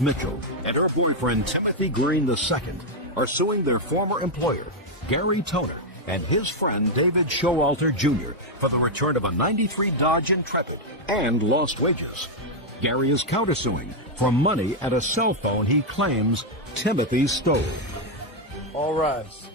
Mitchell and her boyfriend Timothy Green II are suing their former employer, Gary Toner, and his friend David Showalter Jr. for the return of a '93 Dodge Intrepid and lost wages. Gary is countersuing for money and a cell phone he claims Timothy stole. All rise.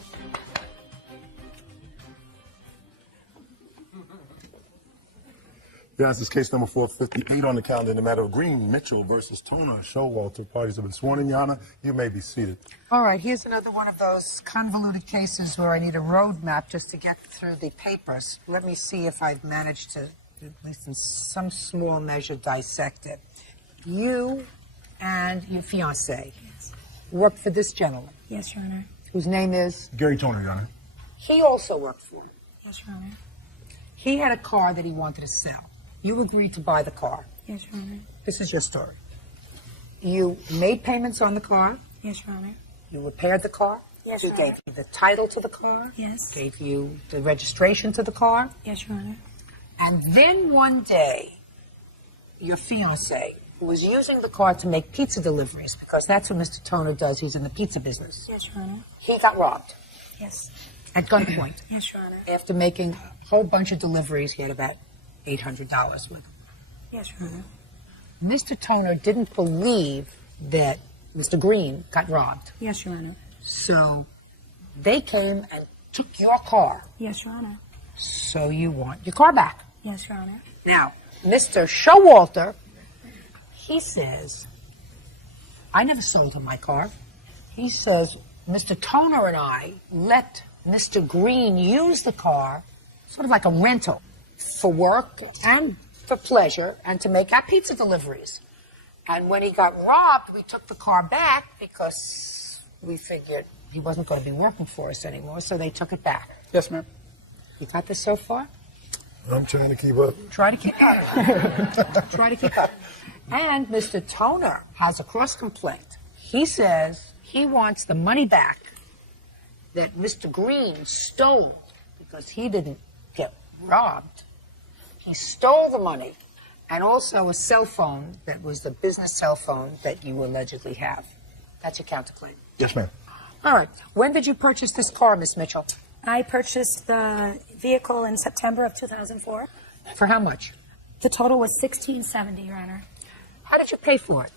Your Honor, this is case number 458 on the calendar in the matter of Green, Mitchell versus Toner, Showalter. Parties have been sworn in, Your Honor. You may be seated. All right, here's another one of those convoluted cases where I need a roadmap just to get through the papers. Let me see if I've managed to, at least in some small measure, dissect it. You and your fiancé worked for this gentleman. Yes, Your Honor. Whose name is? Gary Toner, Your Honor. He also worked for him. Yes, Your Honor. He had a car that he wanted to sell. You agreed to buy the car. Yes, Your Honor. This is your story. You made payments on the car. Yes, Your Honor. You repaired the car. Yes, He Your Honor. gave you the title to the car. Yes. Gave you the registration to the car. Yes, Your Honor. And then one day, your fiancé, who was using the car to make pizza deliveries, because that's what Mr. Toner does, he's in the pizza business. Yes, Your Honor. He got robbed Yes. at gunpoint. Yes, Your Honor. After making a whole bunch of deliveries, he had about $800 with him. Yes, Your Honor. Mr. Toner didn't believe that Mr. Green got robbed. Yes, Your Honor. So they came and took your car. Yes, Your Honor. So you want your car back. Yes, Your Honor. Now, Mr. Showalter, he says, I never sold him my car. He says, Mr. Toner and I let Mr. Green use the car sort of like a rental for work and for pleasure and to make our pizza deliveries. And when he got robbed, we took the car back because we figured he wasn't going to be working for us anymore, so they took it back. Yes, ma'am. You got this so far? I'm trying to keep up. Try to keep up. Try to keep up. And Mr. Toner has a cross complaint. He says he wants the money back that Mr. Green stole because he didn't get robbed. He stole the money and also a cell phone that was the business cell phone that you allegedly have. That's your counterclaim. Yes, ma'am. All right. When did you purchase this car, Miss Mitchell? I purchased the vehicle in September of 2004. For how much? The total was $1,670, Your Honor. How did you pay for it?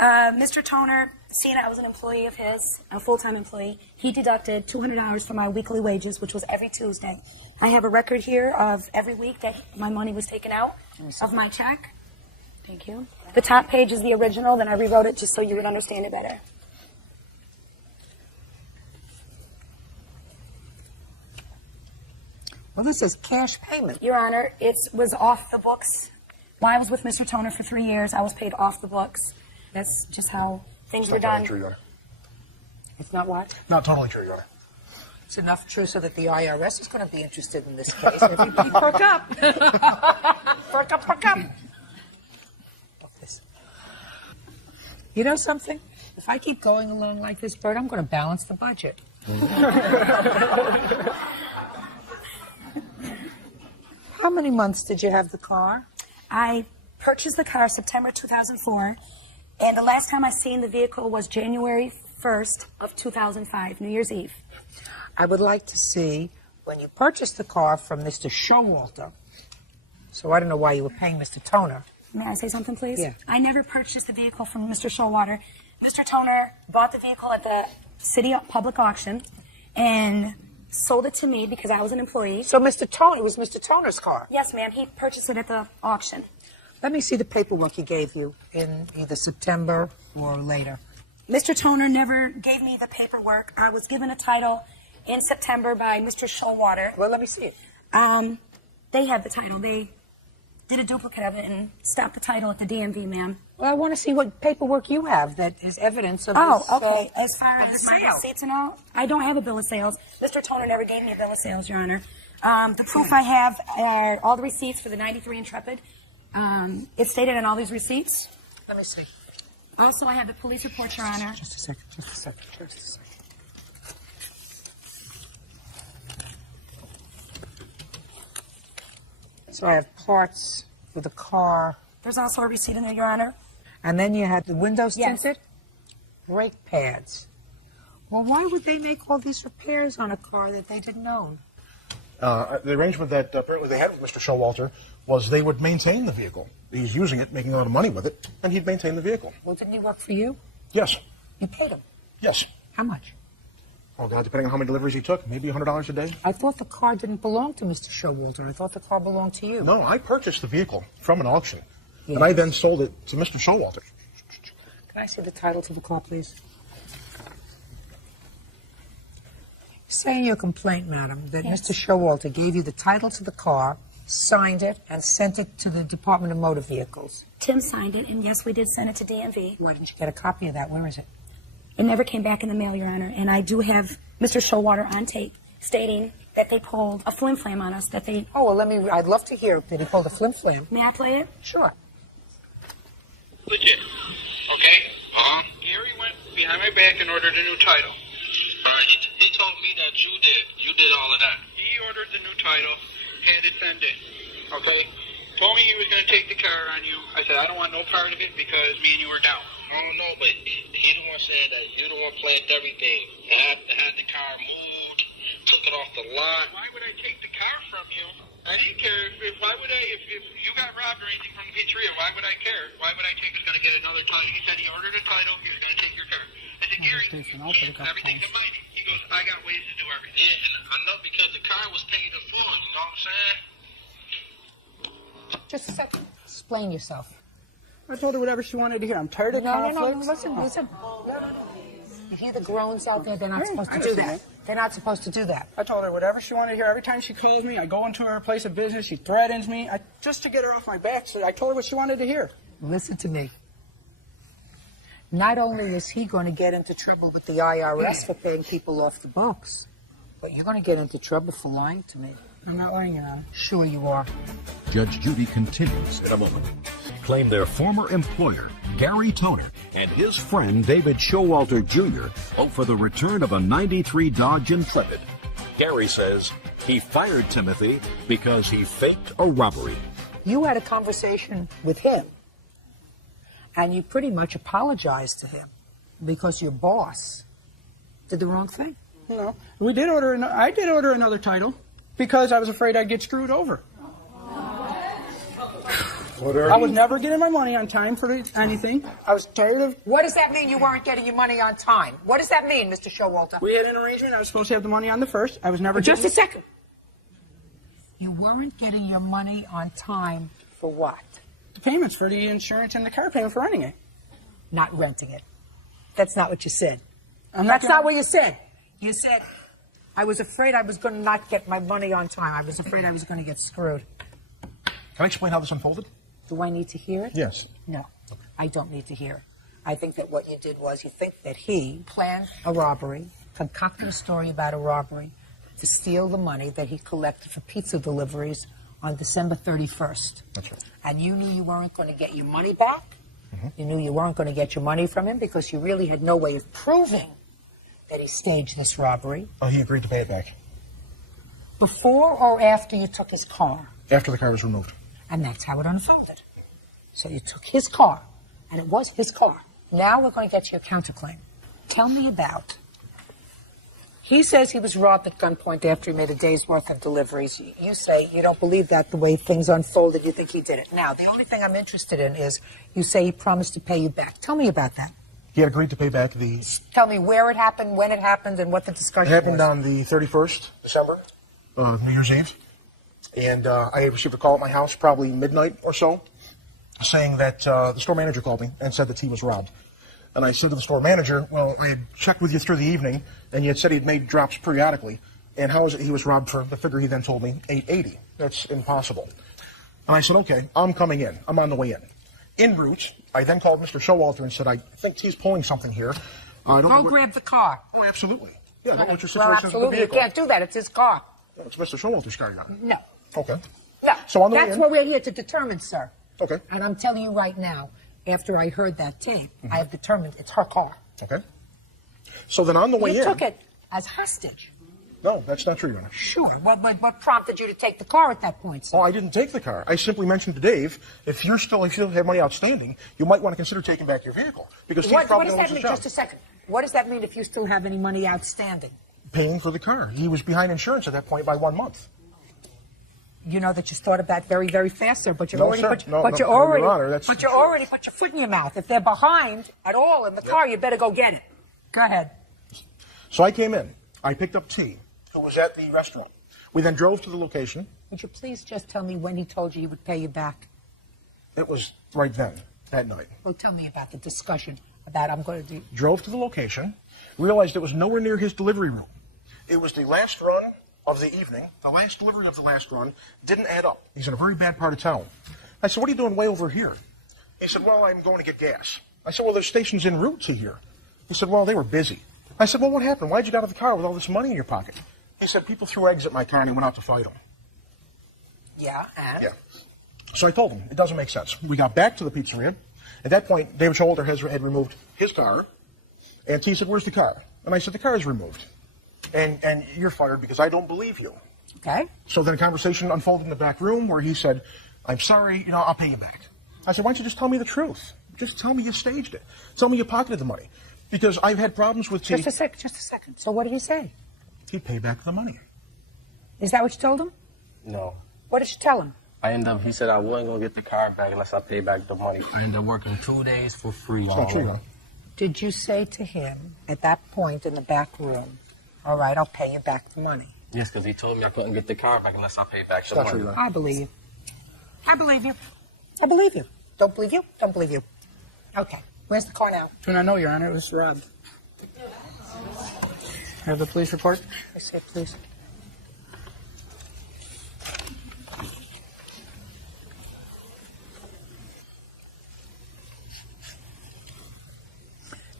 Mr. Toner, seeing I was an employee of his, a full-time employee, he deducted $200 from my weekly wages, which was every Tuesday. I have a record here of every week that my money was taken out of my check. Thank you. The top page is the original, then I rewrote it just so you would understand it better. Well, this is cash payment. Your Honor, it was off the books. While I was with Mr. Toner for 3 years, I was paid off the books. That's just how things were done. Not totally true, Your Honor. It's not what? Not totally true, Your Honor. It's enough true so that the IRS is going to be interested in this case. Everybody perk up. Perk up, perk up. You know something? If I keep going along like this, Bert, I'm going to balance the budget. How many months did you have the car? I purchased the car September 2004, and the last time I seen the vehicle was January 1st of 2005, New Year's Eve. I would like to see when you purchased the car from Mr. Showalter. So I don't know why you were paying Mr. Toner. May I say something, please? Yeah. I never purchased the vehicle from Mr. Showalter. Mr. Toner bought the vehicle at the city public auction and sold it to me because I was an employee. So Mr. Toner, it was Mr. Toner's car. Yes, ma'am. He purchased it at the auction. Let me see the paperwork he gave you in either September or later. Mr. Toner never gave me the paperwork. I was given a title in September by Mr. Showalter. Well, let me see it. They had the title. They did a duplicate of it and stopped the title at the DMV, ma'am. Well, I want to see what paperwork you have that is evidence of Oh, this, okay. As far of as the my sale. receipts and all, I don't have a bill of sales. Mr. Toner never gave me a bill of sales, Your Honor. The proof I have are all the receipts for the 93 Intrepid. It's stated on all these receipts. Let me see. Also, I have the police report, Your Honor. Just a second, just a second, just a second. So I have parts for the car. There's also a receipt in there, Your Honor. And then you had the windows Yes. tinted? brake pads. Well, why would they make all these repairs on a car that they didn't own? The arrangement that apparently they had with Mr. Showalter was they would maintain the vehicle. He's using it, making a lot of money with it, and he'd maintain the vehicle. Well, didn't he work for you? Yes. You paid him. Yes. How much? Oh, God, depending on how many deliveries he took, maybe $100 a day. I thought the car didn't belong to Mr. Showalter. I thought the car belonged to you. No, I purchased the vehicle from an auction, and I then sold it to Mr. Showalter. Can I see the title to the car, please? Say in your complaint, madam, that Mr. Showalter gave you the title to the car, signed it, and sent it to the Department of Motor Vehicles. Tim signed it, and yes, we did send it to DMV. Why didn't you get a copy of that? Where is it? It never came back in the mail, Your Honor, and I do have Mr. Showalter on tape stating that they pulled a flim-flam on us, that they... Oh, well, I'd love to hear that he pulled a flim-flam. May I play it? Sure. Legit. Okay? Gary went behind my back and ordered a new title. He told me that you did. You did all of that. He ordered the new title, had it sent in. Okay? Told me he was going to take the car on you. I said, I don't want no part of it because me and you were down. Oh, no, but he the one said that you the one planned everything. Had the car moved, took it off the lot. Why would I take the car from you? I didn't care. If you got robbed or anything from the pizzeria, why would I care? Why would I think it's going to get another title? He said he ordered a title. He was going to take your car. I said, Gary, everything's in money. He goes, I got ways to do everything. Yeah, I know because the car was paid in full. You know what I'm saying? Just a second. Explain yourself. I told her whatever she wanted to hear. I'm tired of conflicts. Listen. You hear the groans out there? They're not supposed to do that. They're not supposed to do that. I told her whatever she wanted to hear. Every time she calls me, I go into her place of business. She threatens me just to get her off my back. So I told her what she wanted to hear. Listen to me. Not only is he going to get into trouble with the IRS for paying people off the books, but you're going to get into trouble for lying to me. I'm not lying, Your Honor. Sure you are. Judge Judy continues in a moment. Claim their former employer, Gary Toner, and his friend David Showalter Jr. owe for the return of a '93 Dodge Intrepid. Gary says he fired Timothy because he faked a robbery. You had a conversation with him, and you pretty much apologized to him because your boss did the wrong thing. No, I did order another title because I was afraid I'd get screwed over. I was never getting my money on time for anything. I was tired of... What does that mean you weren't getting your money on time? What does that mean, Mr. Showalter? We had an arrangement. I was supposed to have the money on the 1st. I was never... Just a second. You weren't getting your money on time for what? The payments for the insurance and the car payment for renting it. Not renting it. That's not what you said. That's not what you said. You said, I was afraid I was going to not get my money on time. I was afraid I was going to get screwed. Can I explain how this unfolded? Do I need to hear it? Yes. No, I don't need to hear it. I think that what you did was you think that he planned a robbery, concocted a story about a robbery to steal the money that he collected for pizza deliveries on December 31st. That's right. And you knew you weren't going to get your money back. Mm-hmm. You knew you weren't going to get your money from him because you really had no way of proving that he staged this robbery. He agreed to pay it back. Before or after you took his car? After the car was removed. And that's how it unfolded. So you took his car, and it was his car. Now we're going to get to your counterclaim. Tell me about. He says he was robbed at gunpoint after he made a day's worth of deliveries. You say you don't believe that the way things unfolded. You think he did it. Now, the only thing I'm interested in is you say he promised to pay you back. Tell me about that. He had agreed to pay back the... Tell me where it happened, when it happened, and what the discussion was. It happened on the 31st December, New Year's Eve. And I received a call at my house, probably midnight or so, saying that the store manager called me and said that he was robbed. And I said to the store manager, well, I had checked with you through the evening, and you had said he'd made drops periodically. And how is it he was robbed for the figure he then told me, $880? That's impossible. And I said, okay, I'm coming in. I'm on the way in. En route, I then called Mr. Showalter and said, I think he's pulling something here. Go grab the car. Oh, absolutely. Yeah, no, what's your situation well, with the absolutely. vehicle? You can't do that. It's his car. Well, it's Mr. Showalter's car, Your Honor. No. Okay. No. So on the way That's in- what we're here to determine, sir. Okay. And I'm telling you right now, after I heard that tape, I have determined it's her car. Okay. So then on the way You in... took it as hostage. No, that's not true, Your Honor. Sure. What prompted you to take the car at that point, sir? Oh, I didn't take the car. I simply mentioned to Dave, if you still have money outstanding, you might want to consider taking back your vehicle. Because Steve What probably does owns that his mean? job. Just a second. What does that mean if you still have any money outstanding? Paying for the car. He was behind insurance at that point by 1 month. You know that you thought of that very, very fast, sir. But you No, already, sir. put, No, but no, you Your already, Honor, that's but you true. already put your foot in your mouth. If they're behind at all in the car, you better go get it. Go ahead. So I came in. I picked up T, who was at the restaurant. We then drove to the location. Would you please just tell me when he told you he would pay you back? It was right then, that night. Well, tell me about the discussion about I'm going to do. Drove to the location, realized it was nowhere near his delivery room. It was the last run of the evening. The last delivery of the last run didn't add up. He's in a very bad part of town. I said, what are you doing way over here? He said, well, I'm going to get gas. I said, well, there's stations en route to here. He said, well, they were busy. I said, well, what happened? Why'd you get out of the car with all this money in your pocket? He said, people threw eggs at my car and he went out to fight them. Yeah, and? Yeah. So I told him, it doesn't make sense. We got back to the pizzeria. At that point, David Showalter had removed his car. And T said, where's the car? And I said, the car is removed. And you're fired because I don't believe you. Okay. So then a conversation unfolded in the back room where he said, I'm sorry, I'll pay you back. I said, why don't you just tell me the truth? Just tell me you staged it. Tell me you pocketed the money. Because I've had problems with T. Just a second. So what did he say? He'd pay back the money. Is that what you told him? No. What did you tell him? He said I wasn't going to get the car back unless I paid back the money. I ended up working 2 days for free. It's not true, though. Did you say to him at that point in the back room, all right, I'll pay you back the money? Yes, because he told me I couldn't get the car back unless I paid back the It's not money. true, though. I believe you. I believe you. I believe you. Don't believe you? Don't believe you. Okay. Where's the car now? Do not know, Your Honor. It was robbed. Have the police report? I say, please.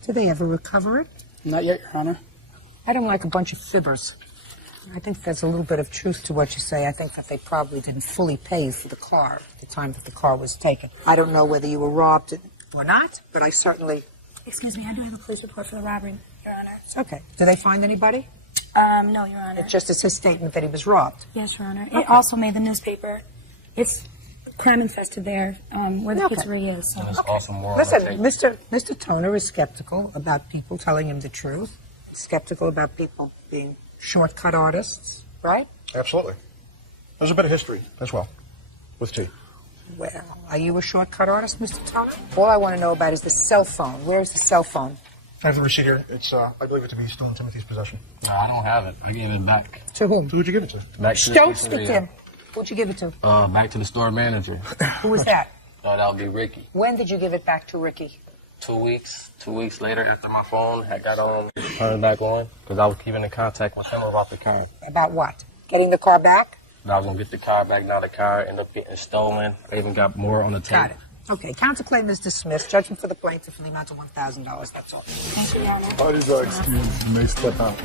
Did they ever recover it? Not yet, Your Honor. I don't like a bunch of fibbers. I think there's a little bit of truth to what you say. I think that they probably didn't fully pay you for the car at the time that the car was taken. I don't know whether you were robbed or not, but I certainly... Excuse me, I do have a police report for the robbery, Your Honor. Okay. Did they find anybody? No, Your Honor. It just is his statement that he was robbed. Yes, Your Honor. It also made the newspaper. It's crime infested there, where the Okay. pizzeria is. So. There's also more Listen, on the tape. Mr. Toner is skeptical about people telling him the truth, skeptical about people being shortcut artists, right? Absolutely. There's a bit of history as well with T. Well, are you a shortcut artist, Mr. Toner? All I want to know about is the cell phone. Where is the cell phone? I have the receipt here. It's, I believe it to be still in Timothy's possession. No, I don't have it. I gave it back. To whom? Who'd you give it to? Back to the Don't pizzeria. speak to him. Who'd you give it to? Back to the store manager. Who was that? That would be Ricky. When did you give it back to Ricky? 2 weeks. 2 weeks later, after my phone had got turned back on, because I was keeping in contact with him about the car. About what? Getting the car back? And I was going to get the car back. Now the car ended up getting stolen. I even got more on the tape. Got it. Okay, counterclaim is dismissed. Judgment for the plaintiff in the amount of $1,000. That's all. Thank you, Your Honor. Parties are excused. You may step out.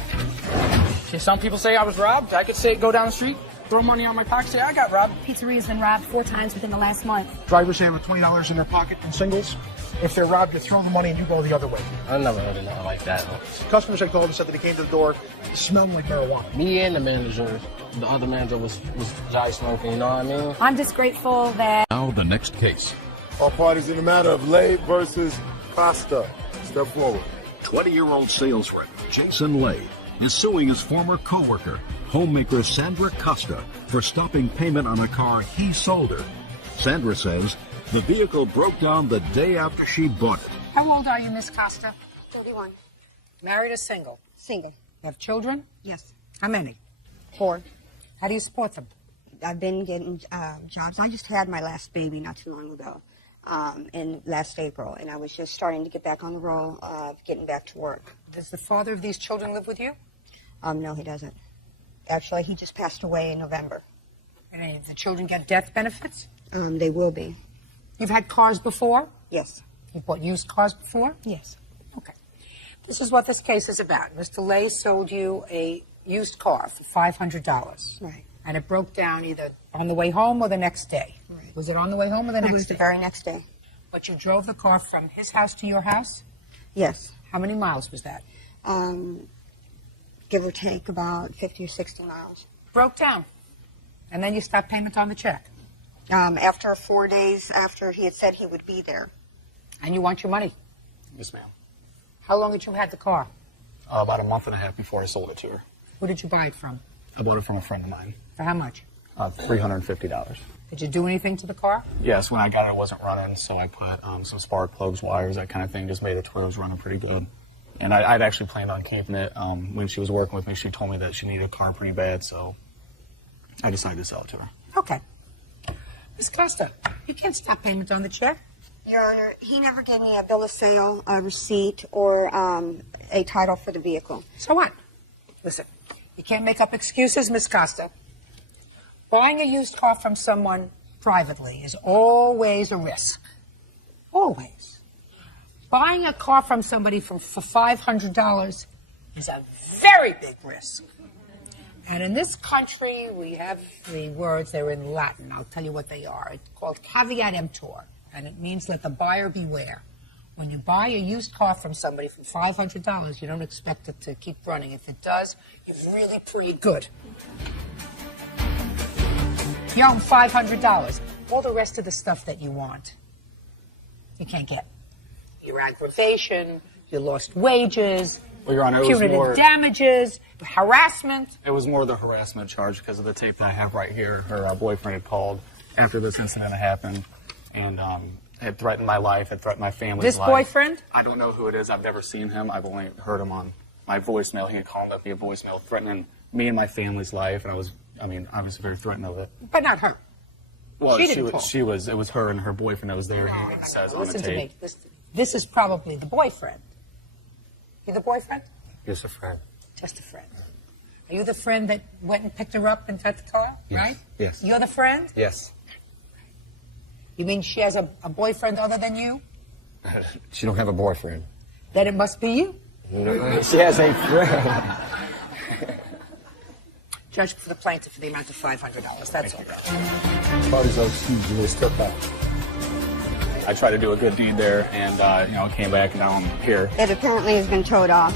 Okay, some people say I was robbed. I could say, go down the street, throw money on my pocket, say I got robbed. Pizzeria's been robbed 4 times within the last month. Drivers have $20 in their pocket in singles. If they're robbed, you throw the money and you go the other way. I never heard of nothing like that. Customers I called and said that he came to the door smelling like marijuana. Me and the manager, the other manager was dry smoking, you know what I mean? I'm just grateful that Now the next case. All parties in the matter of Lay versus Costa. Step forward. 20-year-old sales rep Jason Lay is suing his former co-worker, homemaker Sandra Costa, for stopping payment on a car he sold her. Sandra says the vehicle broke down the day after she bought it. How old are you, Miss Costa? 31. Married or single? Single. You have children? Yes. How many? 4. How do you support them? I've been getting jobs. I just had my last baby not too long ago, in last April, and I was just starting to get back on the roll of getting back to work. Does the father of these children live with you? No, he doesn't. Actually, he just passed away in November. And any of the children get death benefits? They will be. You've had cars before? Yes. You've bought used cars before? Yes. Okay. This is what this case is about. Mr. Lay sold you a used car for $500. Right. And it broke down either on the way home or the next day. Right. Was it on the way home or the It next was day? the very next day. But you drove the car from his house to your house? Yes. How many miles was that? give or take about 50 or 60 miles. Broke down. And then you stopped payment on the check. After 4 days after he had said he would be there. And you want your money. Yes, ma'am. How long had you had the car? About a month and a half before I sold it to her. Who did you buy it from? I bought it from a friend of mine. For how much? $350. Did you do anything to the car? Yes, when I got it, it wasn't running, so I put some spark plugs, wires, that kind of thing, just made it to where it was running pretty good. And I'd actually planned on keeping it. When she was working with me, she told me that she needed a car pretty bad, so I decided to sell it to her. Okay. Ms. Costa, you can't stop payment on the check. Your Honor, he never gave me a bill of sale, a receipt, or a title for the vehicle. So what? Listen, you can't make up excuses, Ms. Costa. Buying a used car from someone privately is always a risk. Always. Buying a car from somebody for $500 is a very big risk. And in this country, we have the words, they're in Latin. I'll tell you what they are. It's called caveat emptor, and it means let the buyer beware. When you buy a used car from somebody for $500, you don't expect it to keep running. If it does, you've really pretty good. You owe them $500. All the rest of the stuff that you want, you can't get. Your aggravation, your lost wages, Well, Your Honor, it was punitive more... damages, harassment. It was more the harassment charge because of the tape that I have right here. Her boyfriend had called after this incident had happened and had threatened my life, had threatened my family's life. This boyfriend? I don't know who it is. I've never seen him. I've only heard him on my voicemail. He had called up via voicemail threatening me and my family's life, and I was very threatened of it. But not her. Well, She didn't call. it was her and her boyfriend that was there. He even says on the Listen to me. tape. This is probably the boyfriend. You the boyfriend? Just a friend. Just a friend. Are you the friend that went and picked her up and got the car? Yes. Right? Yes. You're the friend? Yes. You mean she has a boyfriend other than you? She don't have a boyfriend. Then it must be you. She has a friend. Judge for the plaintiff for the amount of $500. That's all. Parties are excused. You may step back. I tried to do a good deed there, and came back, and now I'm here. It apparently has been towed off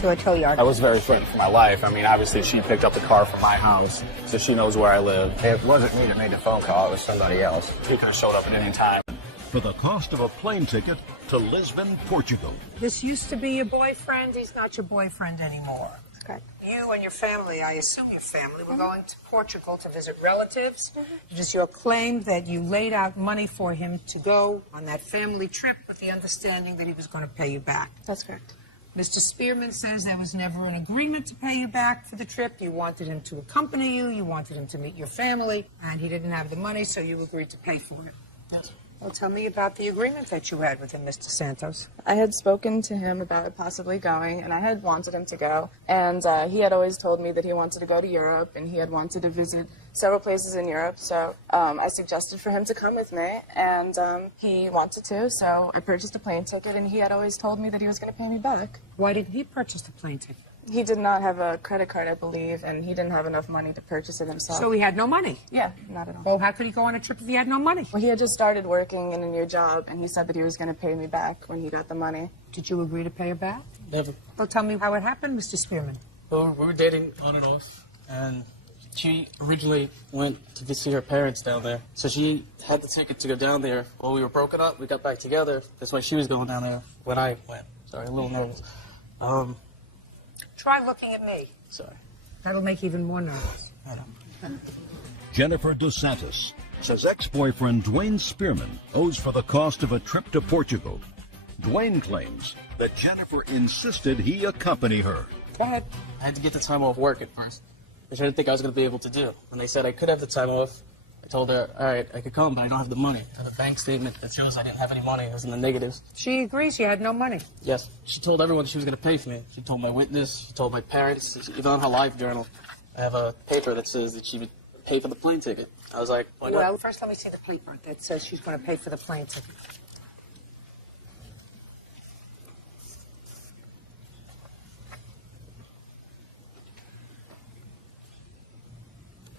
to a tow yard. I was very threatened for my life. I mean, obviously, she picked up the car from my house, so she knows where I live. It wasn't me that made the phone call. It was somebody else. She could have showed up at any time. For the cost of a plane ticket to Lisbon, Portugal. This used to be your boyfriend. He's not your boyfriend anymore. Correct. You and your family, I assume your family, were going to Portugal to visit relatives. It is your claim that you laid out money for him to go on that family trip with the understanding that he was going to pay you back. That's correct. Mr. Spearman says there was never an agreement to pay you back for the trip. You wanted him to accompany you. You wanted him to meet your family. And he didn't have the money, so you agreed to pay for it. Yes. Well, tell me about the agreement that you had with him, Mr. Santos. I had spoken to him about possibly going, and I had wanted him to go. And he had always told me that he wanted to go to Europe, and he had wanted to visit several places in Europe. So I suggested for him to come with me, and he wanted to. So I purchased a plane ticket, and he had always told me that he was going to pay me back. Why didn't he purchase the plane ticket? He did not have a credit card, I believe, and he didn't have enough money to purchase it himself. So he had no money? Yeah, not at all. Well, how could he go on a trip if he had no money? Well, he had just started working in a new job, and he said that he was going to pay me back when he got the money. Did you agree to pay her back? Never. Well, tell me how it happened, Mr. Spearman. Well, we were dating on and off, and she originally went to visit her parents down there. So she had the ticket to go down there. While we were broken up, we got back together. That's why she was going down there when I went. Sorry, a little nervous. Try looking at me. Sorry. That'll make you even more nervous. I don't. Jennifer DeSantis says ex-boyfriend Dwayne Spearman owes for the cost of a trip to Portugal. Dwayne claims that Jennifer insisted he accompany her. Go ahead. I had to get the time off work at first, which I didn't think I was going to be able to do. When they said I could have the time off, I told her, all right, I could come, but I don't have the money. I have a bank statement that shows I didn't have any money. It was in the negatives. She agrees you had no money. Yes. She told everyone she was going to pay for me. She told my witness. She told my parents. Even on her life journal, I have a paper that says that she would pay for the plane ticket. I was like, why not? Well, first let me see the paper that says she's going to pay for the plane ticket.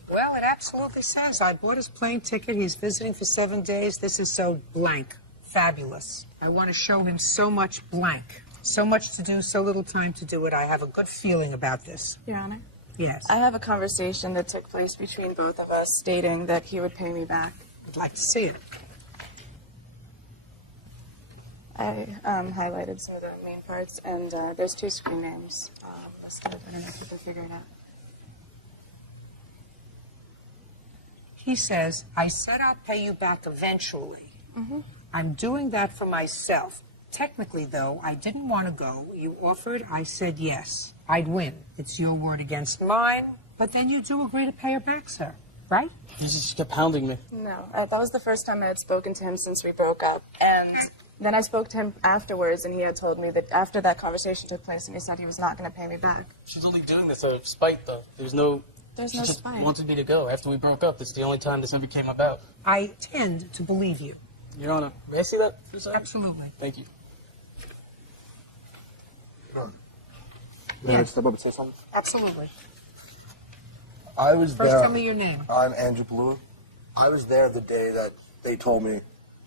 Well, it absolutely says, I bought his plane ticket. He's visiting for 7 days. This is so blank. Fabulous. I want to show him so much blank. So much to do, so little time to do it. I have a good feeling about this. Your Honor? Yes. I have a conversation that took place between both of us stating that he would pay me back. I'd like to see it. I highlighted some of the main parts, and there's 2 screen names listed. I don't know if you can figure it out. He says, I said I'll pay you back eventually. I'm doing that for myself. Technically, though, I didn't want to go. You offered, I said yes. I'd win. It's your word against mine. But then you do agree to pay her back, sir, right? He just kept hounding me. No, that was the first time I had spoken to him since we broke up. And then I spoke to him afterwards, and he had told me that after that conversation took place, and he said he was not going to pay me back. She's only doing this out of spite, though. There's no no just spite. wanted me to go after we broke up. It's the only time this ever came about. I tend to believe you. Your Honor, may I see that for a second? Absolutely. Thank you. May I step up and say something? Absolutely. I was First, there. tell me your name. I'm Andrew Palua. I was there the day that they told me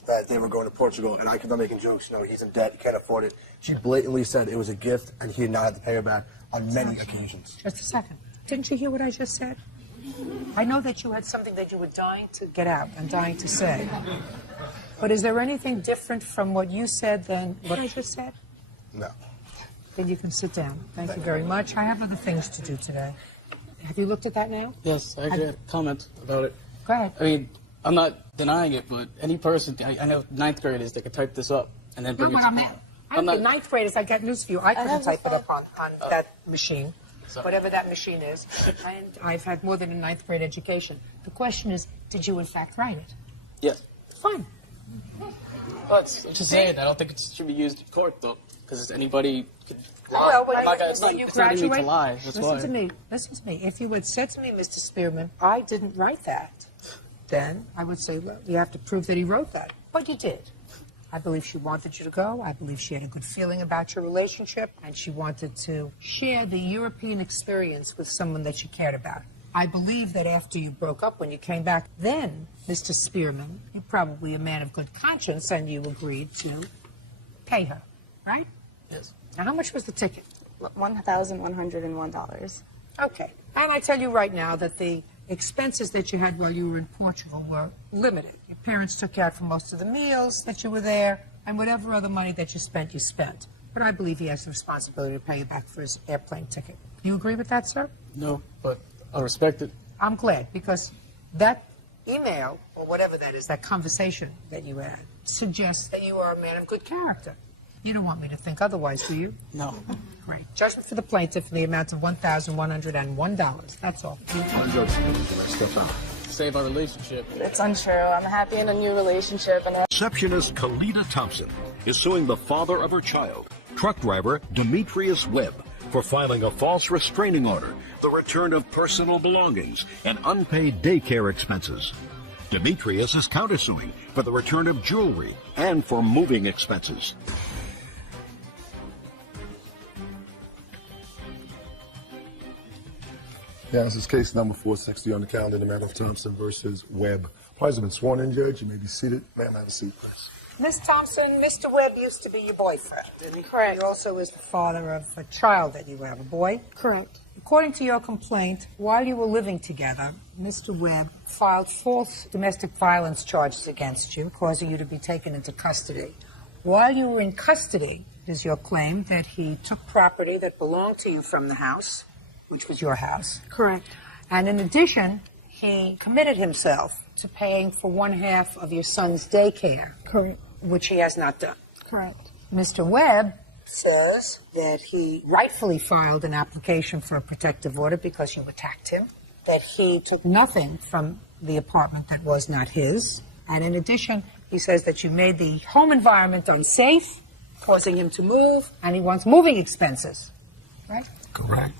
that they were going to Portugal, and I kept on making jokes. You know, he's in debt, he can't afford it. She blatantly said it was a gift, and he did not have to pay her back on many occasions. Just a second. Didn't you hear what I just said? I know that you had something that you were dying to get out and dying to say. But is there anything different from what you said than what I just said? No. Then you can sit down. Thank you very much. I have other things to do today. Have you looked at that now? Yes, I actually had a comment about it. Go ahead. I mean, I'm not denying it, but any person, I know 9th graders, they could type this up and then No, bring but it I'm to not. I'm the 9th graders. I got news for you. I couldn't type it up on that machine, whatever that machine is. And I've had more than a 9th grade education. The question is, did you in fact write it? Yes. Fine. But just saying, I don't think it should be used in court, though, because anybody could lie. Well, It's not in me to lie. That's Listen why. to me. Listen to me. If you had said to me, Mr. Spearman, I didn't write that, then I would say, well, you have to prove that he wrote that. But you did. I believe she wanted you to go. I believe she had a good feeling about your relationship, and she wanted to share the European experience with someone that she cared about. I believe that after you broke up, when you came back, then, Mr. Spearman, you're probably a man of good conscience, and you agreed to pay her, right? Yes. Now, how much was the ticket? $1,101. Okay. And I tell you right now that the expenses that you had while you were in Portugal were limited. Your parents took you out for most of the meals that you were there, and whatever other money that you spent, you spent. But I believe he has the responsibility to pay you back for his airplane ticket. You agree with that, sir? No, but I respect it. I'm glad, because that email, or whatever that is, that conversation that you had, suggests that you are a man of good character. You don't want me to think otherwise, do you? No. Great. Judgment for the plaintiff in the amount of $1,101. That's all. Save our relationship. It's untrue. I'm happy in a new relationship. And Receptionist Kalita Thompson is suing the father of her child, truck driver Demetrius Webb, for filing a false restraining order, the return of personal belongings, and unpaid daycare expenses. Demetrius is countersuing for the return of jewelry and for moving expenses. Yeah, this is case number 460 on the calendar, the matter of Thompson versus Webb. Parties have been sworn in, Judge. You may be seated. Ma'am, have a seat, please. Miss Thompson, Mr. Webb used to be your boyfriend, didn't he? Correct. He also is the father of a child that you have, a boy? Correct. According to your complaint, while you were living together, Mr. Webb filed false domestic violence charges against you, causing you to be taken into custody. While you were in custody, it is your claim that he took property that belonged to you from the house, which was your house. Correct. And in addition, he committed himself to paying for 1/2 of your son's daycare. Correct. Which he has not done. Correct. Mr. Webb says that he rightfully filed an application for a protective order because you attacked him, that he took nothing from the apartment that was not his, and in addition, he says that you made the home environment unsafe, causing him to move, and he wants moving expenses. Right? Correct.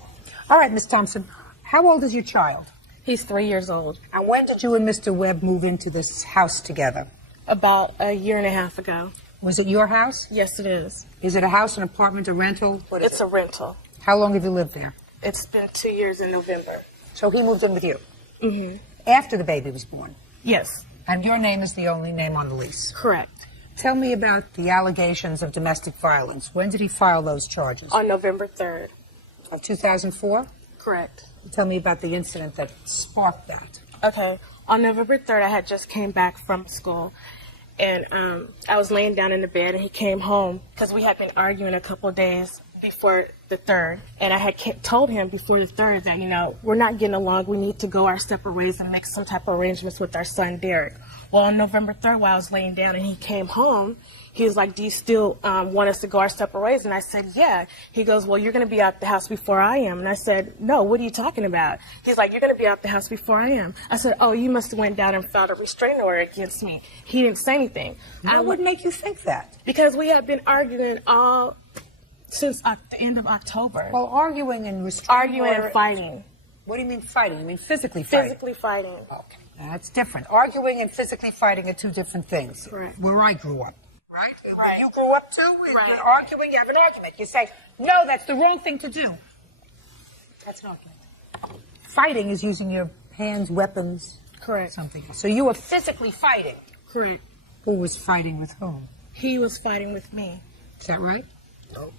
All right, Miss Thompson, how old is your child? He's 3 years old. And when did you and Mr. Webb move into this house together? About a year and a half ago. Was it your house? Yes, it is. Is it a house, an apartment, a rental? What is It's a rental. How long have you lived there? It's been 2 years in November. So he moved in with you? Mm-hmm. After the baby was born? Yes. And your name is the only name on the lease? Correct. Tell me about the allegations of domestic violence. When did he file those charges? On November 3rd. Of 2004? Correct. Tell me about the incident that sparked that. Okay. On November 3rd, I had just came back from school, and I was laying down in the bed, and he came home because we had been arguing a couple of days before the 3rd, and I had told him before the 3rd that, you know, we're not getting along. We need to go our separate ways and make some type of arrangements with our son, Derek. Well, on November 3rd, while I was laying down and he came home, he was like, do you still want us to go our separate ways? And I said, yeah. He goes, well, you're going to be out the house before I am. And I said, no, what are you talking about? He's like, you're going to be out the house before I am. I said, oh, you must have went down and filed a restraining order against me. He didn't say anything. What would make you think that? Because we had been arguing all since the end of October. Well, arguing and restraining Arguing and fighting. What do you mean fighting? You mean physically fighting? Physically fighting. Okay, that's different. Arguing and physically fighting are two different things. Correct. Where I grew up. Right? Right. You grew up too? Right. You're arguing, you have an argument. You say, no, that's the wrong thing to do. That's an argument. Fighting is using your hands, weapons. Correct. Something else. So you were physically fighting. Correct. Who was fighting with whom? He was fighting with me. Is that right? No.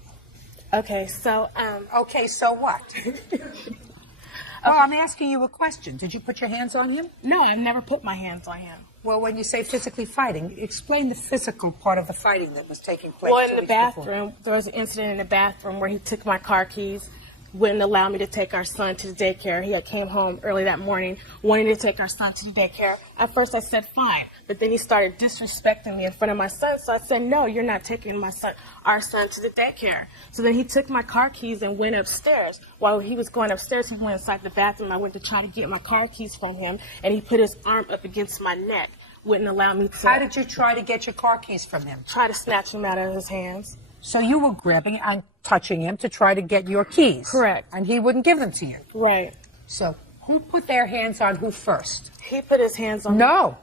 Okay, so, Okay, so what? Well, I'm asking you a question. Did you put your hands on him? No, I've never put my hands on him. Well, when you say physically fighting, explain the physical part of the fighting that was taking place. Well, 2 in the weeks bathroom, before. there was an incident in the bathroom where he took my car keys, wouldn't allow me to take our son to the daycare. He had came home early that morning, wanting to take our son to the daycare. At first, I said fine, but then he started disrespecting me in front of my son. So I said, no, you're not taking our son to the daycare. So then he took my car keys and went upstairs. While he was going upstairs, he went inside the bathroom. I went to try to get my car keys from him, and he put his arm up against my neck, wouldn't allow me to. How did you try to get your car keys from him? Try to snatch him out of his hands. So you were grabbing and touching him to try to get your keys. Correct. And he wouldn't give them to you. Right. So who put their hands on who first? He put his hands on me. No.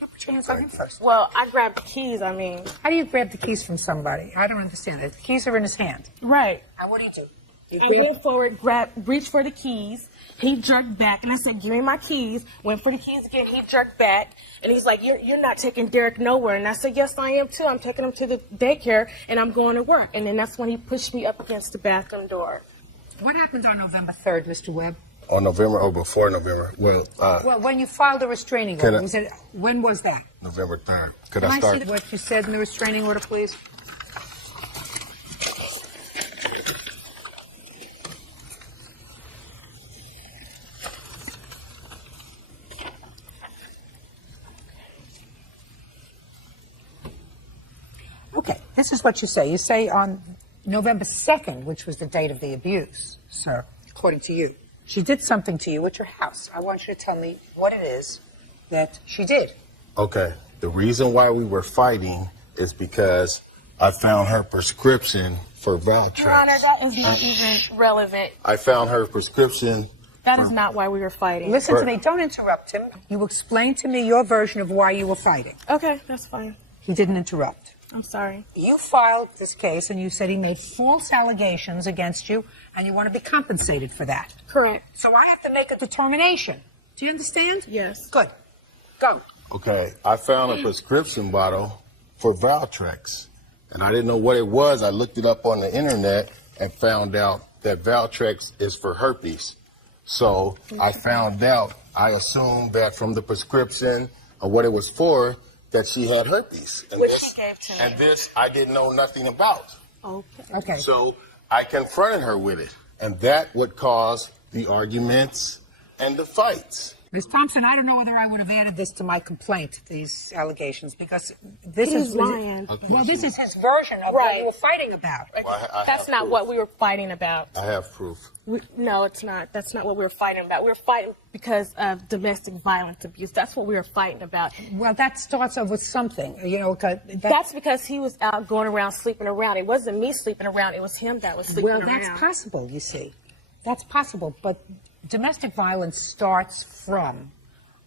You put your hands on him first. Well, I grabbed the keys, I mean. How do you grab the keys from somebody? I don't understand it. The keys are in his hand. Right. And what do you do? I went forward, reached for the keys. He jerked back, and I said, give me my keys. Went for the keys again. He jerked back, and he's like, you're not taking Derek nowhere. And I said, yes, I am, too. I'm taking him to the daycare, and I'm going to work. And then that's when he pushed me up against the bathroom door. What happened on November 3rd, Mr. Webb? On November or before November? Well, when you filed the restraining order, when was that? November 3rd. Could Can I start? see what you said in the restraining order, please? Okay, this is what you say. You say on November 2nd, which was the date of the abuse, sir, according to you, she did something to you at your house. I want you to tell me what it is that she did. Okay. The reason why we were fighting is because I found her prescription for Valtrex. Your Honor, that is not even relevant. I found her prescription. That is not why we were fighting. Listen to me. Don't interrupt him. You explain to me your version of why you were fighting. Okay, that's fine. He didn't interrupt. I'm sorry. You filed this case, and you said he made false allegations against you, and you want to be compensated for that. Correct. So I have to make a determination. Do you understand? Yes. Good. Go. Okay. I found a prescription bottle for Valtrex, and I didn't know what it was. I looked it up on the internet and found out that Valtrex is for herpes. So I found out, I assumed that from the prescription or what it was for, that she had herpes. Which she gave to me. And this I didn't know nothing about. Okay. So I confronted her with it. And that would cause the arguments and the fights. Ms. Thompson, I don't know whether I would have added this to my complaint, these allegations, because this He's is lying. Well, this is his version of what you were fighting about. Well, I That's have not proof. what we were fighting about. I have proof. No, it's not. That's not what we were fighting about. We were fighting because of domestic violence abuse. That's what we were fighting about. Well, that starts off with something, you know. That's because he was out going around sleeping around. It wasn't me sleeping around. It was him that was sleeping around. Well, that's possible, you see. That's possible, but domestic violence starts from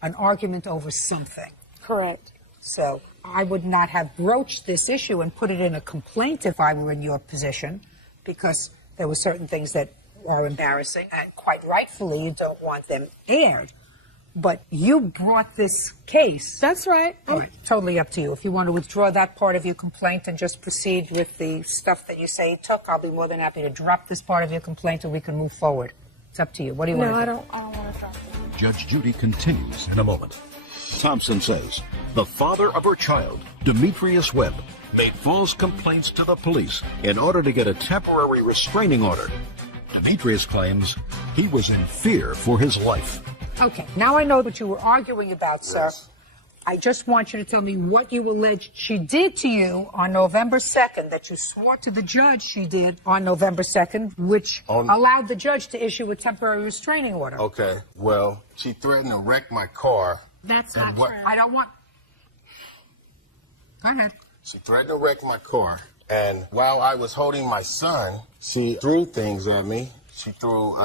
an argument over something. Correct. So I would not have broached this issue and put it in a complaint if I were in your position, because there were certain things that are embarrassing, and quite rightfully you don't want them aired. But you brought this case. That's right. All right, totally up to you. If you want to withdraw that part of your complaint and just proceed with the stuff that you say you took, I'll be more than happy to drop this part of your complaint and we can move forward. It's up to you. What do you want to do? I don't want to drop it. Judge Judy continues in a moment. Thompson says the father of her child, Demetrius Webb, made false complaints to the police in order to get a temporary restraining order. Demetrius claims he was in fear for his life. Okay, now I know what you were arguing about, sir. Yes. I just want you to tell me what you allege she did to you on November 2nd, that you swore to the judge she did on November 2nd, which allowed the judge to issue a temporary restraining order. Okay, well, she threatened to wreck my car. That's And not what- true. I don't want... Go ahead. She threatened to wreck my car. And while I was holding my son, she threw things at me. She threw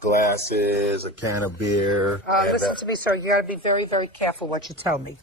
glasses, a can of beer. Listen to me, sir. You got to be very, very careful what you tell me.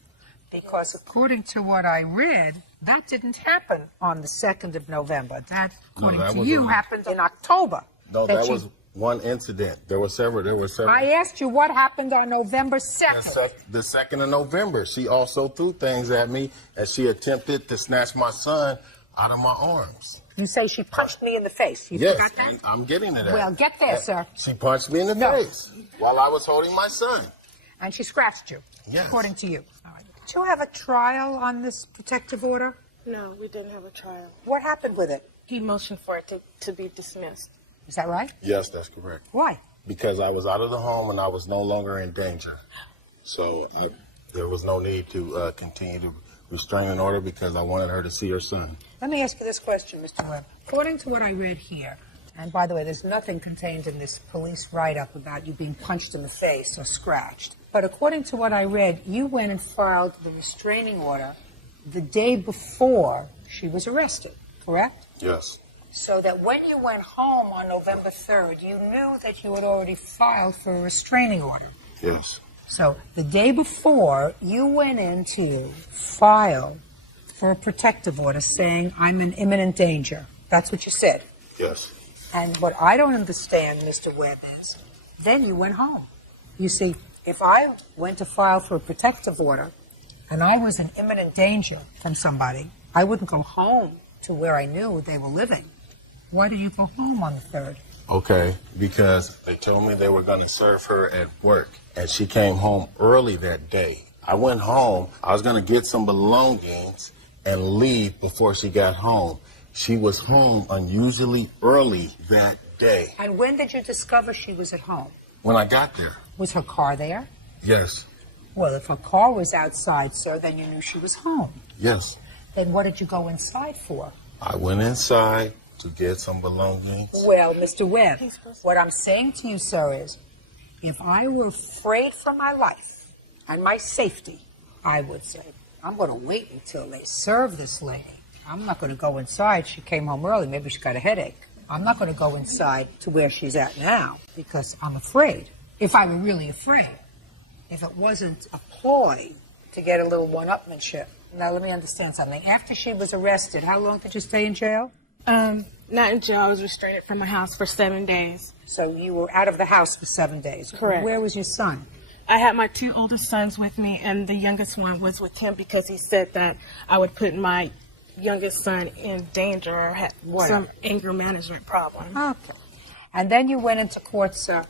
Because according to what I read, that didn't happen on the 2nd of November. That, according that to was you, in- happened in October. No, that was one incident. There were several. I asked you what happened on November 2nd. The 2nd of November, she also threw things at me, and she attempted to snatch my son out of my arms. You say she punched me in the face. You Yes, forgot that? and I'm getting to that. Well, get there, sir. She punched me in the face while I was holding my son. And she scratched you, Yes. according to you. All right. Did you have a trial on this protective order? No, we didn't have a trial. What happened with it? He motioned for it to be dismissed. Is that right? Yes, that's correct. Why? Because I was out of the home and I was no longer in danger. So there was no need to continue to restrain an order because I wanted her to see her son. Let me ask you this question, Mr. Webb. According to what I read here, and by the way, there's nothing contained in this police write-up about you being punched in the face or scratched. But according to what I read, you went and filed the restraining order the day before she was arrested, correct? Yes. So that when you went home on November 3rd, you knew that you had already filed for a restraining order. Yes. So the day before, you went in to file for a protective order saying, I'm in imminent danger. That's what you said. Yes. And what I don't understand, Mr. Webb, is then you went home. You see, if I went to file for a protective order and I was in imminent danger from somebody, I wouldn't go home to where I knew they were living. Why did you go home on the 3rd? Okay, because they told me they were going to serve her at work, and she came home early that day. I went home. I was going to get some belongings and leave before she got home. She was home unusually early that day. And when did you discover she was at home? When I got there. Was her car there? Yes. Well, if her car was outside, sir, then you knew she was home. Yes. Then what did you go inside for? I went inside to get some belongings. Well, Mr. Webb, what I'm saying to you, sir, is if I were afraid for my life and my safety, I would say, I'm going to wait until they serve this lady. I'm not going to go inside. She came home early. Maybe she got a headache. I'm not going to go inside to where she's at now because I'm afraid. If I were really afraid, if it wasn't a ploy to get a little one-upmanship. Now, let me understand something. After she was arrested, how long did you stay in jail? Not in jail. I was restrained from the house for 7 days. So you were out of the house for 7 days. Correct. Where was your son? I had my 2 oldest sons with me, and the youngest one was with him because he said that I would put my youngest son in danger or had some anger management problem. Okay. And then you went into court, sir,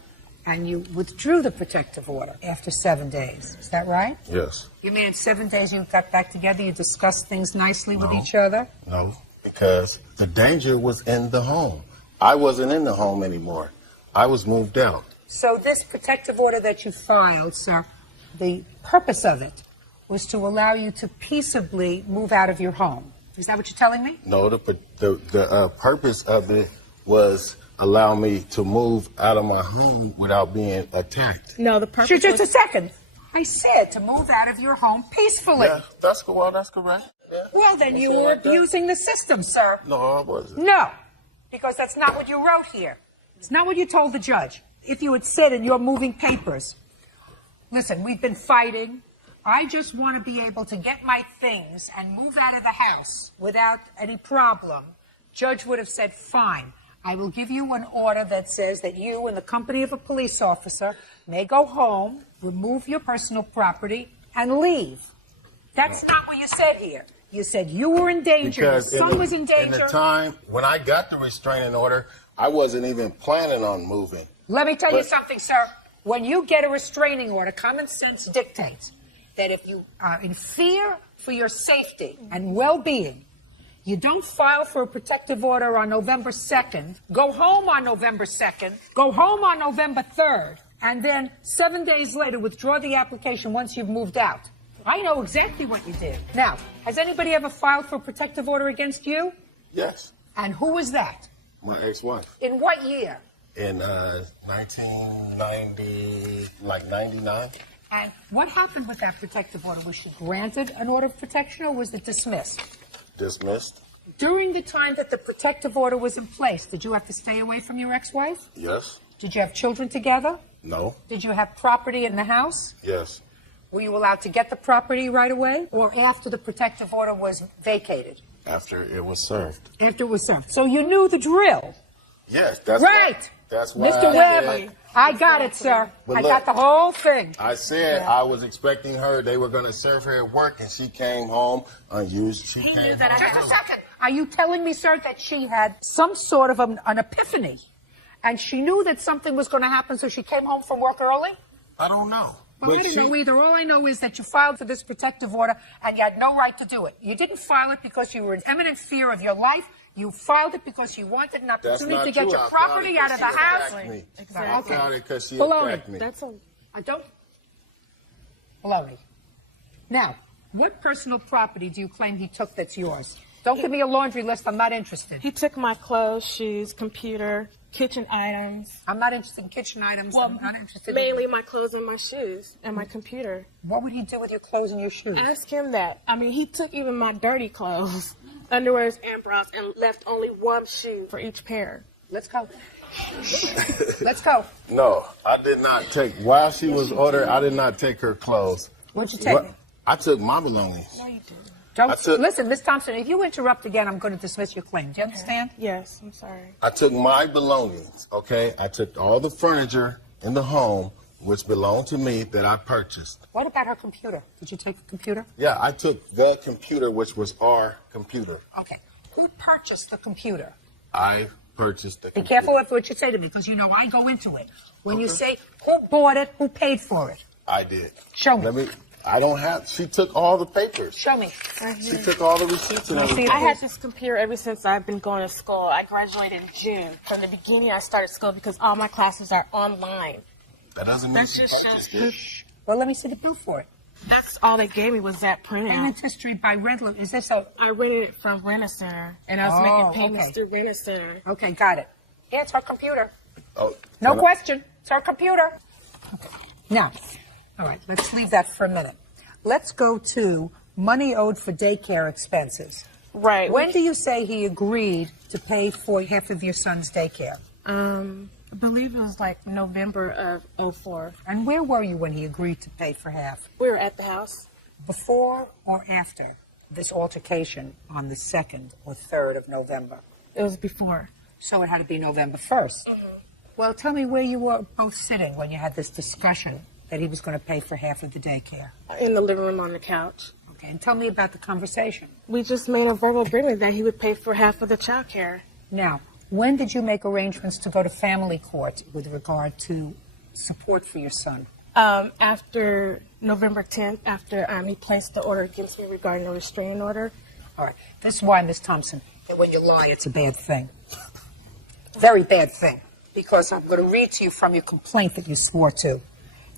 and you withdrew the protective order after 7 days. Is that right? Yes. You mean in 7 days you got back together, you discussed things nicely with No. each other? No, because the danger was in the home. I wasn't in the home anymore. I was moved out. So this protective order that you filed, sir, the purpose of it was to allow you to peaceably move out of your home. Is that what you're telling me? No, the purpose of it was allow me to move out of my home without being attacked. No, the purpose Just was... a second. I said to move out of your home peacefully. Yeah, that's cool. Well, that's correct. Yeah. Well, then you were abusing the system, sir. No, I wasn't. No, because that's not what you wrote here. It's not what you told the judge. If you had said in your moving papers, listen, we've been fighting. I just want to be able to get my things and move out of the house without any problem. Judge would have said, fine. I will give you an order that says that you, in the company of a police officer, may go home, remove your personal property, and leave. That's not what you said here. You said you were in danger, your son was in danger. In the time when I got the restraining order, I wasn't even planning on moving. Let me tell you something, sir. When you get a restraining order, common sense dictates that if you are in fear for your safety and well-being, you don't file for a protective order on November 2nd, go home on November 2nd, go home on November 3rd, and then 7 days later withdraw the application once you've moved out. I know exactly what you did. Now, has anybody ever filed for a protective order against you? Yes. And who was that? My ex-wife. In what year? In 1990, like 99. And what happened with that protective order? Was she granted an order of protection or was it dismissed? Dismissed. During the time that the protective order was in place, did you have to stay away from your ex-wife? Yes. Did you have children together? No. Did you have property in the house? Yes. Were you allowed to get the property right away or after the protective order was vacated? After it was served. After it was served. So you knew the drill. Yes, that's right. That's why. Mr. Webb, I got it, sir. But I look, got the whole thing. I said I was expecting her. They were going to serve her at work, and she came home unused. She came home. Just a second. Are you telling me, sir, that she had some sort of an epiphany, and she knew that something was going to happen, so she came home from work early? I don't know. Well, I don't know either. All I know is that you filed for this protective order, and you had no right to do it. You didn't file it because you were in imminent fear of your life. You filed it because you wanted an opportunity to get your property out of the house. Exactly. I filed it because she Baloney. attacked me. That's all. I don't. Baloney. Now, what personal property do you claim he took that's yours? Don't give me a laundry list. I'm not interested. He took my clothes, shoes, computer, kitchen items. I'm not interested in kitchen items. Well, I'm not interested mainly my clothes and my shoes and my computer. What would he do with your clothes and your shoes? Ask him that. I mean, he took even my dirty clothes, underwears and bras, and left only one shoe for each pair. Let's go. Let's go. No, I did not take. While she was ordered, I did not take her clothes. What'd you take? I took my belongings. No, you didn't. Listen, Miss Thompson, if you interrupt again, I'm going to dismiss your claim. Do you understand? Yes, I'm sorry. I took my belongings, okay? I took all the furniture in the home, which belonged to me, that I purchased. What about her computer? Did you take the computer? Yeah, I took the computer, which was our computer. Okay. Who purchased the computer? I purchased the computer. Be careful with what you say to me, because you know I go into it. When you say who bought it, who paid for it? I did. Show me. I don't have. She took all the papers. Show me. She took all the receipts and everything. I had this computer ever since I've been going to school. I graduated in June. From the beginning, I started school because all my classes are online. That doesn't mean she purchased it. Well, let me see the proof for it. That's all they gave me was that printout. Payment history by rental. Is this a... I rented it from Rent-A-Center, and I was making payments through Rent-A-Center. Okay, got it. Yeah, it's our computer. Oh, no question. It's our computer. Okay. Now, all right, let's leave that for a minute. Let's go to money owed for daycare expenses. Right. When do you say he agreed to pay for half of your son's daycare? I believe it was like November of 2004. And where were you when he agreed to pay for half? We were at the house. Before or after this altercation on the 2nd or 3rd of November? It was before. So it had to be November 1st. Well, tell me where you were both sitting when you had this discussion that he was going to pay for half of the daycare. In the living room on the couch. Okay, and tell me about the conversation. We just made a verbal agreement that he would pay for half of the child care. Now, when did you make arrangements to go to family court with regard to support for your son? After November 10th, after he placed the order against me regarding a restraining order. All right. This is why, Ms. Thompson, that when you lie, it's a bad thing. Very bad thing. Because I'm going to read to you from your complaint that you swore to.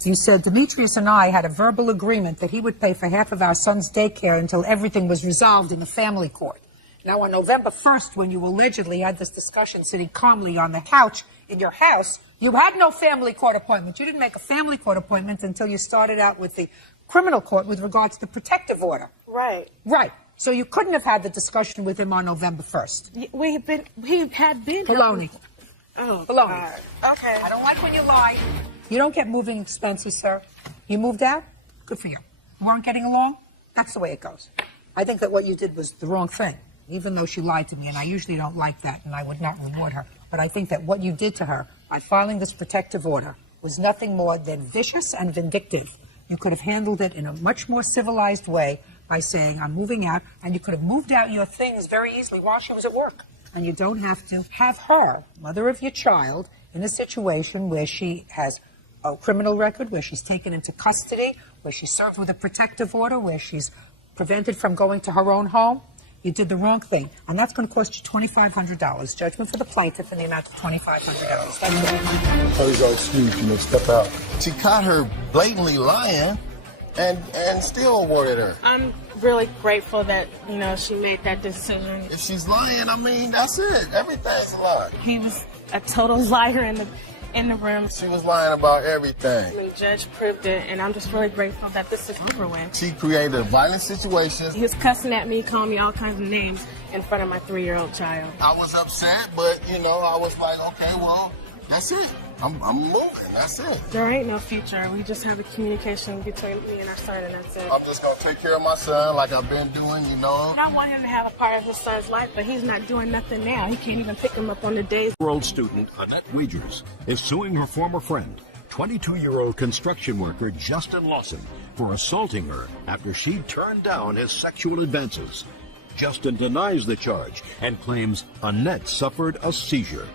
You said, Demetrius and I had a verbal agreement that he would pay for half of our son's daycare until everything was resolved in the family court. Now, on November 1st, when you allegedly had this discussion sitting calmly on the couch in your house, you had no family court appointment. You didn't make a family court appointment until you started out with the criminal court with regards to the protective order. Right. Right. So you couldn't have had the discussion with him on November 1st. He had been. Baloney. Oh, Baloney. God. Okay. I don't like when you lie. You don't get moving expenses, sir. You moved out? Good for you. You weren't getting along? That's the way it goes. I think that what you did was the wrong thing. even though she lied to me, and I usually don't like that, and I would not reward her. But I think that what you did to her by filing this protective order was nothing more than vicious and vindictive. You could have handled it in a much more civilized way by saying, I'm moving out, and you could have moved out your things very easily while she was at work. And you don't have to have her, mother of your child, in a situation where she has a criminal record, where she's taken into custody, where she's served with a protective order, where she's prevented from going to her own home. You did the wrong thing, and that's going to cost you $2,500. Judgment for the plaintiff in the amount of $2,500. Please don't excuse, step out. She caught her blatantly lying and still awarded her. I'm really grateful that, she made that decision. If she's lying, I mean, that's it. Everything's a lie. He was a total liar in the room. She was lying about everything. The judge proved it, and I'm just really grateful that this is over with. She created a violent situation. He was cussing at me, calling me all kinds of names in front of my 3-year-old child. I was upset, but, I was like, okay, well, that's it. I'm moving. That's it. There ain't no future. We just have a communication between me and our son, and that's it. I'm just going to take care of my son like I've been doing, And I want him to have a part of his son's life, but he's not doing nothing now. He can't even pick him up on the days. Year-old student Annette Wagers is suing her former friend, 22-year-old construction worker Justin Lawson, for assaulting her after she turned down his sexual advances. Justin denies the charge and claims Annette suffered a seizure.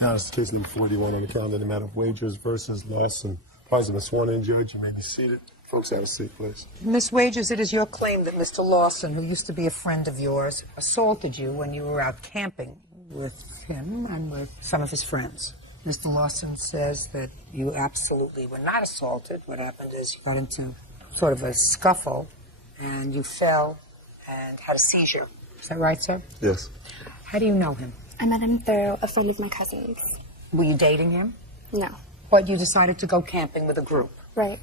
Now it's case number 41 on the calendar, the matter of Wagers versus Lawson. Parties have been sworn in, Judge. You may be seated. Folks, have a seat, please. Miss Wagers, it is your claim that Mr. Lawson, who used to be a friend of yours, assaulted you when you were out camping with him and with some of his friends. Mr. Lawson says that you absolutely were not assaulted. What happened is you got into sort of a scuffle and you fell and had a seizure. Is that right, sir? Yes. How do you know him? I met him through a friend of my cousin's. Were you dating him? No. But you decided to go camping with a group. Right.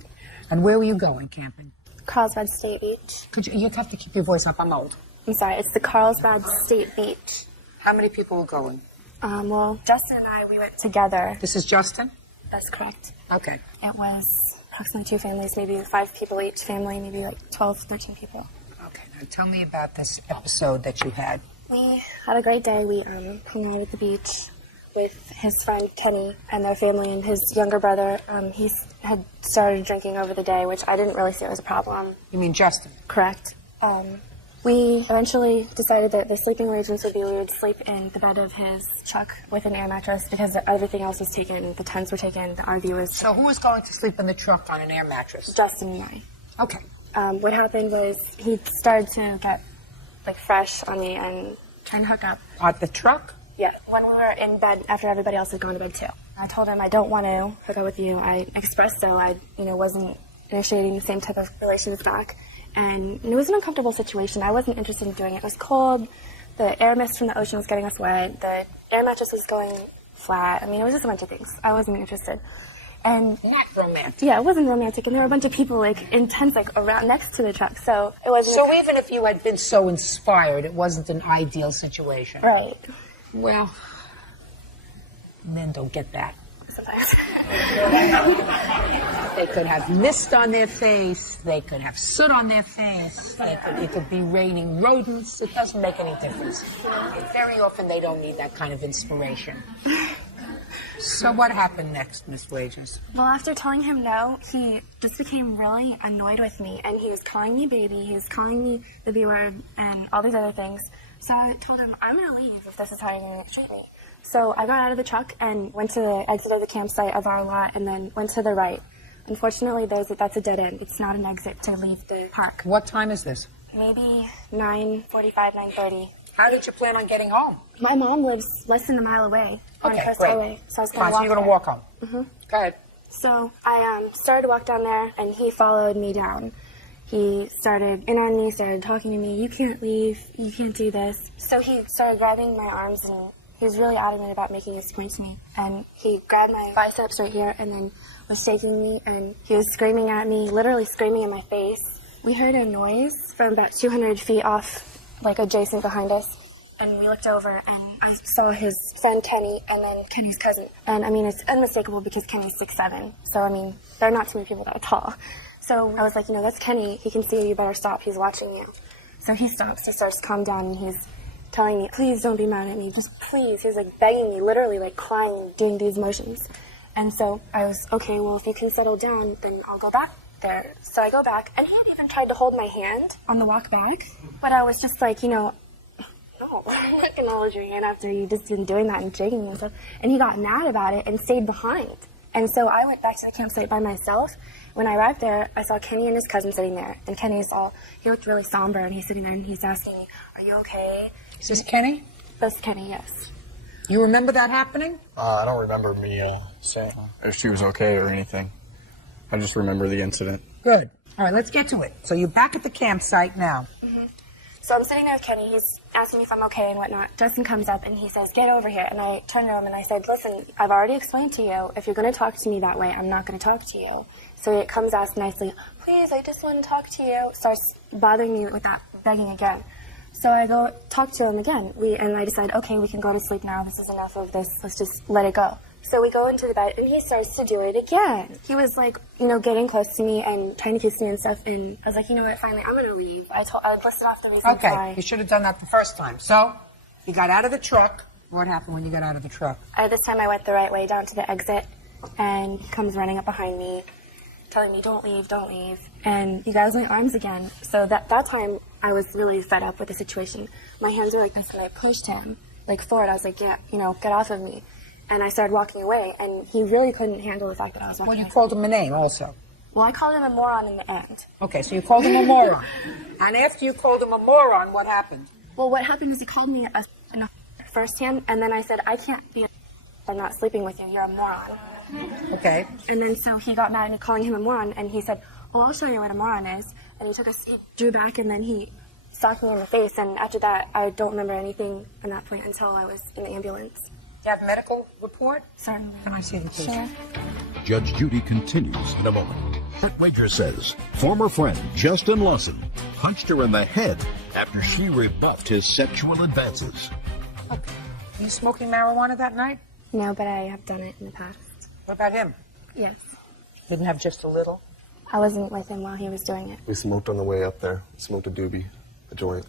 And where were you going camping? Carlsbad State Beach. You'd have to keep your voice up. I'm old. I'm sorry. It's the Carlsbad State Beach. How many people were going? Well, Justin and I, we went together. This is Justin? That's correct. Okay. It was approximately 2 families, maybe 5 people each family, maybe like 12, 13 people. Okay. Now tell me about this episode that you had. We had a great day. We hung out at the beach with his friend Kenny and their family and his younger brother. He had started drinking over the day, which I didn't really see as a problem. You mean Justin? Correct. We eventually decided that the sleeping arrangements would be we would sleep in the bed of his truck with an air mattress because everything else was taken. The tents were taken. The RV was... So who was going to sleep in the truck on an air mattress? Justin and I. Okay. What happened was he started to get fresh on me and trying to hook up. At the truck? Yeah, when we were in bed after everybody else had gone to bed too. I told him I don't want to hook up with you. I expressed so I, wasn't initiating the same type of relations back. And it was an uncomfortable situation. I wasn't interested in doing it. It was cold. The air mist from the ocean was getting us wet. The air mattress was going flat. It was just a bunch of things. I wasn't interested. And not romantic. Yeah, it wasn't romantic, and there were a bunch of people in tents around next to the truck, so it wasn't. So even if you had been so inspired, it wasn't an ideal situation. Right. Well, men don't get that. Sometimes. They could have mist on their face. They could have soot on their face. It could be raining rodents. It doesn't make any difference. Very often they don't need that kind of inspiration. So what happened next, Miss Wagers? Well, after telling him no, he just became really annoyed with me, and he was calling me baby, he was calling me the B word, and all these other things. So I told him, I'm going to leave if this is how you're going to treat me. So I got out of the truck and went to the exit of the campsite of our lot and then went to the right. Unfortunately, that's a dead end. It's not an exit to leave the park. What time is this? Maybe 9:45, 9:30. How did you plan on getting home? My mom lives less than a mile away on Coast great. Highway, so I was going to walk. So you're going to walk home? Mm-hmm. Go ahead. So I started to walk down there, and he followed me down. He started in on me, started talking to me. You can't leave. You can't do this. So he started grabbing my arms, and he was really adamant about making his point to me. And he grabbed my biceps right here, and then was shaking me, and he was screaming at me, literally screaming in my face. We heard a noise from about 200 feet off, adjacent behind us. And we looked over, and I saw his friend Kenny, and then Kenny's cousin. And, it's unmistakable because Kenny's 6'7". So, there are not too many people that tall. So So I was like, that's Kenny. He can see you. You better stop. He's watching you. So he stops. He starts to calm down, and he's telling me, please don't be mad at me. Just please. He's like begging me, literally like crying, doing these motions. And so I was, okay, well, if you can settle down, then I'll go back there. So I go back, and he had even tried to hold my hand on the walk back. But I was just like, no, I'm not going to hold your hand after you just been doing that and shaking and stuff. And he got mad about it and stayed behind. And so I went back to the campsite by myself. When I arrived there, I saw Kenny and his cousin sitting there. And he looked really somber, and he's sitting there, and he's asking me, are you okay? Is this Kenny? That's Kenny, yes. You remember that happening? I don't remember me saying if she was okay or anything. I just remember the incident. Good. All right, let's get to it. So you're back at the campsite now. Mm-hmm. So I'm sitting there with Kenny. He's asking me if I'm okay and whatnot. Justin comes up and he says, get over here. And I turned to him and I said, listen, I've already explained to you, if you're going to talk to me that way, I'm not going to talk to you. So he comes out nicely, please, I just want to talk to you. Starts bothering me with that, begging again. So I go talk to him again. And I decide, okay, we can go to sleep now. This is enough of this. Let's just let it go. So we go into the bed, and he starts to do it again. He was like, getting close to me and trying to kiss me and stuff. And I was like, you know what, finally, I'm going to leave. I listed off the reasons why. Okay, you should have done that the first time. So you got out of the truck. What happened when you got out of the truck? This time I went the right way down to the exit, and he comes running up behind me, telling me, don't leave, don't leave. And he grabs my arms again. So that time, I was really fed up with the situation. My hands were like this, and I pushed him, forward. I was like, yeah, get off of me. And I started walking away, and he really couldn't handle the fact that I was walking away. Well, you called him a name also. Well, I called him a moron in the end. Okay, so you called him a moron. And after you called him a moron, what happened? Well, what happened is he called me a firsthand, and then I said, I can't be I'm not sleeping with you. You're a moron. Okay. And then so he got mad at me calling him a moron, and he said, well, I'll show you what a moron is. And he took a seat, drew back, and then he socked me in the face. And after that, I don't remember anything from that point until I was in the ambulance. Do you have a medical report? Certainly. Can I see the please? Sure. Judge Judy continues in a moment. Britt Wager says former friend Justin Lawson punched her in the head after she rebuffed his sexual advances. Okay. Were you smoking marijuana that night? No, but I have done it in the past. What about him? Yes. Didn't have just a little? I wasn't with him while he was doing it. We smoked on the way up there. Smoked a doobie, a joint.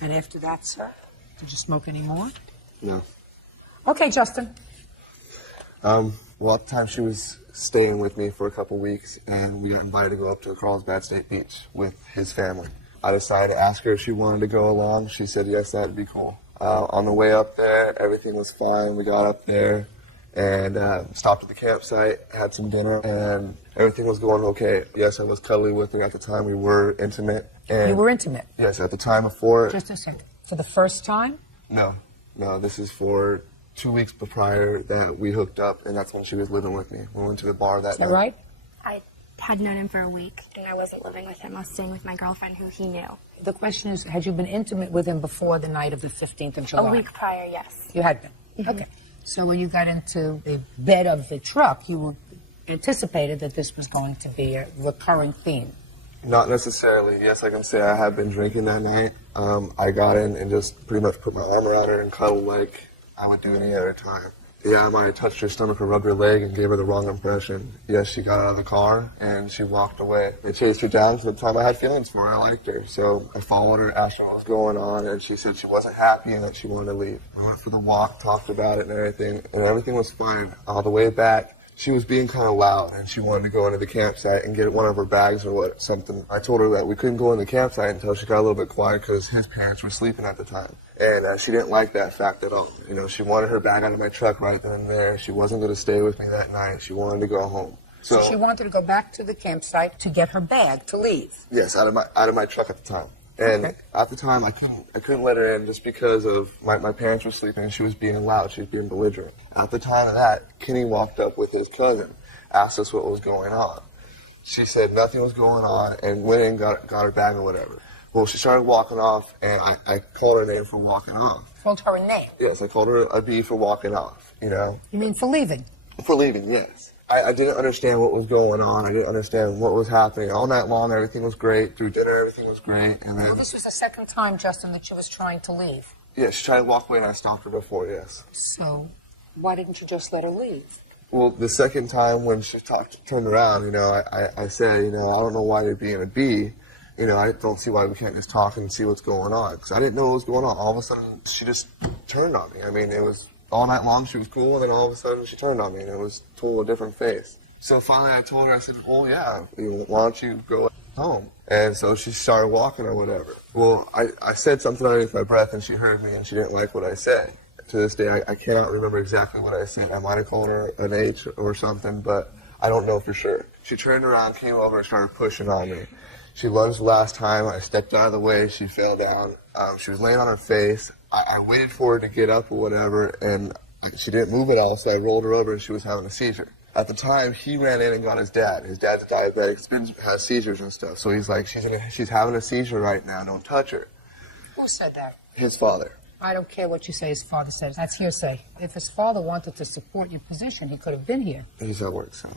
And after that, sir? Did you smoke any more? No. Okay, Justin. Well, at the time she was staying with me for a couple weeks, and we got invited to go up to Carlsbad State Beach with his family. I decided to ask her if she wanted to go along. She said yes, that'd be cool. On the way up there, everything was fine. We got up there and stopped at the campsite, had some dinner, and everything was going okay. Yes, I was cuddly with her. At the time, we were intimate. And you were intimate? Yes, at the time before. Just a second. For the first time? No, this is for 2 weeks prior that we hooked up, and that's when she was living with me. We went to the bar that night. Is that right? I had known him for a week, and I wasn't living with him. I was staying with my girlfriend who he knew. The question is, had you been intimate with him before the night of the 15th of July? A week prior, yes. You had been? Mm-hmm. Okay. So when you got into the bed of the truck, you anticipated that this was going to be a recurring theme. Not necessarily. Yes, I can say I have been drinking that night. I got in and just pretty much put my arm around her and cuddled like I would do any other time. Yeah, I might have touched her stomach or rubbed her leg and gave her the wrong impression. Yes, she got out of the car and she walked away. I chased her down for the time I had feelings for her. I liked her. So I followed her, asked her what was going on, and she said she wasn't happy and that she wanted to leave. I went for the walk, talked about it and everything was fine. All the way back, she was being kind of loud, and she wanted to go into the campsite and get one of her bags or something. I told her that we couldn't go in the campsite until she got a little bit quiet because his parents were sleeping at the time. And she didn't like that fact at all. She wanted her bag out of my truck right then and there. She wasn't going to stay with me that night. She wanted to go home. So she wanted to go back to the campsite to get her bag to leave? Yes, out of my truck at the time. And at the time, I couldn't let her in just because of my parents were sleeping and she was being loud. She was being belligerent. At the time of that, Kenny walked up with his cousin, asked us what was going on. She said nothing was going on and went in and got her bag or whatever. Well, she started walking off, and I called her name for walking off. Called her a name? Yes, I called her a B for walking off, You mean for leaving? For leaving, yes. I didn't understand what was going on. I didn't understand what was happening. All night long, everything was great. Through dinner, everything was great. And then this was the second time, Justin, that she was trying to leave. Yeah, she tried to walk away, and I stopped her before, yes. So why didn't you just let her leave? Well, the second time when she turned around, you know, I said, you know, I don't know why you're being a B. You know, I don't see why we can't just talk and see what's going on. Because I didn't know what was going on. All of a sudden, she just turned on me. I mean, it was all night long she was cool, and then all of a sudden she turned on me, and it was total different face. So finally I told her, I said, well, yeah, why don't you go home? And so she started walking or whatever. Well, I said something underneath my breath, and she heard me, and she didn't like what I said. To this day, I cannot remember exactly what I said. I might have called her an H or something, but I don't know for sure. She turned around, came over, and started pushing on me. She lunged the last time. I stepped out of the way. She fell down. She was laying on her face. I waited for her to get up or whatever, and she didn't move at all, so I rolled her over, and she was having a seizure. At the time, he ran in and got his dad. His dad's diabetic, has seizures and stuff. So he's like, she's having a seizure right now. Don't touch her. Who said that? His father. I don't care what you say his father says. That's hearsay. If his father wanted to support your position, he could have been here. He's at work, son.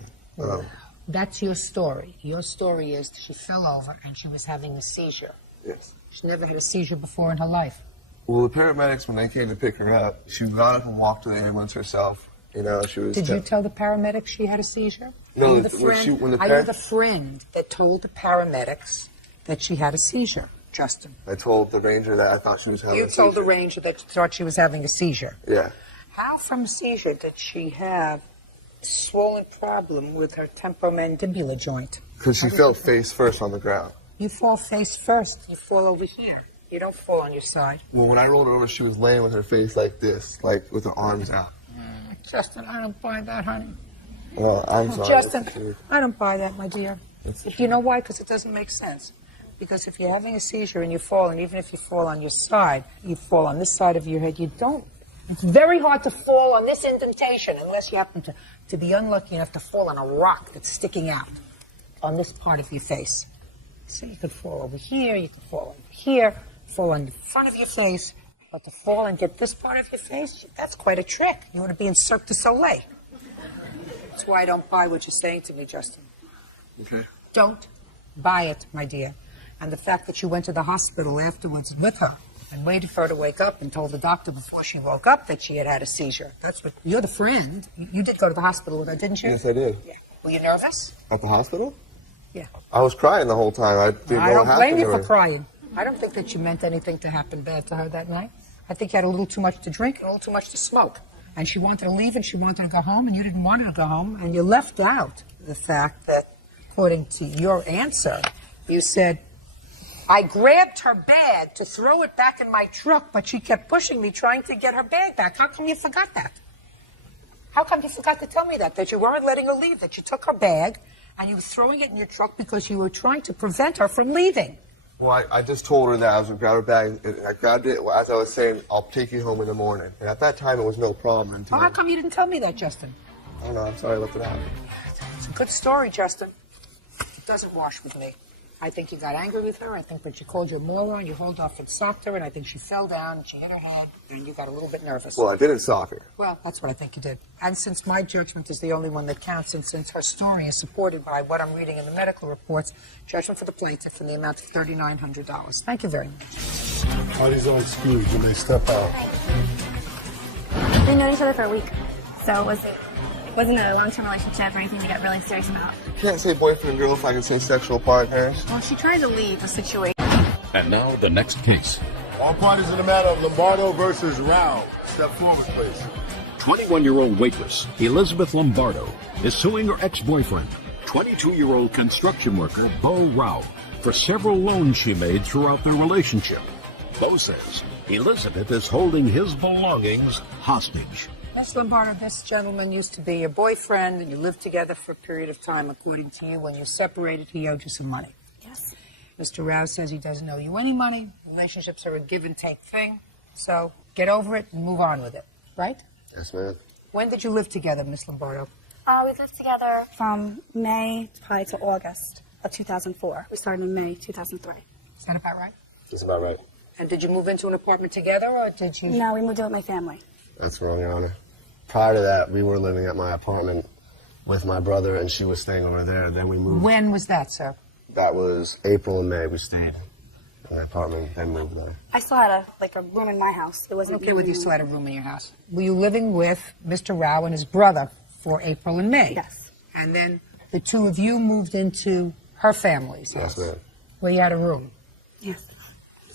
That's your story. Your story is she fell over and she was having a seizure. Yes. She never had a seizure before in her life. Well, the paramedics, when they came to pick her up, she got up and walked to the ambulance herself. You know, she was... Did you tell the paramedics she had a seizure? No, Are you the friend that told the paramedics that she had a seizure, Justin? I told the ranger that I thought she was having a seizure. You told the ranger that you thought she was having a seizure? Yeah. How from a seizure did she have a swollen problem with her temporomandibular joint? Because she fell face first on the ground. You fall face first. You fall over here. You don't fall on your side. Well, when I rolled her over, she was laying with her face like this, like with her arms out. Justin, I don't buy that, honey. No, I'm sorry. Justin, I don't buy that, my dear. You know why? Because it doesn't make sense. Because if you're having a seizure and you fall, and even if you fall on your side, you fall on this side of your head, you don't. It's very hard to fall on this indentation unless you happen to be unlucky enough to fall on a rock that's sticking out on this part of your face. So you could fall over here, you could fall over here, fall on the front of your face, but to fall and get this part of your face, that's quite a trick. You want to be in Cirque du Soleil. That's why I don't buy what you're saying to me, Justin. Okay. Don't buy it, my dear. And the fact that you went to the hospital afterwards with her and waited for her to wake up and told the doctor before she woke up that she had had a seizure. That's what, you're the friend. You did go to the hospital with her, didn't you? Yes, I did. Yeah. Were you nervous? At the hospital? Yeah. I was crying the whole time. I didn't know what don't blame happened you to for her. crying. I don't think that you meant anything to happen bad to her that night. I think you had a little too much to drink and a little too much to smoke. And she wanted to leave and she wanted to go home and you didn't want her to go home. And you left out the fact that, according to your answer, you said, I grabbed her bag to throw it back in my truck, but she kept pushing me trying to get her bag back. How come you forgot that? How come you forgot to tell me that you weren't letting her leave, that you took her bag and you were throwing it in your truck because you were trying to prevent her from leaving? Well, I just told her that I was going to grab her bag, and I grabbed it as I was saying, I'll take you home in the morning. And at that time, it was no problem. Until How come you didn't tell me that, Justin? I don't know. I'm sorry I left it out. It's a good story, Justin. It doesn't wash with me. I think you got angry with her. I think that you called you a moron. You hauled off and socked her, and I think she fell down and she hit her head, and you got a little bit nervous. Well, I didn't sock her. Well, that's what I think you did. And since my judgment is the only one that counts, and since her story is supported by what I'm reading in the medical reports, judgment for the plaintiff in the amount of $3,900. Thank you very much. Parties are excused. You may step out. We've known each other for a week, so it wasn't a long-term relationship or anything to get really serious about. You can't say boyfriend and girl if I can say sexual partners. Well, she tried to leave the situation. And now the next case. All parties in the matter of Lombardo versus Rao. Step forward, please. 21-year-old waitress Elizabeth Lombardo is suing her ex-boyfriend, 22-year-old construction worker Bo Rao, for several loans she made throughout their relationship. Bo says Elizabeth is holding his belongings hostage. Ms. Lombardo, this gentleman used to be your boyfriend, and you lived together for a period of time. According to you, when you separated, he owed you some money. Yes. Mr. Rouse says he doesn't owe you any money. Relationships are a give-and-take thing. So get over it and move on with it, right? Yes, ma'am. When did you live together, Ms. Lombardo? We lived together from May probably to August of 2004. We started in May 2003. Is that about right? That's about right. And did you move into an apartment together, or did you... No, we moved in with my family. That's wrong, Your Honor. Prior to that, we were living at my apartment with my brother, and she was staying over there. Then we moved. When was that, sir? That was April and May. We stayed in the apartment, then moved there. I still had a room in my house. It wasn't Okay with you still had a room in your house. Were you living with Mr. Rao and his brother for April and May. Yes. And then the two of you moved into her family's house. Yes, ma'am. Where you had a room. Yes.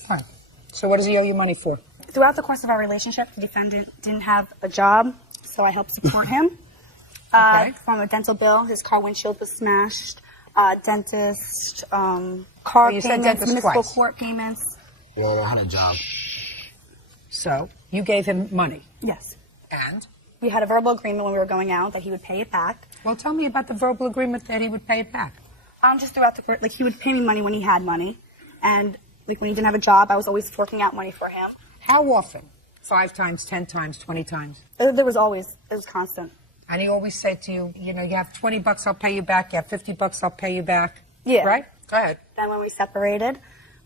Fine. So what does he owe you money for? Throughout the course of our relationship, the defendant didn't have a job, so I helped support him. From a dental bill, his car windshield was smashed, dentist, car You said payments, dentist municipal twice. court payments. Well, I had a job. So you gave him money. Yes. And? We had a verbal agreement when we were going out that he would pay it back. Well, tell me about the verbal agreement that he would pay it back. Just throughout the court, like he would pay me money when he had money, and like when he didn't have a job, I was always forking out money for him. How often? 5 times, 10 times, 20 times? It was constant. And he always said to you, you know, you have $20, I'll pay you back. You have $50, I'll pay you back. Yeah. Right? Go ahead. Then when we separated,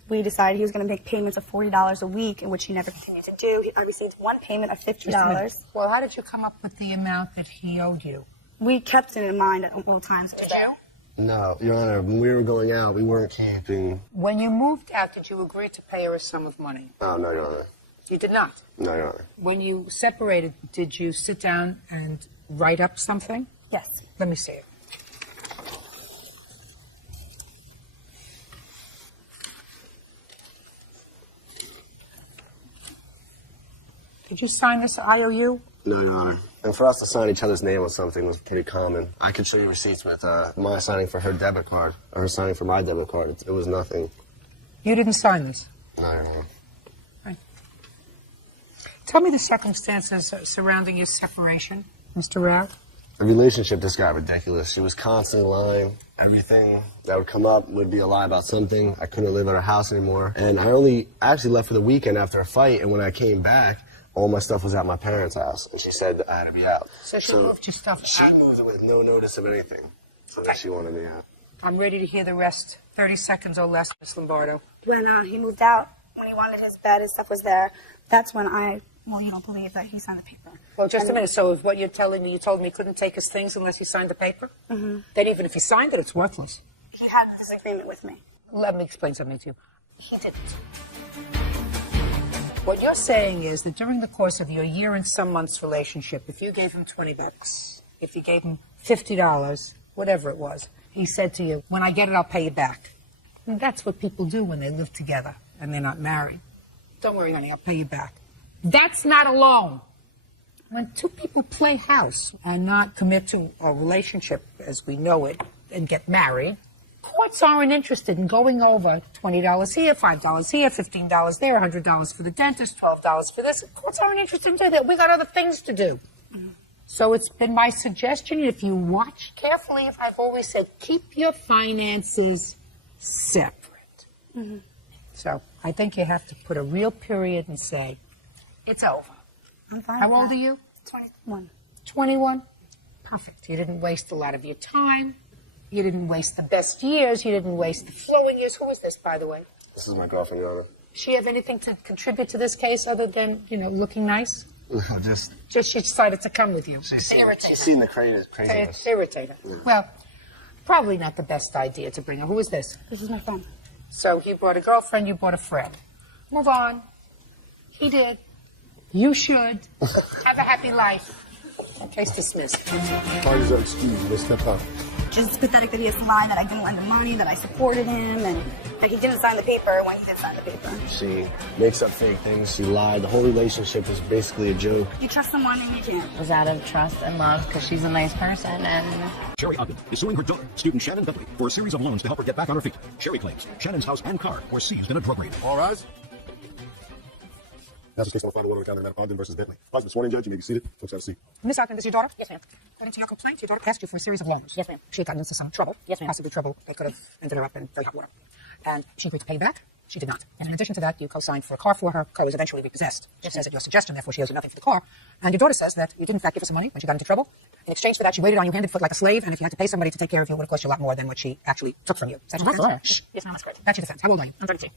we decided he was going to make payments of $40 a week, in which he never continued to do. I received one payment of $50. Well, how did you come up with the amount that he owed you? We kept it in mind at all times. Did you? No, Your Honor, when we were going out, we weren't camping. When you moved out, did you agree to pay her a sum of money? Oh, no, Your Honor. You did not? No, Your Honor. When you separated, did you sit down and write up something? Yes. Let me see it. Did you sign this IOU? No, Your Honor. And for us to sign each other's name on something was pretty common. I could show you receipts with my signing for her debit card, or her signing for my debit card. It was nothing. You didn't sign this? No, Your Honor. Right. Tell me the circumstances surrounding your separation, Mr. Rao. The relationship just got ridiculous. She was constantly lying. Everything that would come up would be a lie about something. I couldn't live at her house anymore. And I actually left for the weekend after a fight, and when I came back, all my stuff was at my parents' house, and she said I had to be out. So she moved your stuff She out? moved it with no notice of anything. So she wanted me out. I'm ready to hear the rest. 30 seconds or less, Miss Lombardo. When he moved out, when he wanted his bed, his stuff was there, that's when you don't believe that he signed the paper. Well, just a minute. So if what you're telling me, you told me he couldn't take his things unless he signed the paper? Mm-hmm. Then even if he signed it, it's worthless. He had this agreement with me. Let me explain something to you. He didn't. What you're saying is that during the course of your year and some months relationship, if you gave him $20, if you gave him $50, whatever it was, he said to you, when I get it, I'll pay you back. And that's what people do when they live together and they're not married. Don't worry, honey, I'll pay you back. That's not a loan. When two people play house and not commit to a relationship as we know it and get married, courts aren't interested in going over $20 here, $5 here, $15 there, $100 for the dentist, $12 for this. Courts aren't interested in doing that. We got other things to do. Mm-hmm. So it's been my suggestion, if you watch carefully, I've always said, keep your finances separate. Mm-hmm. So I think you have to put a real period and say, it's over. I'm fine. How old are you? 21. 21? Perfect. You didn't waste a lot of your time. You didn't waste the best years. You didn't waste the flowing years. Who is this, by the way? This is my girlfriend, Your Honor. She have anything to contribute to this case other than, looking nice? Just she decided to come with you. She's seen the craziness. To irritate her. Yeah. Well, probably not the best idea to bring her. Who is this? This is my friend. So he brought a girlfriend, you brought a friend. Move on. He did. You should. Have a happy life. Case dismissed. Parties are excused. Let's step up. Just pathetic that he has to lie that I didn't lend him money, that I supported him, and that he didn't sign the paper when he did sign the paper. She makes up fake things. She lied. The whole relationship was basically a joke. You trust someone and you can't. It was out of trust and love because she's a nice person and... Sherry Ogden is suing her daughter, student Shannon Bentley, for a series of loans to help her get back on her feet. Sherry claims Shannon's house and car were seized in a drug raid. All rise. Now, this case number 501 on the calendar, Madam Ogden versus Bentley. Husband sworn in, judge. You may be seated. Folks, have a seat. Miss Ogden, this is your daughter? Yes, ma'am. According to your complaint, your daughter asked you for a series of loans. Yes, ma'am. She had gotten into some trouble. Yes, ma'am. Possibly trouble that could have ended her up in very hot water. And she agreed to pay you back. She did not. And in addition to that, you co-signed for a car for her. Car was eventually repossessed. She says at your suggestion, therefore she owes you nothing for the car. And your daughter says that you did in fact give her some money when she got into trouble. In exchange for that, she waited on you hand and foot like a slave, and if you had to pay somebody to take care of you, it would have cost you a lot more than what she actually took from you. Is that your defense? Shh. Yes, ma'am, that's correct. That's your defense. How old are you? I'm 32.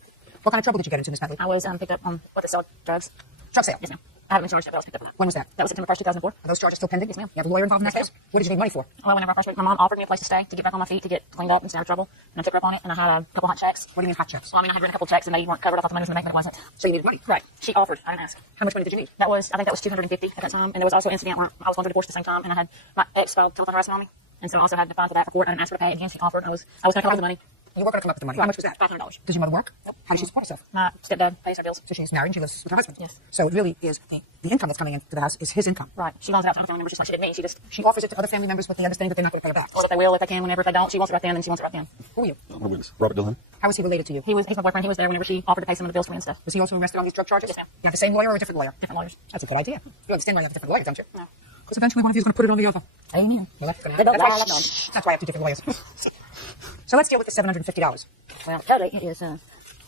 What kind of trouble did you get into, Miss Bentley? I was picked up on what they sell drugs. Drug sale. Yes, ma'am. I haven't been charged yet, but I was picked up for that. When was that? That was September 1st, 2004. Are those charges still pending? Yes, ma'am. You have a lawyer involved in that Yes, case? What did you need money for? Well, whenever I first my mom offered me a place to stay to get back on my feet, to get cleaned up and stay out of trouble, and I took her up on it, and I had a couple hot checks. What do you mean hot checks? Well, I mean, I had written a couple checks, and they weren't covered off the money from the bank, but it wasn't. So you needed money? Right. She offered. I didn't ask. How much money did you need? I think that was $250 at that time, and there was also an incident where I was going through divorce at the same time, and I had my ex filed telephone harassment on me, and so I also had to file for that for court. I didn't ask her to pay it again. She offered. I was going to come up with the money. You were going to come up with the money. How much was that? $500. Does your mother work? Nope. How does she support herself? My stepdad pays her bills. So she's married and she lives with her husband. Yes. So it really is the income that's coming into the house is his income. Right. She loans it out to other family members just like she did me. She offers it to other family members with the understanding that they're not going to pay her back. Or that they will if they can, whenever. If they don't, she wants it right then, and she wants it right then. Who are you? My witness, Robert Dillon. How is he related to you? He's my boyfriend. He was there whenever she offered to pay some of the bills for me and stuff. Was he also arrested on these drug charges? Yes, ma'am. You have the same lawyer or a different lawyer? Different lawyers. That's a good idea. You understand why you have a different lawyer, don't you? No. Because eventually one of you is going to put it on the other. Amen. Well, that's going to happen. That's why I have two different lawyers. So let's deal with the $750. Well, totally, it is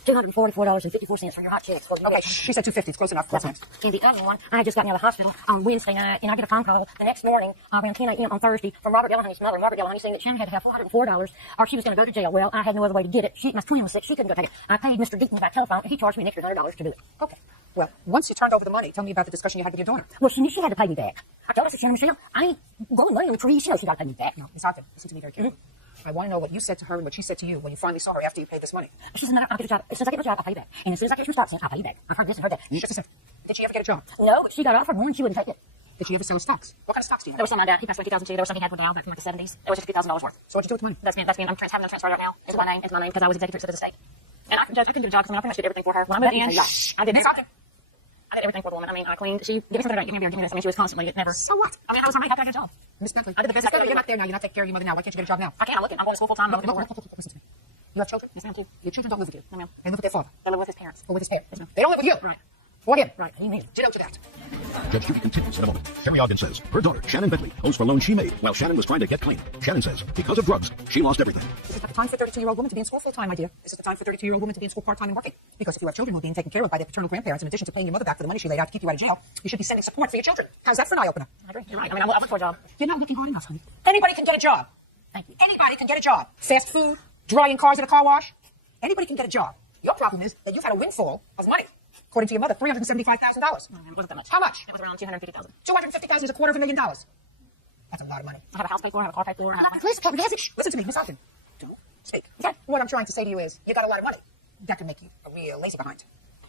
$244.54 for your hot checks. Okay, she said $250. It's close enough. That's right. And the other one, I just got out of the hospital on Wednesday night, and I get a phone call the next morning around 10 a.m. on Thursday from Robert Delahunty's mother. Robert Delahunty saying that Shannon had to have $404 or she was going to go to jail. Well, I had no other way to get it. My twin was sick. She couldn't go take it. I paid Mr. Deaton by telephone, and he charged me an extra $100 to do it. Okay. Well, once you turned over the money, tell me about the discussion you had with your daughter. Well, she knew she had to pay me back. I told her, I said, Shannon Michelle, I ain't going money on the tree. She knows she got to pay me back. No, Miss Ogden, listen to me very carefully. I want to know what you said to her and what she said to you when you finally saw her after you paid this money. She said, I'll get a job. As soon as I get a job, I'll pay you back. And as soon as I get some stocks in, I'll pay you back. I've heard this and heard that. Just a second. Did she ever get a job? No, but she got offered one and she wouldn't take it. Did she ever sell stocks? What kind of stocks do you have? There was some my dad. He passed away in 2002. There was some he had with Dow back in like the 70s. There was $50,000 worth. So what'd you do with the money? That's me. I'm having them transferred right now. It's my name because I was executive of the estate. And I can get a job because I pretty much did everything for her. When I moved in, I did everything for the woman. I mean, I cleaned. She give me something to drink, give me beer, give me this. I mean, she was constantly never. So what? I mean, how was her maid? How can I get a job? Miss Bentley, I did the best I could. You're not there now. You're not taking care of your mother now. Why can't you get a job now? I can't. I'm looking. I'm going to school full time. Look, listen to me. You have children? Yes, ma'am, too. Your children don't live with you. No, ma'am. They live with their father. They live with his parents. Or with his parents. Yes, ma'am. They don't live with you. Right. Or him. Right. Amen. Ditto to that. Judge Judy continues in a moment. Terry Ogden says her daughter, Shannon Bentley, owes for loans she made while Shannon was trying to get clean. Shannon says because of drugs, she lost everything. This is not the time for a 32-year-old woman to be in school full-time, my dear. This is the time for a 32-year-old woman to be in school part-time and working. Because if you have children who are being taken care of by their paternal grandparents, in addition to paying your mother back for the money she laid out to keep you out of jail, you should be sending support for your children. How's that for an eye-opener? I agree. You're right. I mean, I'm looking for a job. You're not looking hard enough, honey. Anybody can get a job. Thank you. Anybody can get a job. Fast food, drying cars at a car wash. Anybody can get a job. Your problem is that you've had a windfall of money. According to your mother, $375,000. No, it wasn't that much. How much? It was around $250,000. $250,000 is $250,000. That's a lot of money. I have a house paid for. I have a car paid for. Listen to me, Miss Ogden. Don't speak. Okay. What I'm trying to say to you is, you got a lot of money. That can make you a real lazy behind.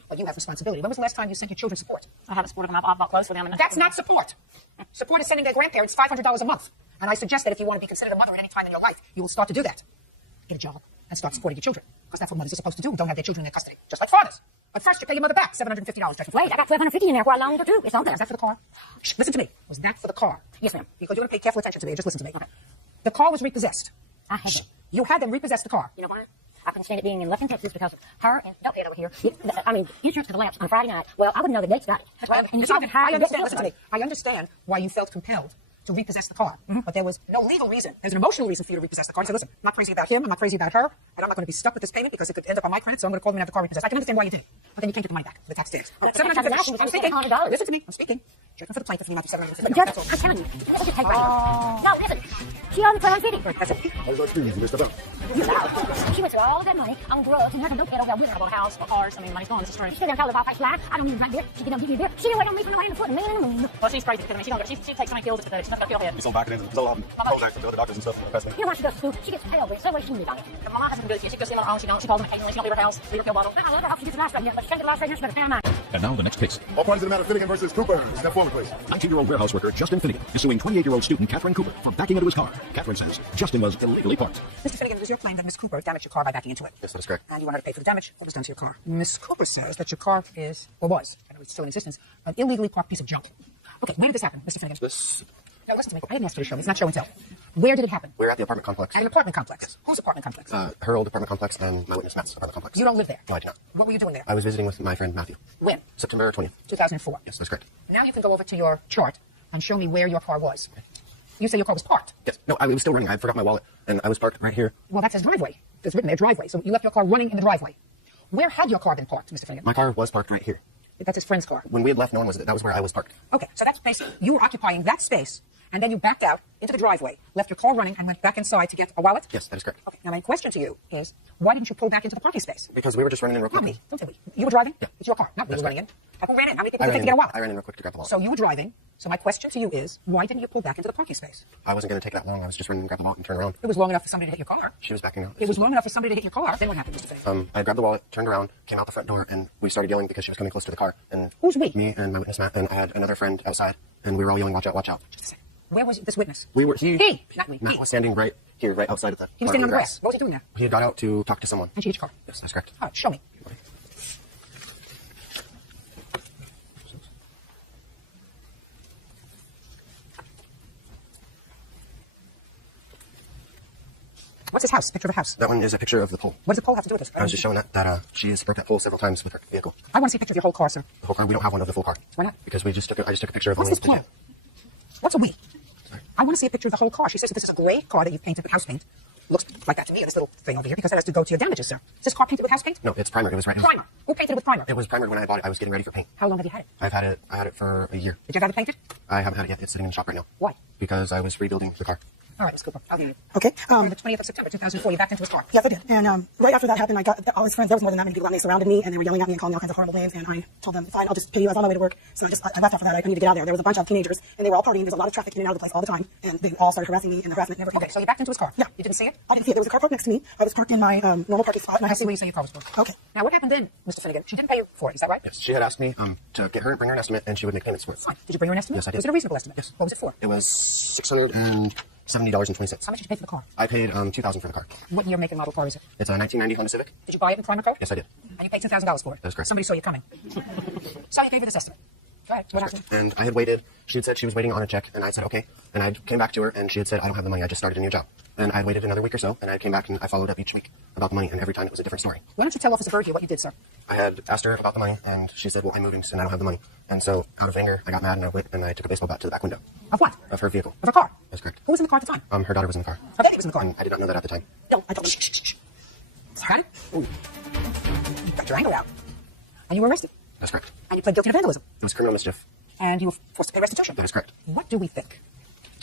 But you have responsibility. When was the last time you sent your children support? I haven't supported them. I've bought clothes for them. And that's not support. Support is sending their grandparents $500 a month. And I suggest that if you want to be considered a mother at any time in your life, you will start to do that. Get a job and start supporting your children. Because that's what mothers are supposed to do. Don't have their children in their custody. Just like fathers. But first, you pay your mother back $750. Wait, I got $1,250 in there where I loaned her too. It's on there. Was that for the car? Shh, listen to me. Was that for the car? Yes, ma'am. Because you're going to pay careful attention to me. Just listen to me. Okay. The car was repossessed. I had them. You had them repossess the car. You know why? I couldn't stand it being in Lufkin, Texas because of her and don't head over here. I mean, insurance could lapse on Friday night. Well, I wouldn't know the date's got it. That's why. I understand. Listen to me. I understand why you felt compelled to repossess the car. But there was no legal reason. There's an emotional reason for you to repossess the car. You said, listen, I'm not crazy about him. I'm not crazy about her. And I'm not going to be stuck with this payment because it could end up on my credit. So I'm going to call them and have the car repossessed. I can understand why you did. But then you can't get the money back. The tax stamps. I'm speaking. Listen to me. I'm speaking. Judgment for the plaintiff, and you have $750. Judge, I'm telling you, this is take right now. No, listen. She owed me $750. That's it. How was our students? You missed about. She went through all of that money on drugs and nothing. Don't pay. I don't have. We don't have a house or cars. I mean, money's gone. This is strange. She didn't tell us about price line. I don't even drink beer. She didn't give me beer. She didn't wait on me from the rain and foot and man in the moon. Well, she's crazy because I mean, she takes my pills. She's not gonna feel head. It's on back and then so to other doctors and stuff. You know why she goes to school? She gets pale, but so way she knew about it. But my mom hasn't been good. She goes in on her own. She don't. She calls me occasionally. She don't leave her house. Leave her pill bottle. I love her. She gets the last right here, but she can't get the last right here. She better pay mine. And now the next case. All parties in the matter, Finnegan versus Cooper. Step forward, please. 19-year-old warehouse worker Justin Finnegan is suing 28-year-old student Catherine Cooper for backing into his car. Catherine says Justin was illegally parked. Mr. Finnegan, it is your claim that Miss Cooper damaged your car by backing into it. Yes, that is correct. And you want her to pay for the damage that was done to your car. Miss Cooper says that your car is, or was, and it's still in existence, an illegally parked piece of junk. Okay, where did this happen, Mr. Finnegan? No, listen to me. I didn't ask you to show me. It's not show and tell. Where did it happen? We're at the apartment complex. At an apartment complex. Whose apartment complex? Her old apartment complex and my witness Matt's apartment complex. You don't live there? No, I do not. What were you doing there? I was visiting with my friend Matthew. When? September 20th. 2004. Yes, that's correct. Now you can go over to your chart and show me where your car was. You say your car was parked. Yes. No, I was still running. I forgot my wallet, and I was parked right here. Well, that says driveway. It's written there, driveway. So you left your car running in the driveway. Where had your car been parked, Mr. Finnegan? My car was parked right here. That's his friend's car. When we had left, no one was there. That was where I was parked. Okay, so that's basically, you were occupying that space And then you backed out into the driveway, left your car running, and went back inside to get a wallet? Yes, that is correct. Okay, now my question to you is, why didn't you pull back into the parking space? Because we were just running in real quick. Not me. Don't tell me. You were driving? Yeah. It's your car, not me. You were running in. Who ran in? How many people I did it take to get a wallet? ran in real quick to grab the wallet. So you were driving. So my question to you is, why didn't you pull back into the parking space? I wasn't going to take that long. I was just running to grab the wallet and turn around. It was long enough for somebody to hit your car. She was backing out. It was long enough for somebody to hit your car. Then what happened, Mr. Finnegan? I grabbed the wallet, turned around, came out the front door, and we started yelling because she was coming close to the car. And who's we? Me and my witness Matt, and I had another friend outside, and we were all yelling, "Watch out! Watch out!" Just a second. Where was this witness? We were He, not me. Matt He. was standing right here, right outside of the. He was standing on the grass. What was he doing there? He had got out to talk to someone. And she hit your car. Yes, that's correct. All right, show me. What's his house? Picture of a house. That one is a picture of the pole. What does the pole have to do with this? I was just showing that she has broke that pole several times with her vehicle. I want to see a picture of your whole car, sir. The whole car. We don't have one of the full car. Why not? Because I just took a picture of What's one. this pole? What's a we? Sorry. I want to see a picture of the whole car. She says that this is a gray car that you've painted with house paint. Looks like that to me, this little thing over here, because that has to go to your damages, sir. Is this car painted with house paint? No, it's primer. It was right. Primer. Who painted it with primer? It was primer when I bought it. I was getting ready for paint. How long have you had it? I had it for a year. Did you ever have it painted? I haven't had it yet. It's sitting in the shop right now. Why? Because I was rebuilding the car. All right, Ms. Cooper, I'll give you. Okay. On the 20th of September, 2004, you backed into his car. Yes, I did. And right after that happened, I got all his friends. There was more than that many people. They surrounded me, and they were yelling at me and calling me all kinds of horrible names. And I told them, fine, I'll just pay you. I was on my way to work. So I left after that. I need to get out of there. There was a bunch of teenagers, and they were all partying. There's a lot of traffic in and out of the place all the time. And they all started harassing me, and the harassment never ended. Okay, so you backed into his car? Yeah. You didn't see it? I didn't see it. There was a car parked next to me. I was parked in my normal parking spot. And I see where you say your car was parked. Okay. Now, what happened then, Mr. Finnegan? She didn't pay you for it, is that right? Yes. She had asked me to get her, bring her an estimate, and she would make payments for it. Fine. Did you bring her an estimate? Yes, I did. Was it a reasonable estimate? Yes. What was it for? It was $670.20. How much did you pay for the car? I paid $2,000 for the car. What year, make, and model car is it? It's a 1990 Honda Civic. Did you buy it in primer code? Yes, I did. And you paid $10,000 for it? That is correct. Somebody saw you coming. So you gave her this estimate. Go ahead. What happened? And I had waited. She had said she was waiting on a check, and I said okay. And I came back to her, and she had said, I don't have the money. I just started a new job. And I had waited another week or so, and I came back and I followed up each week about the money, and every time it was a different story. Why don't you tell Officer Berg here what you did, sir? I had asked her about the money, and she said, well, I'm moving soon. I don't have the money. And so, out of anger, I got mad, and I went and I took a baseball bat to the back window. Of what? Of her vehicle. Of a car? That's correct. Who was in the car at the time? Her daughter was in the car. Her baby was in the car? And I did not know that at the time. No, I don't. Shh. Got it? Ooh. You got your anger out. And you were arrested. That's correct. And you pled guilty to vandalism. It was criminal mischief. And you were forced to pay restitution. That is correct. What do we think?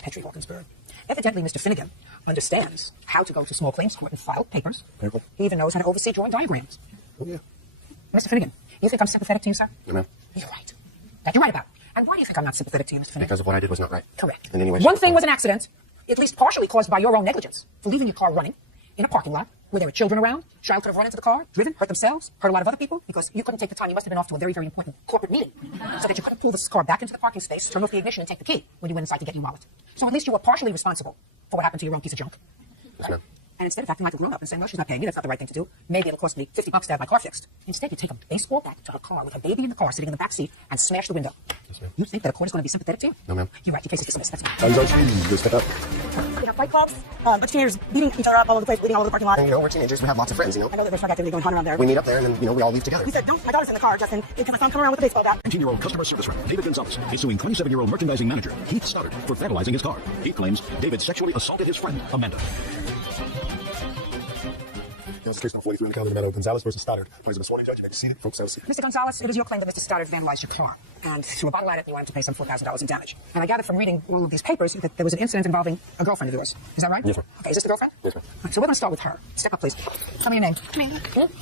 Petrie Hawkinsburg. Evidently, Mr. Finnegan understands how to go to small claims court and file papers. Careful. He even knows how to oversee drawing diagrams. Oh, yeah. Mr. Finnegan, you think I'm sympathetic to you, sir? No, ma'am. You're right. That you're right about. And why do you think I'm not sympathetic to you, Mr. Finnegan? Because of what I did was not right. Correct. In any way, One thing was an accident, at least partially caused by your own negligence, for leaving your car running in a parking lot where there were children around. Child could have run into the car, driven, hurt themselves, hurt a lot of other people, because you couldn't take the time. You must have been off to a very, very important corporate meeting, so that you couldn't pull this car back into the parking space, turn off the ignition, and take the key when you went inside to get your wallet. So at least you were partially responsible for what happened to your own piece of junk. Yes, ma'am. And instead of acting like a grown-up and saying, well, she's not paying me, that's not the right thing to do. Maybe it'll cost me $50 to have my car fixed. Instead, you take a baseball bat to her car with her baby in the car sitting in the back seat and smash the window. Yes, ma'am. You think that a court is going to be sympathetic to you? No, ma'am. You're right. Your case is dismissed. That's fine. I'm going to just step up. We have fight clubs, but teenagers beating each other up all over the place, bleeding all over the parking lot. And, we're teenagers. We have lots of friends, I know that there's drug activity going on around there. We meet up there, and then, we all leave together. He said, no, my daughter's in the car, Justin. Because my son come around with a baseball bat. 19-year-old customer service rep David Gonzalez is suing 27-year-old merchandising manager Keith Stoddard for vandalizing his car. He claims David sexually assaulted his friend, Amanda. This case number 43 on the calendar, Matter Gonzalez versus Stoddard. Please, Ms. Swanee, judge, you may be seated. Folks, have a seat. Mr. Gonzalez, it is your claim that Mr. Stoddard vandalized your car and threw a bottle at it and you wanted to pay some $4,000 in damage. And I gathered from reading all of these papers that there was an incident involving a girlfriend of yours. Is that right? Yes, ma'am. Okay, is this the girlfriend? Yes, ma'am. Right, so we're going to start with her. Step up, please. Tell me your name. Amanda.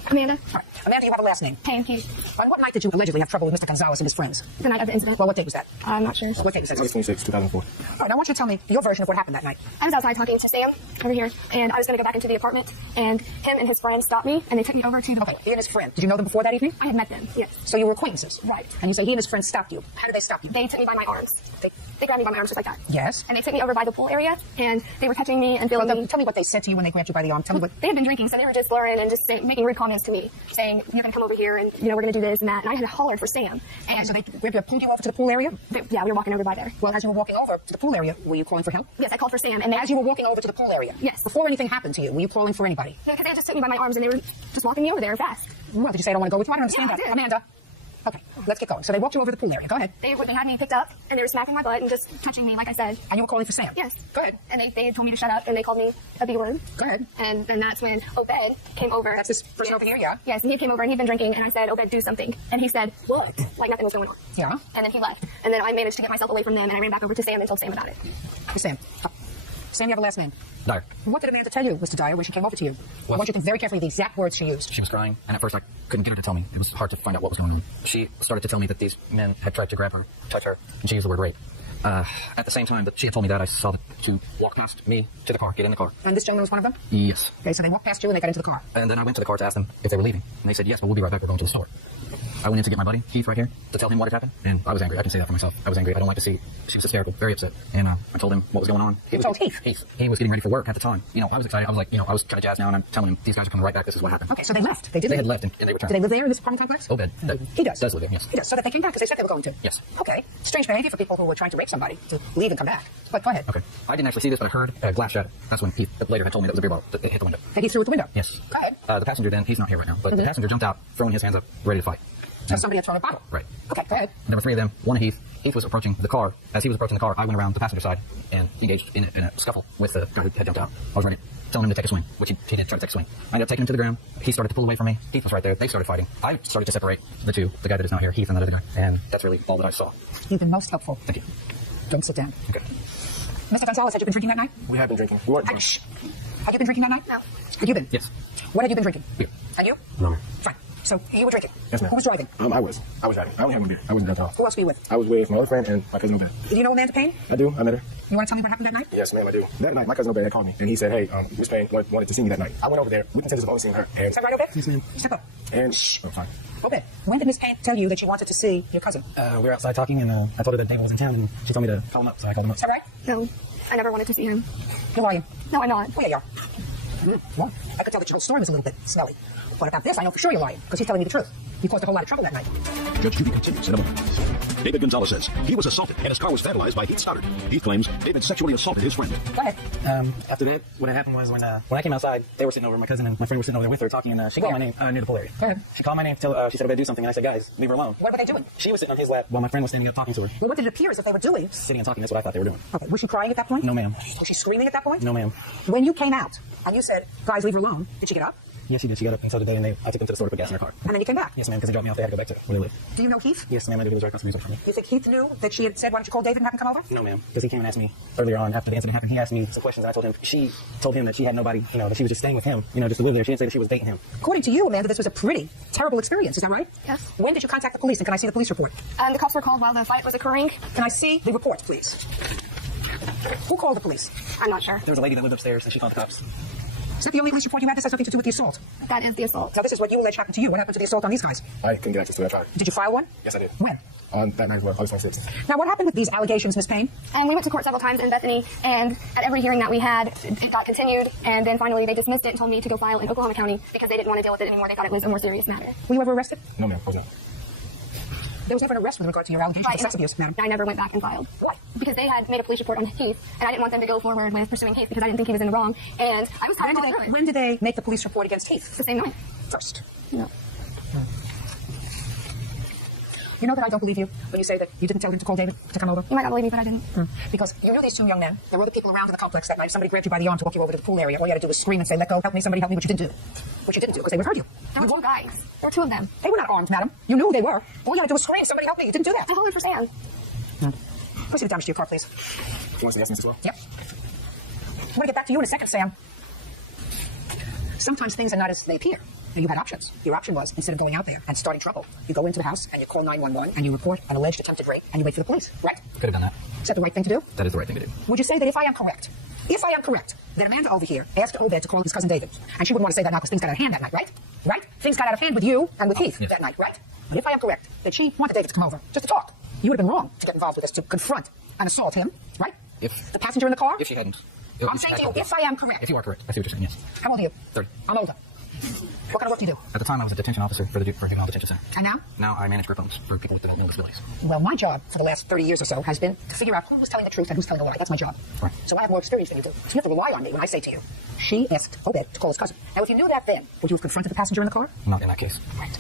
Amanda. All right. Amanda, you have a last name. Pancake. On what night did you allegedly have trouble with Mr. Gonzalez and his friends? The night of the incident. Well, what date was that? I'm not sure. What date was that? August 26, 2004. All right, now I want you to tell me your version of what happened that night. I was outside talking to Sam over here, and I was going to go back into the apartment, and him and his friend stopped me, and they took me over to the... Okay, he and his friend. Did you know them before that evening? I had met them, yes. So you were acquaintances? Right. And you say he and his friend stopped you. How did they stop you? They took me by my arms. They grabbed me by my arms just like that. Yes. And they took me over by the pool area, and they were touching me and feeling me. Tell me what they said to you when they grabbed you by the arm. Tell me what... They had been drinking, so they were just slurring and just making rude comments to me, saying, you're going to come over here, and, we're going to do this and that. And I had hollered for Sam. And okay, so they pulled you over to the pool area? Yeah, we were walking over by there. Well, as you were walking over to the pool area, were you calling for help? Yes, I called for Sam. And as you were walking over to the pool area? Yes. Before anything happened to you, were you calling for anybody? No, because they just took me by my arms, and they were just walking me over there fast. Well, did you say I don't want to go with you? I don't understand Yeah, that. I did. Amanda, Okay, let's get going. So they walked you over to the pool area. Go ahead. They had me picked up, and they were smacking my butt and just touching me, like I said. And you were calling for Sam? Yes. Go ahead. And they told me to shut up, and they called me a B-word. Go ahead. And then that's when Obed came over. That's this person over here, yeah? Yes, and he came over, and he'd been drinking, and I said, Obed, do something. And he said, what? Like nothing was going on. Yeah? And then he left. And then I managed to get myself away from them, and I ran back over to Sam and told Sam about it. Hey, Sam. Sam, you have a last name? Dyer. What did Amanda tell you, Mr. Dyer, when she came over to you? I want you to think very carefully the exact words she used. She was crying, and at first I couldn't get her to tell me. It was hard to find out what was going on. She started to tell me that these men had tried to grab her, touch her, and she used the word rape. At the same time that she had told me that, I saw the two walk past me to the car, get in the car. And this gentleman was one of them? Yes. Okay, so they walked past you and they got into the car. And then I went to the car to ask them if they were leaving. And they said, yes, but we'll be right back. We're going to the store. I went in to get my buddy, Keith, right here, to tell him what had happened. And I was angry. I can say that for myself. I was angry. I don't like to see. She was hysterical, very upset. And I told him what was going on. You told Heath? Heath. He was getting ready for work at the time. You know, I was excited. I was like, I was kind of jazzed now, and I'm telling him, these guys are coming right back. This is what happened. Okay, so they left. They did. They had left, and they returned. Do they live there in this apartment complex? Obed. He does. Does live there, yes. He does. So that they came back because they said they were going to. Yes. Okay. Strange behavior for people who were trying to rape somebody to leave and come back. But go ahead. Okay. I didn't actually see this, but I heard a glass shatter. That's when Heath later had told me that was a beer bottle that hit the window. That he threw at the window? Yes. Go ahead. The passenger then, he's not here right now, but the passenger jumped out, throwing his hands up, ready to fight. So somebody had thrown a bottle? Right. Okay, go ahead. There were three of them, one of Heath. Heath was approaching the car. As he was approaching the car, I went around the passenger side and engaged in a scuffle with the guy who had jumped out. I was ready, telling him to take a swing, which he did try to take a swing. I ended up taking him to the ground. He started to pull away from me. Heath was right there. They started fighting. I started to separate the two, the guy that is not here, Heath, and that other guy. And that's really all that I saw. You've been most helpful. Thank you. Don't sit down. Okay. Mr. Gonzalez, had you been drinking that night? We have been drinking. We weren't Shh. Have you been drinking that night? No. Have you been? Yes. What have you been drinking? Beer. And you? No, ma'am. Fine. So you were drinking? Yes, ma'am. Who was driving? I was driving. I only had one beer. I wasn't drunk at all. Who else were you with? I was with my other friend and my cousin Obed. Do you know Amanda Payne? I do. I met her. You want to tell me what happened that night? Yes, ma'am, I do. That night, my cousin Obed had called me, and he said, hey, Miss Payne wanted to see me that night. I went over there with intentions of only seeing her. And is that right, Obed? Yes, ma'am. Step up. And shh, oh, fine. Obed, when did Miss Payne tell you that she wanted to see your cousin? We were outside talking, and I told her that David was in town, and she told me to call him up, so I called him up. Is that right? No, I never wanted to see him. Who are you? No, I'm not. Oh, yeah, you are. Well, I could tell that your whole story was a little bit smelly. But about this, I know for sure you're lying, because he's telling me the truth. You caused a whole lot of trouble that night. Judge Judy continues in a moment. David Gonzalez says he was assaulted and his car was vandalized by Heath Stoddard. He claims David sexually assaulted his friend. Go ahead. After that, what had happened was when I came outside, they were sitting over, my cousin and my friend were sitting over there with her talking, and she called my name near the pool area. Go ahead. She called my name, she said, I better do something, and I said, guys, leave her alone. What were they doing? She was sitting on his lap while my friend was standing up talking to her. Well, what did it appear as if they were doing? Sitting and talking, that's what I thought they were doing. Okay, was she crying at that point? No, ma'am. Was she screaming at that point? No, ma'am. When you came out and you said, guys, leave her alone, did she get up? Yes, she did. She got up and told the and I took them to the store to put gas in her car. And then you came back? Yes, ma'am, because they dropped me off. They had to go back to where they live. Do you know Heath? Yes, ma'am, I do. He was right across the music from me. You think Heath knew that she had said, why don't you call David and have him come over? No, ma'am, because he came and asked me earlier on after the incident happened. He asked me some questions, and I told him, she told him that she had nobody, that she was just staying with him, just to live there. She didn't say that she was dating him. According to you, Amanda, this was a pretty terrible experience. Is that right? Yes. When did you contact the police, and can I see the police report? The cops were called while the fight was occurring. Can I see the report, please? Who called the police? I'm not sure. There was a lady that lived upstairs, and she called the cops. Is that the only police report you had? This has nothing to do with the assault. That is the assault. Now, this is what you allege happened to you. What happened to the assault on these guys? I couldn't get access to that trial. Did you file one? Yes, I did. When? On that night as well, August 26th. Now, what happened with these allegations, Miss Payne? And we went to court several times in Bethany, and at every hearing that we had, it got continued, and then finally they dismissed it and told me to go file in Oklahoma County because they didn't want to deal with it anymore. They thought it was a more serious matter. Were you ever arrested? No, ma'am, I was not. There was never an arrest with regard to your allegations of sex abuse, madam. I never went back and filed. Why? Because they had made a police report on Heath, and I didn't want them to go forward with pursuing Heath because I didn't think he was in the wrong. And I was when did they make the police report against Heath? The same night. First. No. You know that I don't believe you when you say that you didn't tell him to call David to come over? You might not believe me, but I didn't. Because you knew these two young men. There were other people around in the complex that night. If somebody grabbed you by the arm to walk you over to the pool area, all you had to do was scream and say, let go, help me, somebody help me, which you didn't do. Which you didn't do, because they would have heard you. There were two guys. There were two of them. They were not armed, madam. You knew who they were. All you had to do was scream, somebody help me. You didn't do that. I totally understand. Proceed with damage to your car, please. You want to see estimates as well? Yep. I'm going to get back to you in a second, Sam. Sometimes things are not as they appear. Now, you had options. Your option was, instead of going out there and starting trouble, you go into the house and you call 911 and you report an alleged attempted rape and you wait for the police, right? Could have done that. Is that the right thing to do? That is the right thing to do. Would you say that if I am correct, that Amanda over here asked Obed to call his cousin David, and she wouldn't want to say that now because things got out of hand that night, right? Right? Things got out of hand with you and with Heath that night, right? But if I am correct, that she wanted David to come over just to talk, you would have been wrong to get involved with this, to confront and assault him, right? If the passenger in the car? If she hadn't. I'm saying to you, if I am correct. If you are correct, I see what you're saying, yes. How old are you? 30. I'm older. What kind of work do you do? At the time, I was a detention officer for juvenile detention center. And now? Now I manage group homes for people with developmental disabilities. Well, my job for the last 30 years or so has been to figure out who was telling the truth and who's telling the lie. That's my job. Right. So I have more experience than you do. So you have to rely on me when I say to you, she asked Obed to call his cousin. Now, if you knew that then, would you have confronted the passenger in the car? Not in that case. Right.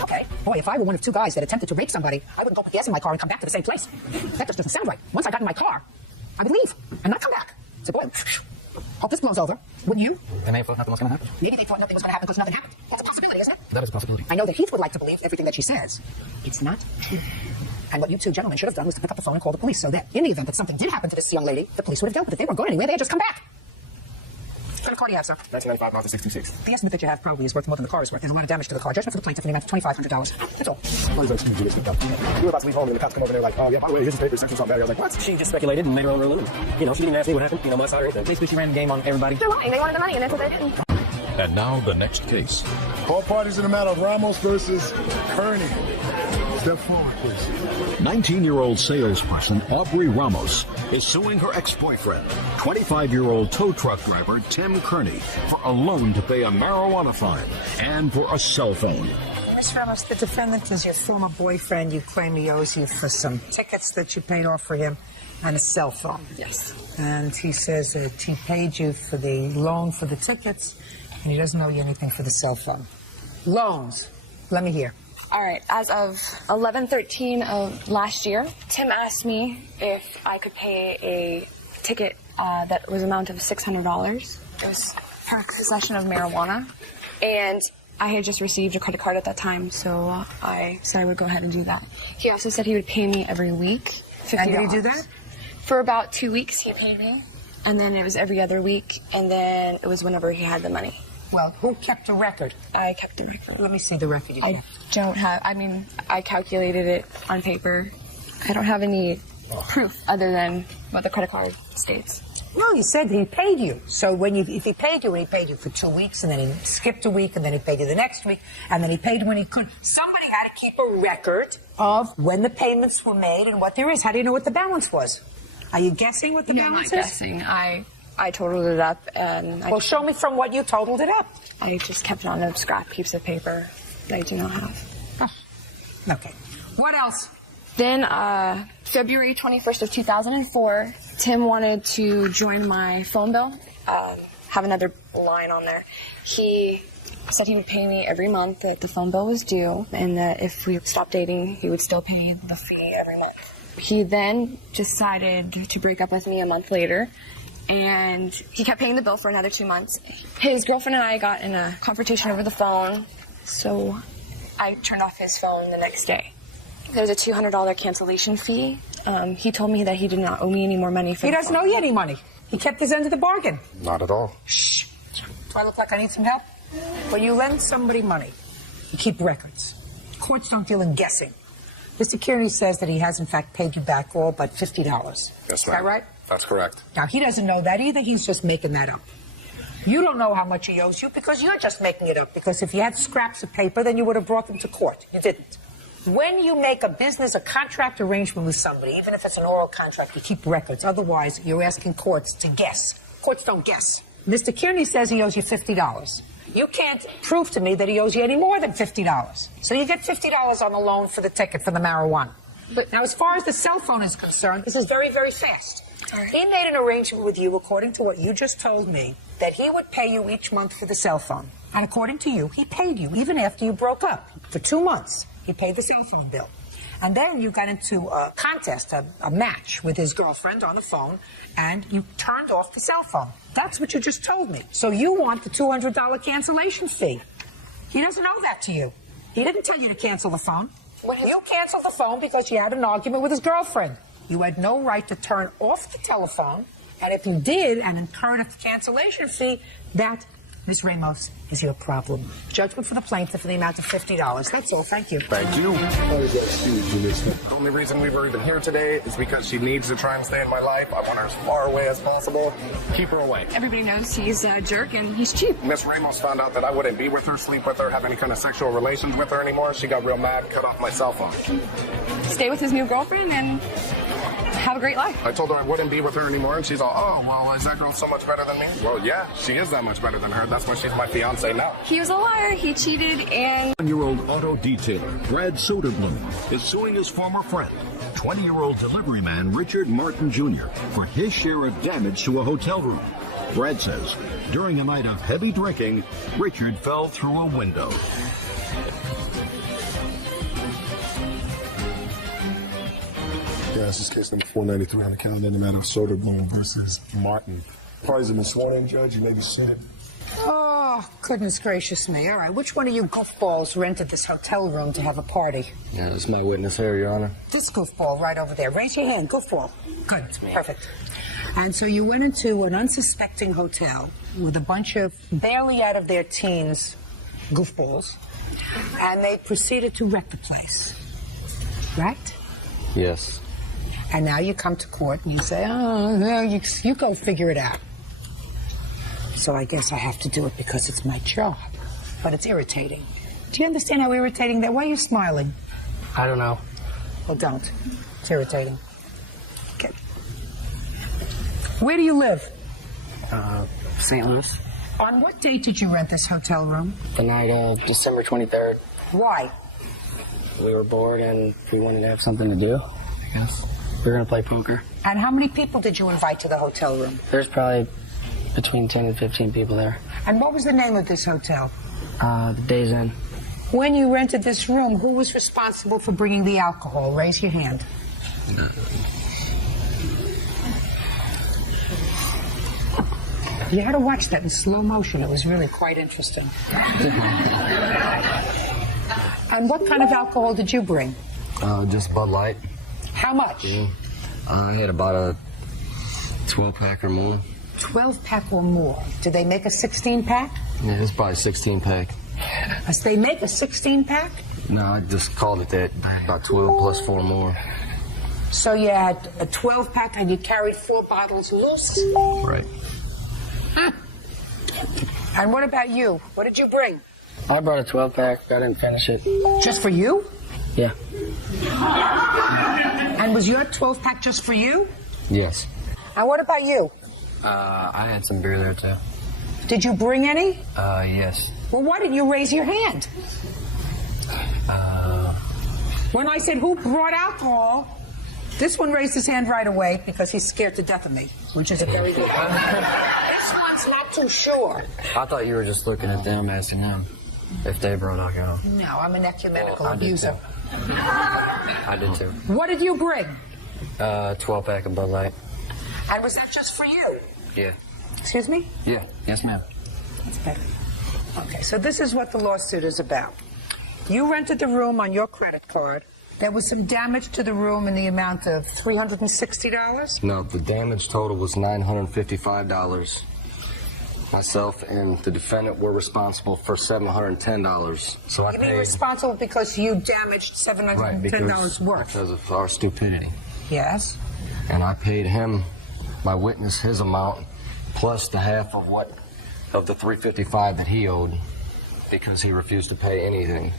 Okay. Boy, if I were one of two guys that attempted to rape somebody, I wouldn't go put gas in my car and come back to the same place. That just doesn't sound right. Once I got in my car, I would leave and not come back. So, boy, hope this blows over. Wouldn't you? They may have thought nothing was going to happen. Maybe they thought nothing was going to happen because nothing happened. That's a possibility, isn't it? That is a possibility. I know that Heath would like to believe everything that she says. It's not true. And what you two gentlemen should have done was to pick up the phone and call the police so that in the event that something did happen to this young lady, the police would have dealt with it. They weren't going anywhere. They had just come back. What kind of car do you have, sir? 1995 Mazda 626. The estimate that you have probably is worth more than the car is worth. There's a lot of damage to the car. Judgment for the plaintiff in the amount of $2,500. That's all. We were about to leave home and the cops come over and they're like, oh, yeah, by the way, here's his papers, something bad. I was like, what? She just speculated and made her own ruling. You know, she didn't even ask me what happened. You know, my side or anything. Basically, she ran the game on everybody. They're lying. They wanted the money, and that's what they did. And now the next case. All parties in the matter of Ramos versus Kearney. Step forward, please. 19-year-old salesperson Aubrey Ramos is suing her ex-boyfriend, 25-year-old tow truck driver Tim Kearney, for a loan to pay a marijuana fine and for a cell phone. Ms. Ramos, the defendant is your former boyfriend. You claim he owes you for some tickets that you paid off for him and a cell phone. Yes. And he says that he paid you for the loan for the tickets, and he doesn't owe you anything for the cell phone. Loans. Let me hear. All right, as of 11/13 of last year, Tim asked me if I could pay a ticket that was amount of $600. It was for possession of marijuana, and I had just received a credit card at that time, so I said I would go ahead and do that. He also said he would pay me every week, $50. And did he do that? For about 2 weeks, he paid me, and then it was every other week, and then it was whenever he had the money. Well, who kept a record? I kept the record. Let me see the record you kept. I don't have, I mean, I calculated it on paper. I don't have any proof other than what the credit card states. No, he said he paid you. So if he paid you, he paid you for 2 weeks, and then he skipped a week, and then he paid you the next week, and then he paid when he could. Somebody had to keep a record of when the payments were made and what there is. How do you know what the balance was? Are you guessing what the balance is? I'm not guessing. I totaled it up, and well, show me from what you totaled it up. I just kept it on a scrap piece of paper that I do not have. Oh. Okay. What else? Then, February 21st of 2004, Tim wanted to join my phone bill, have another line on there. He said he would pay me every month that the phone bill was due, and that if we stopped dating, he would still pay the fee every month. He then decided to break up with me a month later, and he kept paying the bill for another 2 months. His girlfriend and I got in a confrontation over the phone, so I turned off his phone the next day. There was a $200 cancellation fee. He told me that he did not owe me any more money for He doesn't owe you any money. He kept his end of the bargain. Not at all. Shh. Do I look like I need some help? When you lend somebody money, you keep records. Courts don't deal in guessing. Mr. Kearney says that he has, in fact, paid you back all but $50. Yes, ma'am. Is that right? That's correct. Now, he doesn't know that either. He's just making that up. You don't know how much he owes you because you're just making it up. Because if you had scraps of paper, then you would have brought them to court. You didn't. When you make a business, a contract arrangement with somebody, even if it's an oral contract, you keep records. Otherwise, you're asking courts to guess. Courts don't guess. Mr. Kearney says he owes you $50. You can't prove to me that he owes you any more than $50. So you get $50 on the loan for the ticket for the marijuana. But now, as far as the cell phone is concerned, this is very, very fast. He made an arrangement with you, according to what you just told me, that he would pay you each month for the cell phone. And according to you, he paid you even after you broke up. For 2 months, he paid the cell phone bill. And then you got into a contest, a match with his girlfriend on the phone, and you turned off the cell phone. That's what you just told me. So you want the $200 cancellation fee. He doesn't owe that to you. He didn't tell you to cancel the phone. You canceled the phone because you had an argument with his girlfriend. You had no right to turn off the telephone, and if you did, and in turn off the cancellation fee, that, Ms. Ramos, is your problem. Judgment for the plaintiff in the amount of $50. That's all. Thank you. Thank you. The only reason we were even here today is because she needs to try and stay in my life. I want her as far away as possible. Keep her away. Everybody knows he's a jerk and he's cheap. Miss Ramos found out that I wouldn't be with her, sleep with her, have any kind of sexual relations with her anymore. She got real mad, cut off my cell phone. Stay with his new girlfriend and have a great life. I told her I wouldn't be with her anymore, and she's all, oh, well, is that girl so much better than me? Well, yeah, she is that much better than her. That's why she's my fiance now. He was a liar. He cheated, and 1-year-old auto detailer Brad Soderblom is suing his former friend, 20-year-old delivery man Richard Martin Jr., for his share of damage to a hotel room. Brad says during a night of heavy drinking, Richard fell through a window. Yeah, this is case number 493 on the calendar in the matter of Soderblom versus Martin. Parties have been sworn in, Judge. You may be seated. Oh, goodness gracious me. All right, which one of you goofballs rented this hotel room to have a party? Yeah, this is my witness here, Your Honor. This goofball right over there. Raise your hand. Goofball. Good. Perfect. And so you went into an unsuspecting hotel with a bunch of barely out of their teens goofballs, and they proceeded to wreck the place. Right? Yes. And now you come to court and you say, oh, no, you go figure it out. So I guess I have to do it because it's my job. But it's irritating. Do you understand how irritating that? Why are you smiling? I don't know. Well, don't. It's irritating. Okay. Where do you live? St. Louis. On what date did you rent this hotel room? The night of December 23rd. Why? We were bored and we wanted to have something to do, I guess. We were going to play poker. And how many people did you invite to the hotel room? There's probably between 10 and 15 people there. And what was the name of this hotel? The Days Inn. When you rented this room, who was responsible for bringing the alcohol? Raise your hand. You had to watch that in slow motion. It was really quite interesting. And what kind of alcohol did you bring? Just Bud Light. How much? I had about a 12-pack or more. 12-pack or more. Did they make a 16-pack? Yeah, it's probably a 16-pack. They make a 16-pack? No, I just called it that. About 12 plus 4 more. So you had a 12-pack and you carried 4 bottles loose? Right. Huh. And what about you? What did you bring? I brought a 12-pack. I didn't finish it. Just for you? Yeah. And was your 12-pack just for you? Yes. And what about you? I had some beer there, too. Did you bring any? Yes. Well, why didn't you raise your hand? When I said who brought alcohol, this one raised his hand right away because he's scared to death of me, which is a very good one. This one's not too sure. I thought you were just looking at them, asking them if they brought alcohol. No, I'm an ecumenical I did abuser. too. I did too. What did you bring? 12-pack of Bud Light. And was that just for you? Yeah. Excuse me? Yeah. Yes, ma'am. That's better. Okay, so this is what the lawsuit is about. You rented the room on your credit card. There was some damage to the room in the amount of $360? No, the damage total was $955. Myself and the defendant were responsible for $710. So I You paid. mean responsible because you damaged $710 worth? Because of our stupidity. Yes. And I paid him, my witness, his amount plus the half of the $355 that he owed because he refused to pay anything.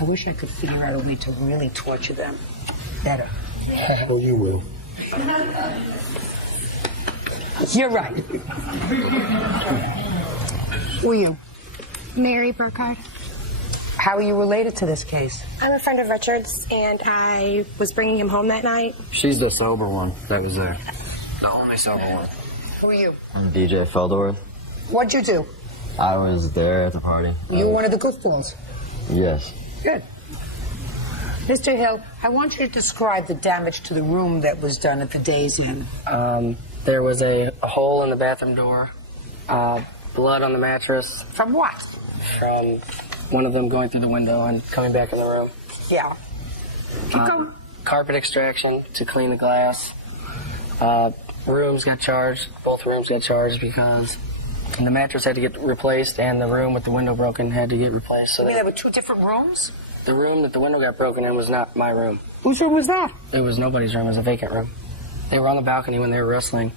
I wish I could figure out a way to really torture them better. Oh, you will. You're right. Who are you? Mary Burkhardt. How are you related to this case? I'm a friend of Richard's, and I was bringing him home that night. She's the sober one that was there. The only sober one. Who are you? I'm DJ Feldorf. What'd you do? I was there at the party. You were one of the goofballs. Yes. Good. Mr. Hill, I want you to describe the damage to the room that was done at the Days Inn. There was a hole in the bathroom door, blood on the mattress. From what? From one of them going through the window and coming back in the room. Yeah. Keep going. Carpet extraction to clean the glass. Rooms got charged. Both rooms got charged because the mattress had to get replaced and the room with the window broken had to get replaced. So You mean there were 2 different rooms? the room that the window got broken in was not my room. Whose room was that? It was nobody's room. It was a vacant room. They were on the balcony when they were wrestling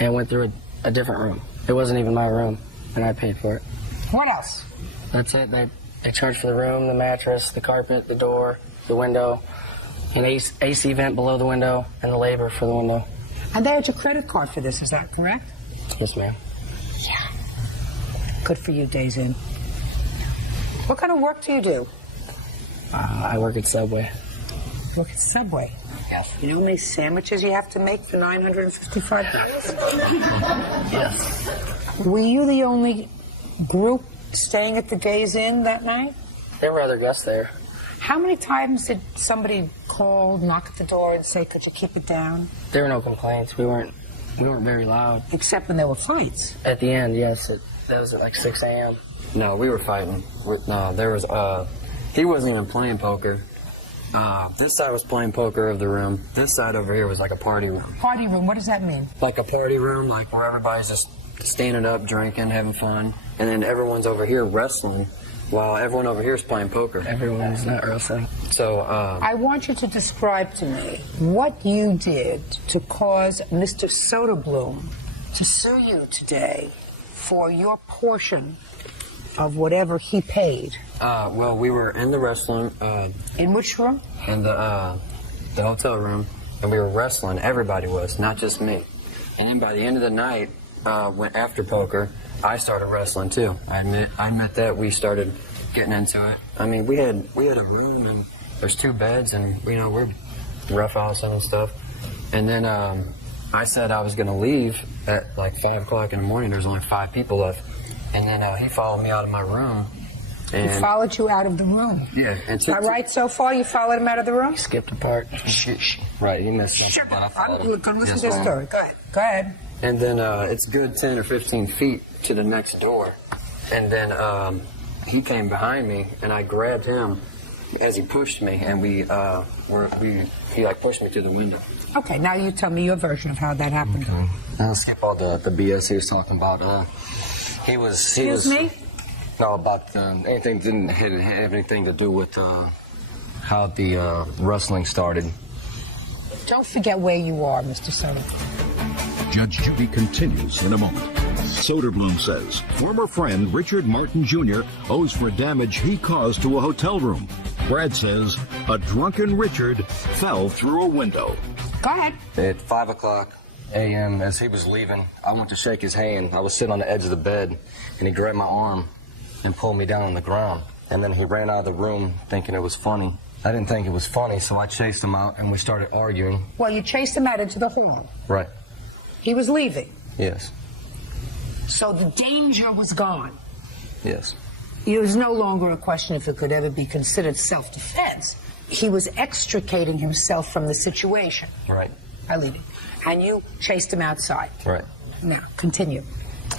and went through a different room. It wasn't even my room, and I paid for it. What else? That's it. They charged for the room, the mattress, the carpet, the door, the window, an AC vent below the window, and the labor for the window. And they had your credit card for this, is that correct? Yes, ma'am. Yeah. Good for you, Days Inn. What kind of work do you do? I work at Subway. Work at Subway? Yes. You know how many sandwiches you have to make for $955? Yes. Were you the only group staying at the Days Inn that night? There were other guests there. How many times did somebody call, knock at the door, and say, "Could you keep it down"? There were no complaints. We weren't very loud. Except when there were fights. At the end, yes. That was at like 6 a.m. No, we were fighting. No, there was, he wasn't even playing poker. This side was playing poker of the room. This side over here was like a party room. Party room, what does that mean? Like a party room, like where everybody's just standing up, drinking, having fun. And then everyone's over here wrestling while everyone over here is playing poker. Everyone's not wrestling. So, I want you to describe to me what you did to cause Mr. Soderblom to sue you today for your portion of whatever he paid. Well, we were in the wrestling. In which room? In the hotel room, and we were wrestling. Everybody was, not just me. And then by the end of the night, after poker, I started wrestling too. I admit that we started getting into it. I mean, we had a room, and there's 2 beds, and we're roughhousing and stuff. And then I said I was going to leave at like 5 o'clock in the morning. There's only 5 people left. And then he followed me out of my room. And He followed you out of the room? Yeah. And Am I right so far? You followed him out of the room? Skipped a part. Right, he missed that. Sure, but I I'm followed him. going to listen Yes, to the ma'am. story. Go ahead. And then it's good 10 or 15 feet to the next door. And then he came behind me, and I grabbed him as he pushed me, and he like pushed me to the window. Okay, now you tell me your version of how that happened. Okay. I'll skip all the BS he was talking about. Excuse me? No, about anything didn't have anything to do with how the wrestling started. Don't forget where you are, Mr. Soderblom. Judge Judy continues in a moment. Soderblom says former friend Richard Martin Jr. owes for damage he caused to a hotel room. Brad says a drunken Richard fell through a window. Go ahead. At 5 o'clock a.m., as he was leaving, I went to shake his hand. I was sitting on the edge of the bed, and he grabbed my arm and pulled me down on the ground. And then he ran out of the room thinking it was funny. I didn't think it was funny, so I chased him out, and we started arguing. Well, you chased him out into the hall. Right. He was leaving. Yes. So the danger was gone. Yes. It was no longer a question if it could ever be considered self-defense. He was extricating himself from the situation. Right. I leave it. And you chased him outside. Right. Now, continue.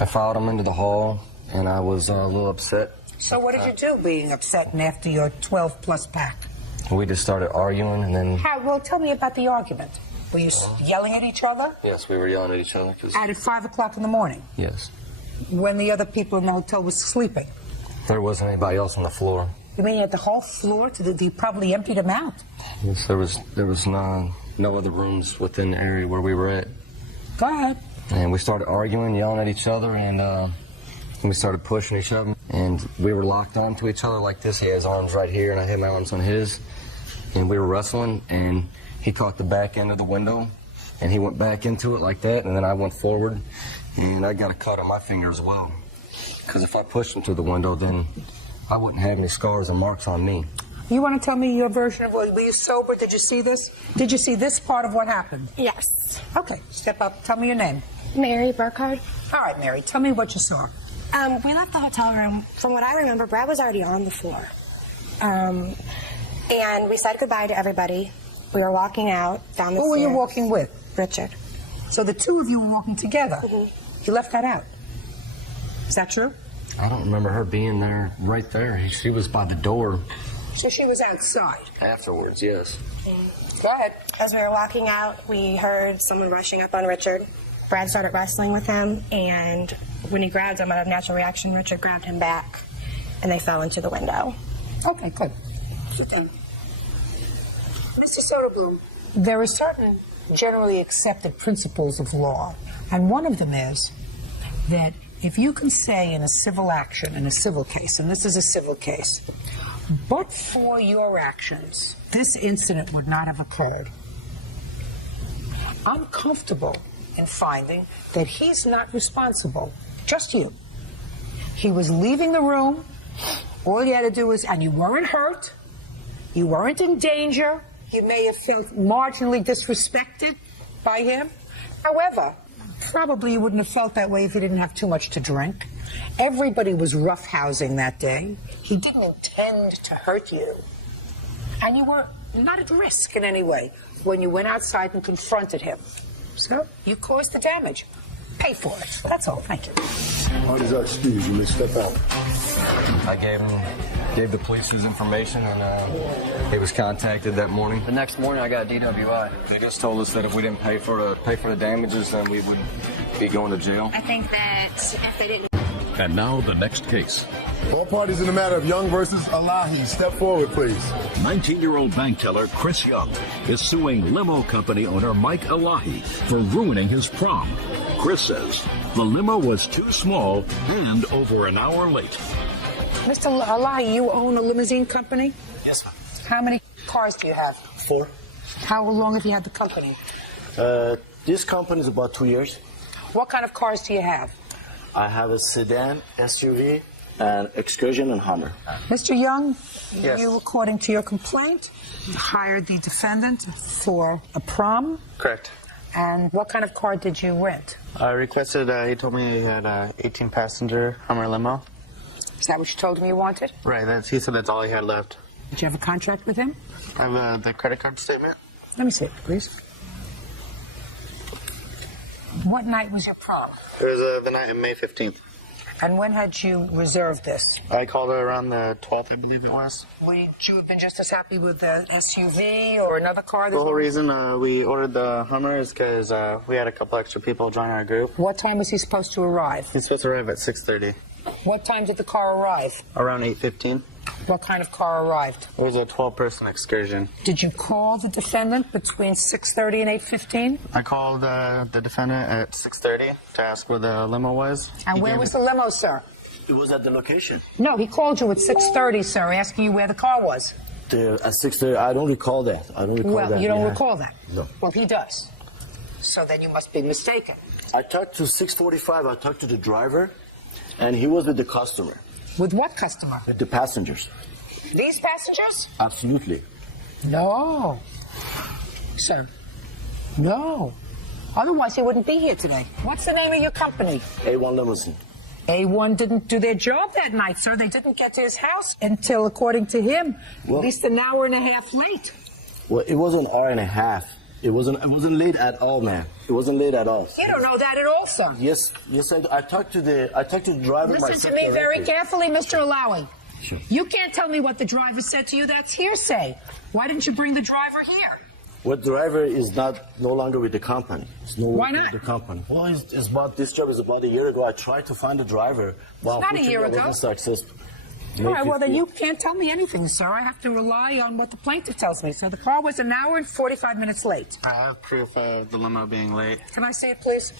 I followed him into the hall, and I was a little upset. So what did you do being upset and after your 12-plus pack? We just started arguing, and then... Well, tell me about the argument. Were you yelling at each other? Yes, we were yelling at each other. At 5 o'clock in the morning? Yes. When the other people in the hotel was sleeping? There wasn't anybody else on the floor. You mean at the whole floor? You probably emptied them out. Yes, there was no other rooms within the area where we were at. Go ahead. And we started arguing, yelling at each other, and we started pushing each other. And we were locked onto each other like this. He had his arms right here, and I had my arms on his. And we were wrestling, and he caught the back end of the window, and he went back into it like that, and then I went forward, and I got a cut on my finger as well. Because if I pushed him to the window, then I wouldn't have any scars and marks on me. You want to tell me your version of what? Were you sober? Did you see this? Did you see this part of what happened? Yes. Okay, step up. Tell me your name. Mary Burkhardt. All right, Mary, tell me what you saw. We left the hotel room. From what I remember, Brad was already on the floor. And we said goodbye to everybody. We were walking out down the stairs. Who were you walking with? Richard. So the two of you were walking together. Mm-hmm. You left that out. Is that true? I don't remember her being there, right there. She was by the door. So she was outside? Afterwards, yes. Go ahead. As we were walking out, we heard someone rushing up on Richard. Brad started wrestling with him, and when he grabbed him out of natural reaction, Richard grabbed him back, and they fell into the window. Okay, good. Sit down. Mr. Soderblom, there are certain generally accepted principles of law, and one of them is that if you can say in a civil action, in a civil case, and this is a civil case, but for your actions, this incident would not have occurred. I'm comfortable in finding that he's not responsible, just you. He was leaving the room. All you had to do was, and you weren't hurt, you weren't in danger, you may have felt marginally disrespected by him. However, probably you wouldn't have felt that way if you didn't have too much to drink. Everybody was roughhousing that day. He didn't intend to hurt you. And you were not at risk in any way when you went outside and confronted him. So you caused the damage. Pay for it. That's all. Thank you. Party's are excused. You may step out. I gave the police his information, and he was contacted that morning. The next morning, I got a DWI. They just told us that if we didn't pay for the damages, then we would be going to jail. I think that if they didn't. And now the next case. All parties in the matter of Young versus Elahi. Step forward, please. 19-year-old bank teller Chris Young is suing limo company owner Mike Elahi for ruining his prom. Chris says the limo was too small and over an hour late. Mr. Elahi, you own a limousine company? Yes, ma'am. How many cars do you have? 4. How long have you had the company? This company is about 2 years. What kind of cars do you have? I have a sedan, SUV, and Excursion and Hummer. Mr. Young, Yes. you, according to your complaint, hired the defendant for a prom. Correct. And what kind of car did you rent? I requested, he told me he had an 18-passenger Hummer limo. Is that what you told him you wanted? Right, he said that's all he had left. Did you have a contract with him? I have the credit card statement. Let me see it, please. What night was your prom? It was the night of May 15th. And when had you reserved this? I called her around the 12th, I believe it was. Would you have been just as happy with the SUV or another car? The whole reason we ordered the Hummer is because we had a couple extra people join our group. What time was he supposed to arrive? He's supposed to arrive at 6:30. What time did the car arrive? Around 8:15. What kind of car arrived? It was a 12-person excursion. Did you call the defendant between 6:30 and 8:15? I called the defendant at 6:30 to ask where the limo was. And where was the limo, sir? It was at the location. No, he called you at 6:30, sir, asking you where the car was. At 6:30, I don't recall that. I don't recall that. Well, you don't recall that? No. Well, he does. So then you must be mistaken. I talked to 6:45. I talked to the driver, and he was with the customer. With what customer? With the passengers. These passengers? Absolutely. No. Sir. No. Otherwise, he wouldn't be here today. What's the name of your company? A1 Limousine. A1 didn't do their job that night, sir. They didn't get to his house until, according to him, at least an hour and a half late. Well, it was an hour and a half. It wasn't late at all, man. It wasn't late at all. You don't know that at all, sir. Yes, I talked to the driver myself. Listen to me very directly. carefully, Mr. Alawi. Sure. You can't tell me what the driver said to you. That's hearsay. Why didn't you bring the driver here? What driver is no longer with the company. It's no Why longer not? with the company. Well, this job is about a year ago. I tried to find the driver. Well, Not a year unfortunately, I ago. wasn't successful. All right, well, then you can't tell me anything, sir. I have to rely on what the plaintiff tells me. So the car was an hour and 45 minutes late. I have proof of the limo being late. Can I see it, please?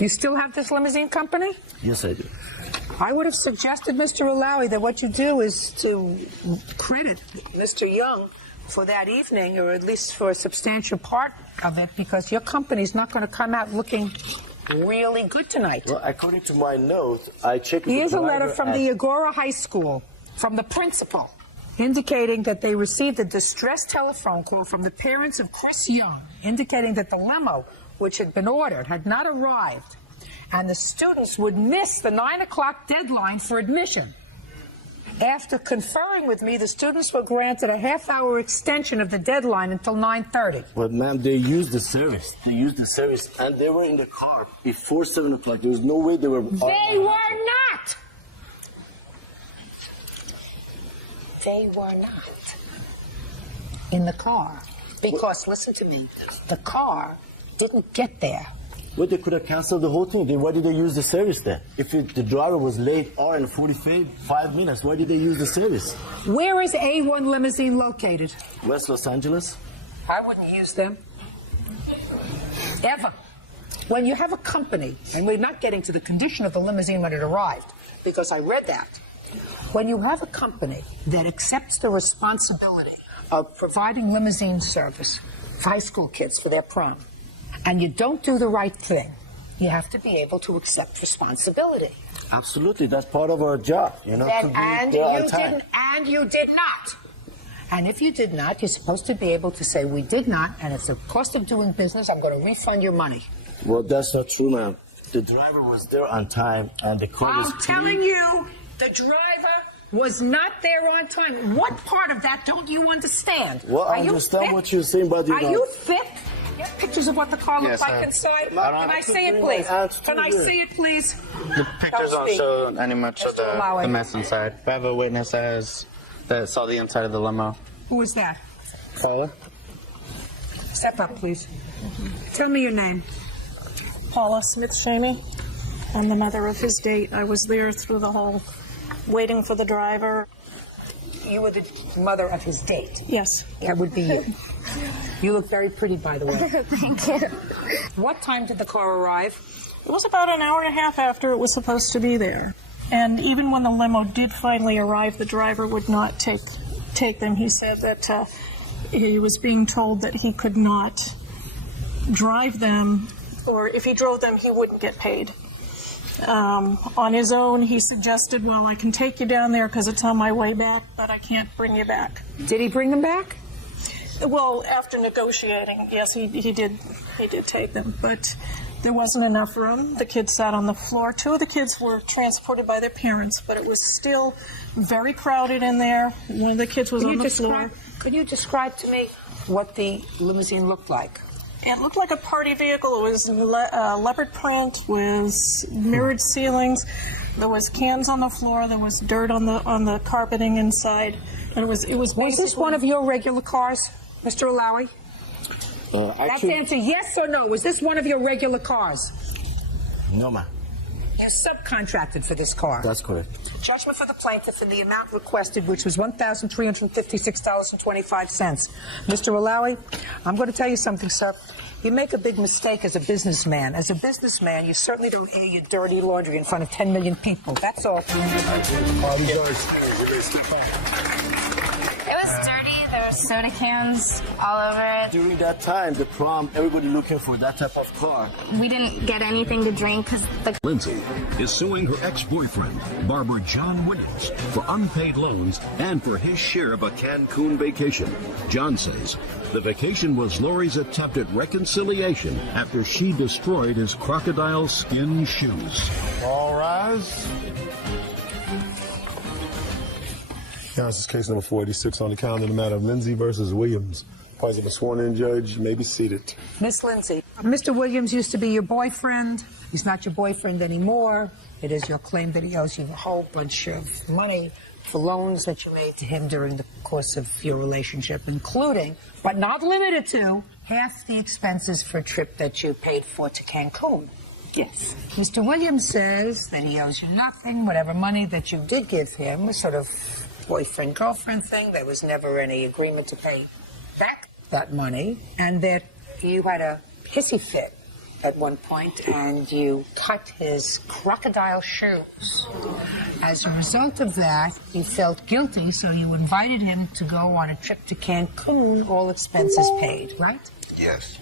You still have this limousine company? Yes, I do. I would have suggested, Mr. Alawi, that what you do is to credit Mr. Young for that evening, or at least for a substantial part of it, because your company's not going to come out looking really good tonight. Well, according to my note, I checked with Here's the a letter driver from at- the Agora High School, from the principal, indicating that they received a distress telephone call from the parents of Chris Young, indicating that the limo, which had been ordered, had not arrived, and the students would miss the 9 o'clock deadline for admission. After conferring with me, the students were granted a half-hour extension of the deadline until 9:30. But, ma'am, they used the service. And they were in the car before 7 o'clock. There was no way they were... They were not! They were not in the car. Because, listen to me, the car didn't get there. Well, they could have canceled the whole thing. Why did they use the service then? If the driver was late hour and 45 minutes, why did they use the service? Where is A1 Limousine located? West Los Angeles? I wouldn't use them. Ever. When you have a company, and we're not getting to the condition of the limousine when it arrived, because I read that. When you have a company that accepts the responsibility of providing limousine service for high school kids for their prom, and you don't do the right thing, you have to be able to accept responsibility. Absolutely, that's part of our job, to be there on time. And you did not. And if you did not, you're supposed to be able to say, we did not, and it's the cost of doing business, I'm going to refund your money. Well, that's not true, ma'am. The driver was there on time, and the car was I'm telling you, the driver was not there on time. What part of that don't you understand? Well, I Are you understand fit? what you're saying, but you Are know. you fit? You have pictures of what the car looks Yes, like I- inside? I don't Can I have see it, to please? see it. Can I see it, please? The pictures don't speak. show any much of Allow it. the mess inside. I have a witness that saw the inside of the limo. Who is that? Paula? Step up, please. Tell me your name. Paula Smith-Shamey. I'm the mother of his date. I was there through the whole waiting for the driver. You were the mother of his date? Yes. That would be you. You look very pretty, by the way. Thank you. What time did the car arrive? It was about an hour and a half after it was supposed to be there. And even when the limo did finally arrive, the driver would not take them. He said that he was being told that he could not drive them, or if he drove them, he wouldn't get paid. On his own, he suggested, well, I can take you down there because it's on my way back, but I can't bring you back. Did he bring them back? Well, after negotiating, yes, he did take them, but there wasn't enough room. The kids sat on the floor. 2 of the kids were transported by their parents, but it was still very crowded in there. One of the kids was on the floor. Could you describe to me what the limousine looked like? It looked like a party vehicle. It was leopard print with mirrored ceilings. There was cans on the floor. There was dirt on the carpeting inside. And it was Was this one of your regular cars, Mr. Alawi? That's the answer, yes or no. Was this one of your regular cars? No, ma'am. You subcontracted for this car. That's correct. Judgment for the plaintiff in the amount requested, which was $1,356.25. Mr. Alawi, I'm going to tell you something, sir. You make a big mistake as a businessman. As a businessman, you certainly don't air your dirty laundry in front of 10 million people. That's all. It was dirty. There were soda cans all over it. During that time, the prom, everybody looking for that type of car. We didn't get anything to drink because the Lindsay is suing her ex-boyfriend, barber John Williams, for unpaid loans and for his share of a Cancun vacation. John says the vacation was Lori's attempt at reconciliation after she destroyed his crocodile skin shoes. All rise. Now, this is case number 486 on the calendar, the matter of Lindsay versus Williams. Parties have been sworn in, Judge. You may be seated. Miss Lindsay, Mr. Williams used to be your boyfriend. He's not your boyfriend anymore. It is your claim that he owes you a whole bunch of money for loans that you made to him during the course of your relationship, including, but not limited to, half the expenses for a trip that you paid for to Cancun. Yes. Mr. Williams says that he owes you nothing. Whatever money that you did give him was sort of boyfriend-girlfriend thing. There was never any agreement to pay back that money, and that you had a hissy fit at one point and you cut his crocodile shoes. As a result of that, you felt guilty, so you invited him to go on a trip to Cancun, all expenses paid, right? Yes.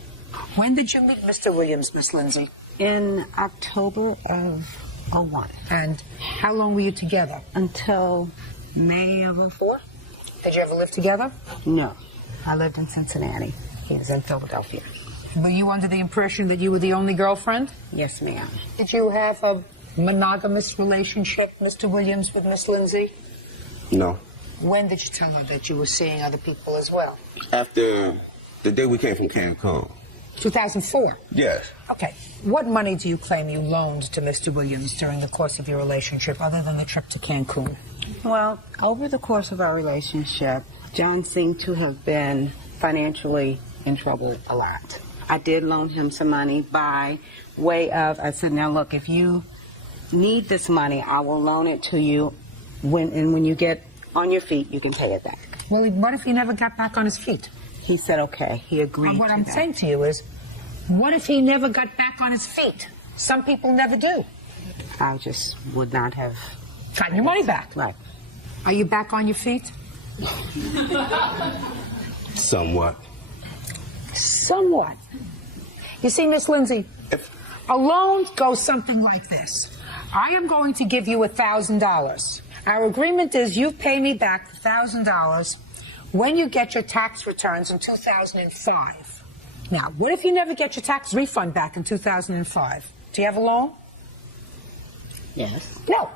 When did you meet Mr. Williams, Miss Lindsay? In October of 01. And how long were you together? Until May of 04. Did you ever live together? No. I lived in Cincinnati. He was in Philadelphia. Were you under the impression that you were the only girlfriend? Yes, ma'am. Did you have a monogamous relationship, Mr. Williams, with Miss Lindsay? No. When did you tell her that you were seeing other people as well? After the day we came from Cancun. 2004? Yes. Okay. What money do you claim you loaned to Mr. Williams during the course of your relationship, other than the trip to Cancun? Well, over the course of our relationship, John seemed to have been financially in trouble a lot. I did loan him some money by way of, I said, now look, if you need this money, I will loan it to you, when you get on your feet, you can pay it back. Well, what if he never got back on his feet? He said, okay, he agreed What to I'm that. saying to you is, what if he never got back on his feet? Some people never do. I just would not have gotten your money back. Right. Are you back on your feet? Somewhat. Somewhat. You see, Miss Lindsay, a loan goes something like this. I am going to give you $1,000. Our agreement is you pay me back $1,000 when you get your tax returns in 2005. Now, what if you never get your tax refund back in 2005? Do you have a loan? Yes. No.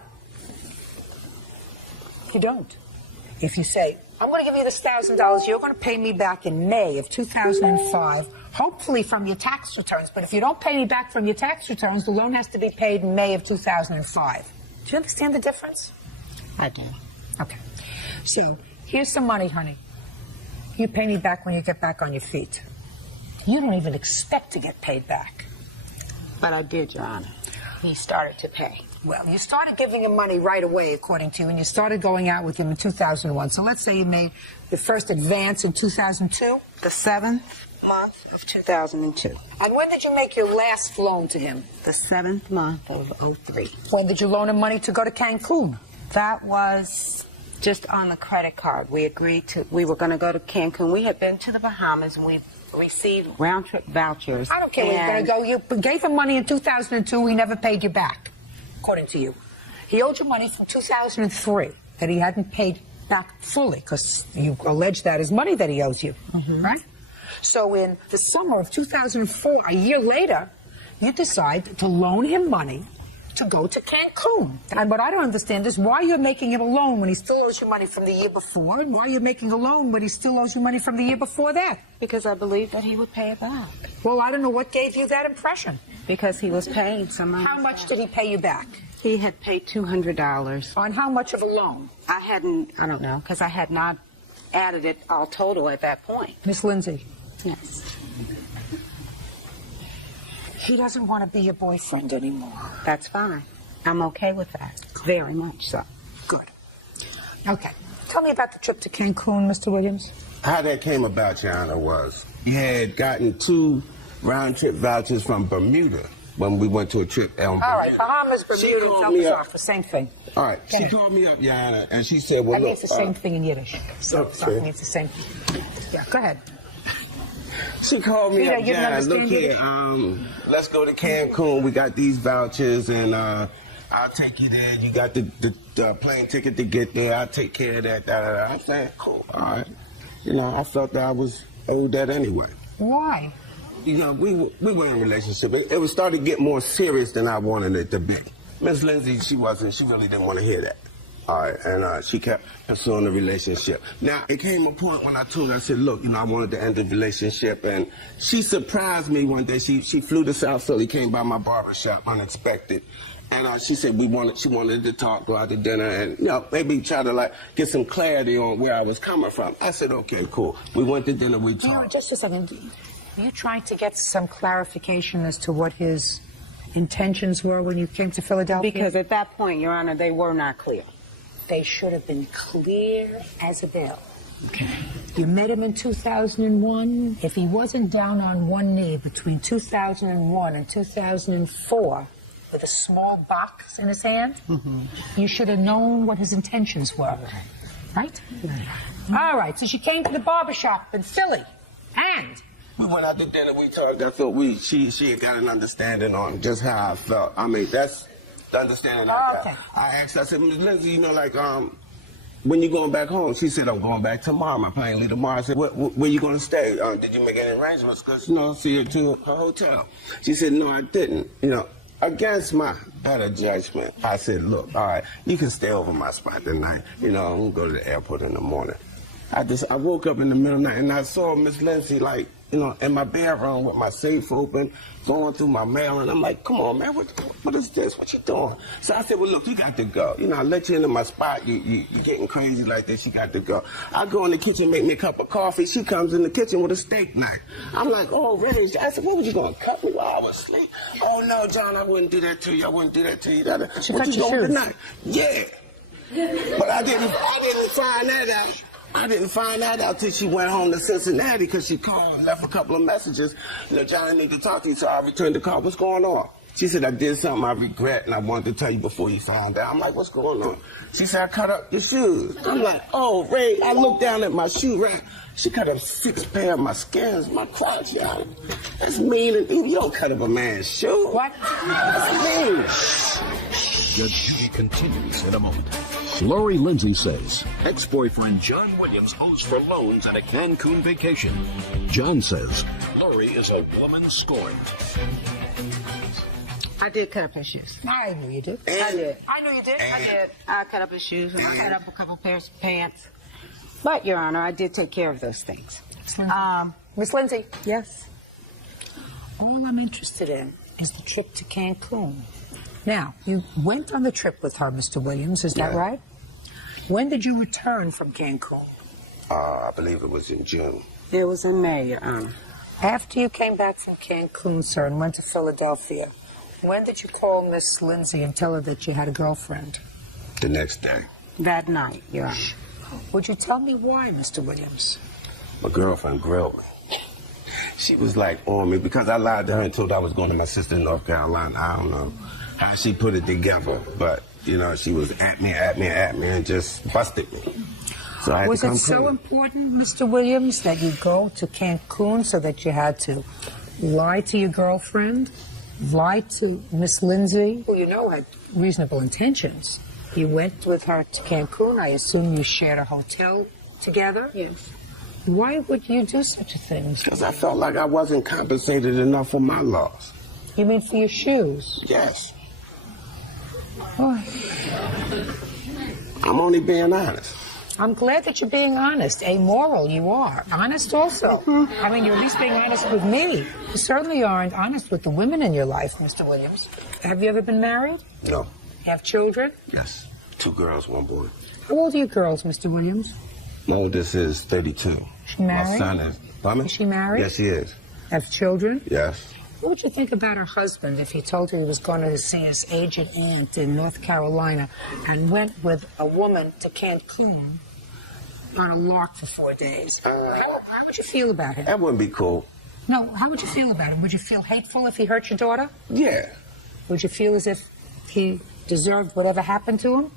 if you don't. If you say, I'm going to give you this $1,000, you're going to pay me back in May of 2005, hopefully from your tax returns. But if you don't pay me back from your tax returns, the loan has to be paid in May of 2005. Do you understand the difference? I do. Okay. So here's some money, honey. You pay me back when you get back on your feet. You don't even expect to get paid back. But I did, Your Honor. He started to pay. Well, you started giving him money right away, according to you, and you started going out with him in 2001. So let's say you made the first advance in 2002? The 7th month of 2002. And when did you make your last loan to him? The 7th month of 03. When did you loan him money to go to Cancun? That was just on the credit card. We agreed to, we were going to go to Cancun. We had been to the Bahamas, and we received round-trip vouchers. I don't care where you're going to go. You gave him money in 2002. He never paid you back, according to you. He owed you money from 2003 that he hadn't paid back fully, because you allege that is money that he owes you, right? So in the summer of 2004, a year later, you decide to loan him money to go to Cancun. And what I don't understand is why you're making him a loan when he still owes you money from the year before, and why you're making a loan when he still owes you money from the year before that. Because I believed that he would pay it back. Well, I don't know what gave you that impression. Because he was paying some money. How much did he pay you back? He had paid $200. On how much of a loan? I don't know, because I had not added it all total at that point. Miss Lindsay. Yes. He doesn't want to be your boyfriend anymore. That's fine. I'm okay with that. Very much so. Good. Okay. Tell me about the trip to Cancun, Mr. Williams. How that came about, Your Honor, was he had gotten 2 round-trip vouchers from Bermuda when we went to a trip. All right, Bahamas, Bermuda, and South the same thing. All right, she called me up, Your Honor, and she said, well, I mean, look. it's the same thing in Yiddish. So, Okay. it's the same thing. Yeah, go ahead. She called me up, You didn't John, look understand here, Yiddish? let's go to Cancun. We got these vouchers, and I'll take you there. You got the plane ticket to get there. I'll take care of that. I'm saying, cool, all right. You know, I felt that I was owed that anyway. Why? You know, we were in a relationship. It was starting to get more serious than I wanted it to be. Miss Lindsay, she really didn't want to hear that. All right, and she kept pursuing the relationship. Now, it came a point when I told her, I said, look, you know, I wanted to end the relationship, and she surprised me one day. She flew to South Philly, came by my barbershop unexpected, and she said she wanted to talk, go out to dinner, and, you know, maybe try to, like, get some clarity on where I was coming from. I said, okay, cool. We went to dinner, we talked. You know, just a second. Are you trying to get some clarification as to what his intentions were when you came to Philadelphia? Because at that point, Your Honor, they were not clear. They should have been clear as a bell. Okay. You met him in 2001. If he wasn't down on one knee between 2001 and 2004 with a small box in his hand, you should have known what his intentions were. Right? All right. So she came to the barbershop in Philly. And we went out to dinner, we talked. I thought she had got an understanding on just how I felt. I mean, that's the understanding I got. Okay. I asked, I said, Ms. Lindsay, you know, like, when you going back home? She said, I'm going back tomorrow. My plane leave tomorrow. I said, where you going to stay? Did you make any arrangements? Because, you know, see her to her hotel. She said, no, I didn't. You know, against my better judgment, I said, look, all right, you can stay over my spot tonight. You know, I'm going to go to the airport in the morning. I woke up in the middle of the night and I saw Miss Lindsay, like, you know, in my bedroom with my safe open, going through my mail, and I'm like, come on, man, what is this? What you doing? So I said, well, look, you got to go. You know, I let you into my spot. You're getting crazy like this. You got to go. I go in the kitchen, make me a cup of coffee. She comes in the kitchen with a steak knife. I'm like, oh, really? I said, what was you going to cut me while I was asleep? Oh, no, John, I wouldn't do that to you. I wouldn't do that to you. What you doing tonight? Yeah. But I didn't find that out. I didn't find that out till she went home to Cincinnati because she called and left a couple of messages. You know, John, I need to talk to you, so I returned the call. What's going on? She said, I did something I regret, and I wanted to tell you before you found out. I'm like, what's going on? She said, I cut up your shoes. I'm like, oh, Ray. I looked down at my shoe rack. She cut up 6 pair of my skins, my crotch, y'all. That's mean. And you don't cut up a man's shoe. What? That's mean. Judge Judy continues in a moment. Lori Lindsay says ex-boyfriend John Williams owes for loans on a Cancun vacation. John says Lori is a woman scorned. I did cut up his shoes. I knew you did. I did. I knew you did. I did. I cut up his shoes and I cut up a couple pairs of pants. But, Your Honor, I did take care of those things. Miss Lindsay. Yes. All I'm interested in is the trip to Cancun. Now, you went on the trip with her, Mr. Williams, is that right? When did you return from Cancun? I believe it was in June. It was in May, Your Honor. After you came back from Cancun, sir, and went to Philadelphia, when did you call Miss Lindsay and tell her that you had a girlfriend? The next day. That night, Your Honor. Would you tell me why, Mr. Williams? My girlfriend grilled me. She was like on me because I lied to her and told her I was going to my sister in North Carolina. I don't know how she put it together, but, you know, she was at me, and just busted me. So I had Was to come it so clean. important, Mr. Williams, that you go to Cancun so that you had to lie to your girlfriend, lie to Miss Lindsay, who you know had reasonable intentions? You went with her to Cancun. I assume you shared a hotel together? Yes. Why would you do such a thing? Because I felt like I wasn't compensated enough for my loss. You mean for your shoes? Yes. Oh. I'm only being honest. I'm glad that you're being honest. Amoral, you are. Honest also. I mean, you're at least being honest with me. You certainly aren't honest with the women in your life, Mr. Williams. Have you ever been married? No. You have children? Yes. 2 girls, 1 boy. How old are your girls, Mr. Williams? My oldest is 32. She married? My son is... Pardon me? Is she married? Yes, she is. Have children? Yes. What would you think about her husband if he told her he was going to see his aged aunt in North Carolina and went with a woman to Cancun on a lark for 4 days? How would you feel about him? That wouldn't be cool. No, how would you feel about him? Would you feel hateful if he hurt your daughter? Yeah. Would you feel as if he deserved whatever happened to him?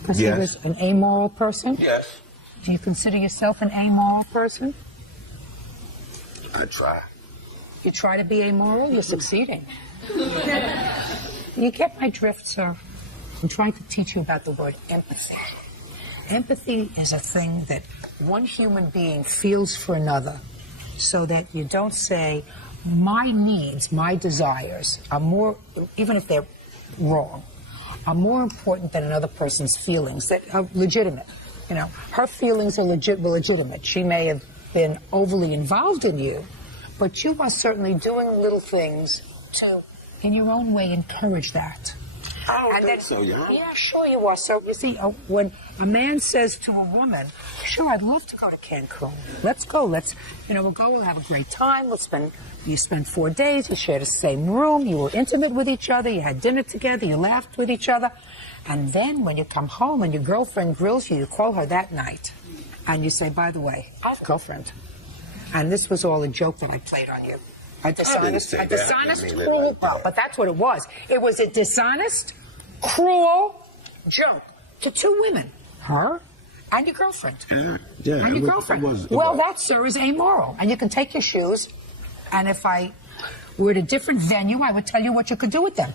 Because Yes. he was an amoral person? Yes. Do you consider yourself an amoral person? I try. You try to be amoral, you're succeeding. You get my drift, sir. I'm trying to teach you about the word empathy. Empathy is a thing that one human being feels for another, so that you don't say, my needs, my desires are more, even if they're wrong, are more important than another person's feelings that are legitimate. You know, her feelings are legitimate. She may have been overly involved in you, but you are certainly doing little things to, in your own way, encourage that. I don't think so, yeah. Yeah, sure you are. So, you see, when a man says to a woman, sure, I'd love to go to Cancun. Let's go. We'll go. We'll have a great time. You spend 4 days. You share the same room. You were intimate with each other. You had dinner together. You laughed with each other. And then when you come home and your girlfriend grills you, you call her that night. And you say, by the way, I have a girlfriend. And this was all a joke that I played on you. A dishonest, cruel, but that's what it was. It was a dishonest, cruel joke to 2 women, her and your girlfriend. Yeah, And your girlfriend. That, sir, is amoral. And you can take your shoes, and if I were at a different venue, I would tell you what you could do with them.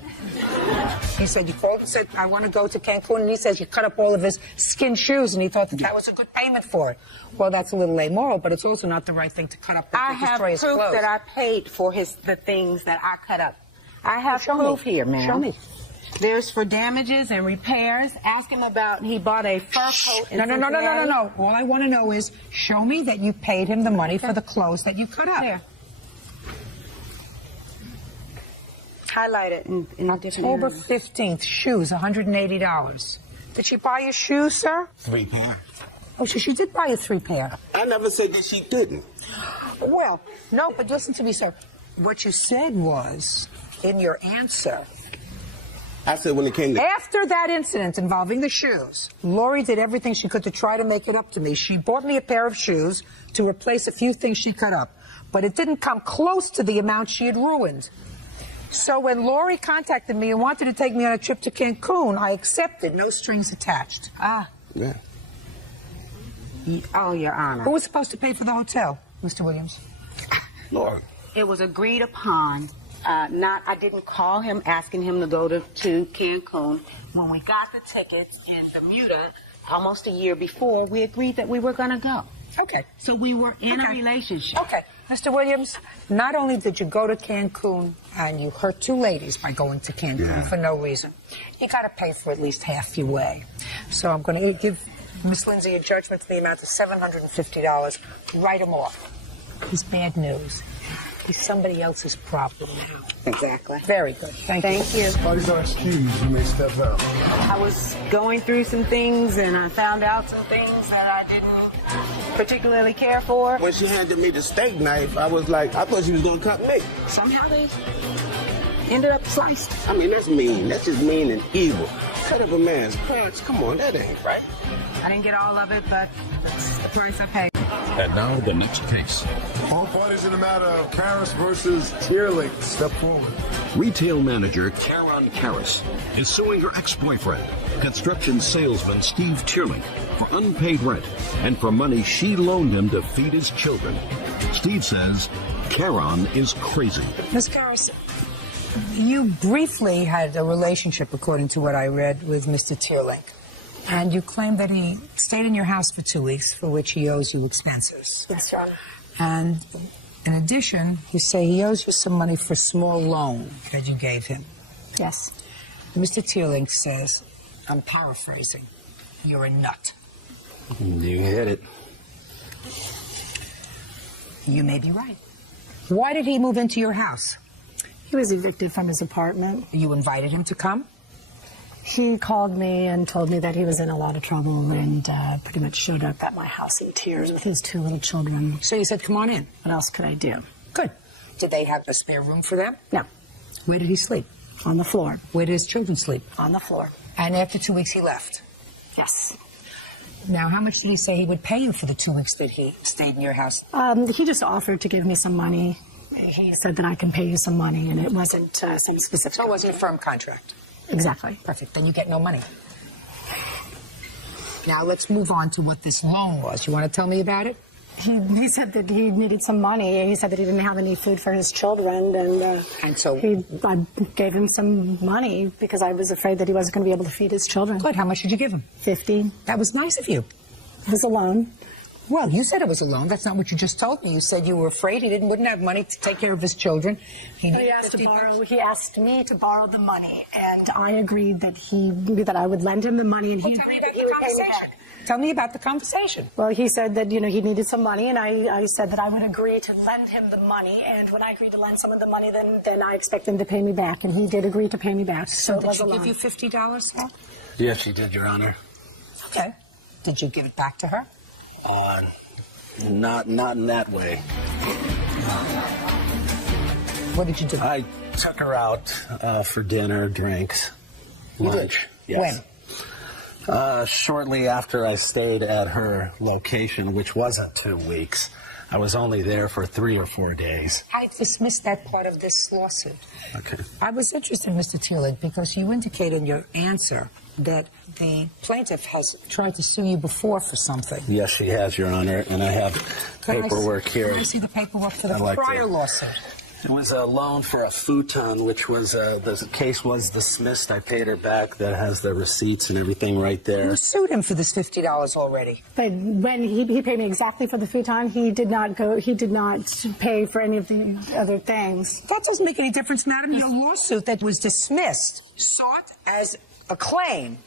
He said, you called and said, I want to go to Cancun, and he says you cut up all of his skin shoes, and he thought that was a good payment for it. Well, that's a little amoral, but it's also not the right thing to cut up I and have destroy his proof clothes. that I paid for the things that I cut up. I have Show proof me. here, ma'am. Show me. There's for damages and repairs. Ask him about, he bought a fur coat in No. Cincinnati. All I want to know is, show me that you paid him the money for the clothes that you cut up. There. Highlight it in a different October area. 15th, shoes, $180. Did she buy you shoes, sir? 3 pair. Oh, so she did buy you 3 pair. I never said that she didn't. Well, no, but listen to me, sir. What you said was, in your answer, I said when it came to... after that incident involving the shoes, Lori did everything she could to try to make it up to me. She bought me a pair of shoes to replace a few things she cut up, but it didn't come close to the amount she had ruined. So when Lori contacted me and wanted to take me on a trip to Cancun, I accepted, no strings attached. Yeah. Oh, Your Honor. Who was supposed to pay for the hotel, Mr. Williams? Lord. It was agreed upon. I didn't call him asking him to go to Cancun. When we got the tickets in Bermuda, almost a year before, we agreed that we were going to go. Okay. So we were in a relationship. Okay. Mr. Williams, not only did you go to Cancun and you hurt two ladies by going to Cancun for no reason, you got to pay for at least half your way. So I'm going to give Miss Lindsay a judgment to the amount of $750. Write him off. He's bad news. He's somebody else's problem now. Exactly. Very good. Thank you. Parties are excused. You may step out. I was going through some things, and I found out some things that I didn't particularly care for. When she handed me the steak knife, I was like, I thought she was going to cut me. Somehow they ended up sliced. I mean, that's mean. That's just mean and evil. Cut up a man's pants. Come on, that ain't right. I didn't get all of it, but that's the price I paid. And now the next case. All parties in the matter of Karis versus Tierlink. Step forward. Retail manager Karen Karis is suing her ex-boyfriend, construction salesman Steve Tierlink, for unpaid rent and for money she loaned him to feed his children. Steve says Karen is crazy. Ms. Karis, you briefly had a relationship, according to what I read, with Mr. Tierlink. And you claim that he stayed in your house for 2 weeks, for which he owes you expenses. Yes, Your Honor. And in addition, you say he owes you some money for a small loan that you gave him. Yes. Mr. Tierlink says, I'm paraphrasing, you're a nut. You hit it. You may be right. Why did he move into your house? He was evicted from his apartment. You invited him to come? He called me and told me that he was in a lot of trouble and pretty much showed up at my house in tears with his 2 little children. So you said, come on in. What else could I do? Good. Did they have a spare room for them? No. Where did he sleep? On the floor. Where did his children sleep? On the floor. And after 2 weeks, he left? Yes. Now, how much did he say he would pay you for the 2 weeks that he stayed in your house? He just offered to give me some money. He said that I can pay you some money, and it wasn't some specific... So it wasn't a firm contract? Exactly. Perfect. Then you get no money. Now let's move on to what this loan was. You want to tell me about it? He said that he needed some money. He said that he didn't have any food for his children, and so I gave him some money because I was afraid that he wasn't going to be able to feed his children. Good. How much did you give him? $50. That was nice of you. It was a loan. Well, you said it was a loan. That's not what you just told me. You said you were afraid he wouldn't have money to take care of his children. He asked me to borrow the money, and I agreed that I would lend him the money, and he agreed that he would pay me back. Tell me about the conversation. Well, he said that, he needed some money, and I said that I would agree to lend him the money, and when I agreed to lend someone the money, then I expect them to pay me back, and he did agree to pay me back. So did she give you $50, Sal? Yes, she did, Your Honor. Okay. Did you give it back to her? Not in that way. What did you do? I took her out for dinner, drinks, lunch. Yes. When? Shortly after I stayed at her location, which wasn't 2 weeks. I was only there for 3 or 4 days. I dismissed that part of this lawsuit. Okay. I was interested, Mr. Tierlink, because you indicated in your answer that the plaintiff has tried to sue you before for something. Yes, she has, Your Honor, and I have paperwork here. Can I see the paperwork for the prior lawsuit? It was a loan for a futon, which was, the case was dismissed. I paid her back. That has the receipts and everything right there. You sued him for this $50 already. But when he paid me exactly for the futon, he did not pay for any of the other things. That doesn't make any difference, madam. Your lawsuit that was dismissed sought as a claim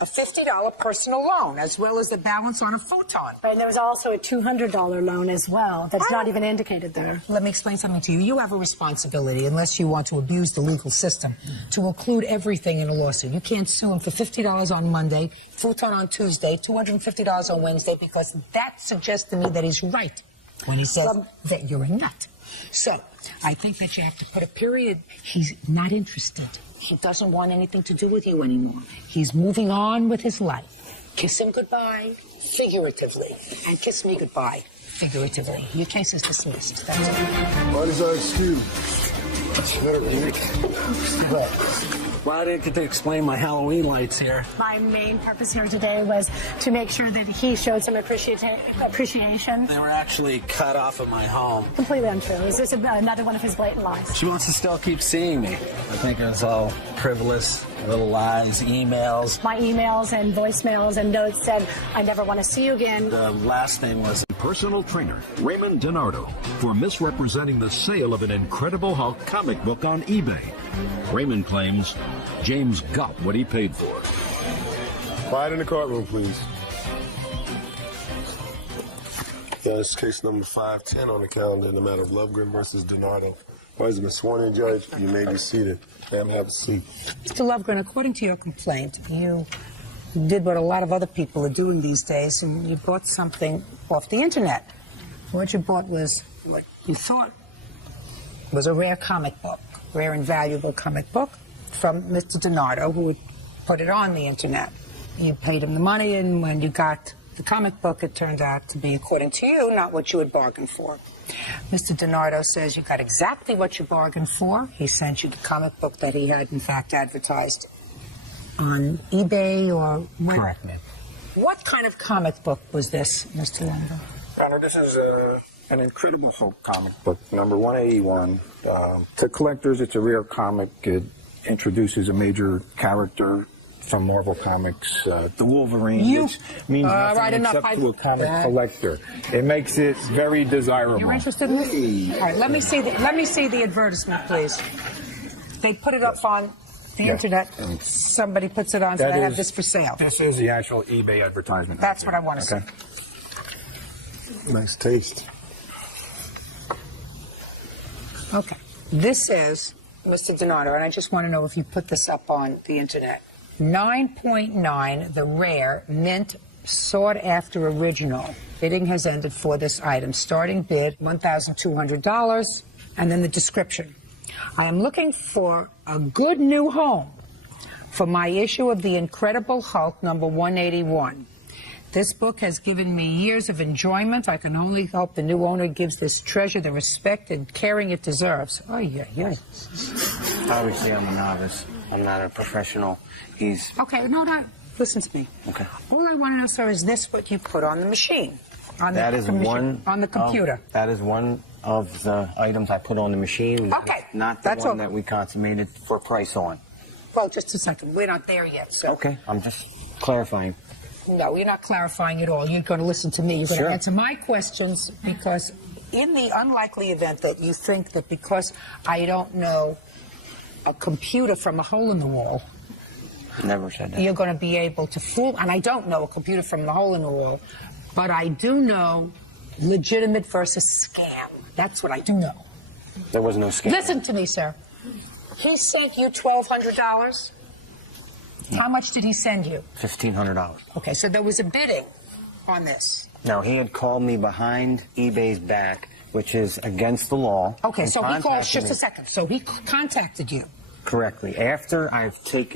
a $50 personal loan, as well as the balance on a futon. Right, and there was also a $200 loan as well. That's not even indicated there. Let me explain something to you. You have a responsibility, unless you want to abuse the legal system, to include everything in a lawsuit. You can't sue him for $50 on Monday, futon on Tuesday, $250 on Wednesday, because that suggests to me that he's right when he says that you're a nut. So, I think that you have to put a period. He's not interested. He doesn't want anything to do with you anymore. He's moving on with his life. Kiss him goodbye, figuratively, and kiss me goodbye, figuratively. Your case is dismissed. That's it. Parties are excused. Well, I didn't get to explain my Halloween lights here. My main purpose here today was to make sure that he showed some appreciation. They were actually cut off of my home. Completely untrue. Is this another one of his blatant lies? She wants to still keep seeing me. I think it was all frivolous, little lies, emails. My emails and voicemails and notes said, I never want to see you again. The last thing was personal trainer, Raymond DiNardo, for misrepresenting the sale of an Incredible Hulk comic book on eBay. Raymond claims James got what he paid for. Quiet in the courtroom, please. That's case number 510 on the calendar in the matter of Lovegren versus DiNardo. Parties have been sworn in, Judge. You may be seated. Ma'am, have a seat. Mr. Lovegren, according to your complaint, you did what a lot of other people are doing these days, and you bought something off the internet. What you bought was, you thought, was a rare comic book, rare and valuable comic book from Mr. DiNardo, who would put it on the internet. You paid him the money, and when you got the comic book, it turned out to be, according to you, not what you had bargained for. Mr. DiNardo says you got exactly what you bargained for. He sent you the comic book that he had, in fact, advertised on eBay or when? Correct, ma'am. What kind of comic book was this, Mr. Lumber? Your Honor, this is an Incredible Hulk comic book, number 181. To collectors, it's a rare comic. It introduces a major character from Marvel Comics, the Wolverine, which means nothing except to a comic collector. It makes it very desirable. You're interested in this? All right, let me see the advertisement, please. They put it up on the internet. Somebody puts it on, so they have this for sale. This is the actual eBay advertisement. That's what I want to see. Nice taste. Okay. This is Mr. DiNardo, and I just want to know if you put this up on the internet. 9.9, the rare, mint, sought-after original. Bidding has ended for this item. Starting bid, $1,200, and then the description. I am looking for a good new home for my issue of the Incredible Hulk, number 181. This book has given me years of enjoyment. I can only hope the new owner gives this treasure the respect and caring it deserves. Oh, yeah. Obviously, I'm a novice. I'm not a professional. Okay, no. Listen to me. Okay. All I want to know, sir, is this what you put on the machine? On That the is commission- one on the computer. That is one of the items I put on the machine. Okay. Not the That's one all. that we consummated for price on. Well, just a second. We're not there yet, sir. Okay. I'm just clarifying. No, you're not clarifying at all. You're going to listen to me. You're going to answer my questions, because in the unlikely event that you think that because I don't know a computer from a hole in the wall, Never said that. you're going to be able to fool. And I don't know a computer from the hole in the wall, but I do know legitimate versus scam. That's what I do know. There was no scam. Listen to me, sir. He sent you $1,200. How much did he send you? $1,500. Okay, so there was a bidding on this. Now, he had called me behind eBay's back, which is against the law. Okay, and so he called, contacted just me a second. So he contacted you. correctly. After I've took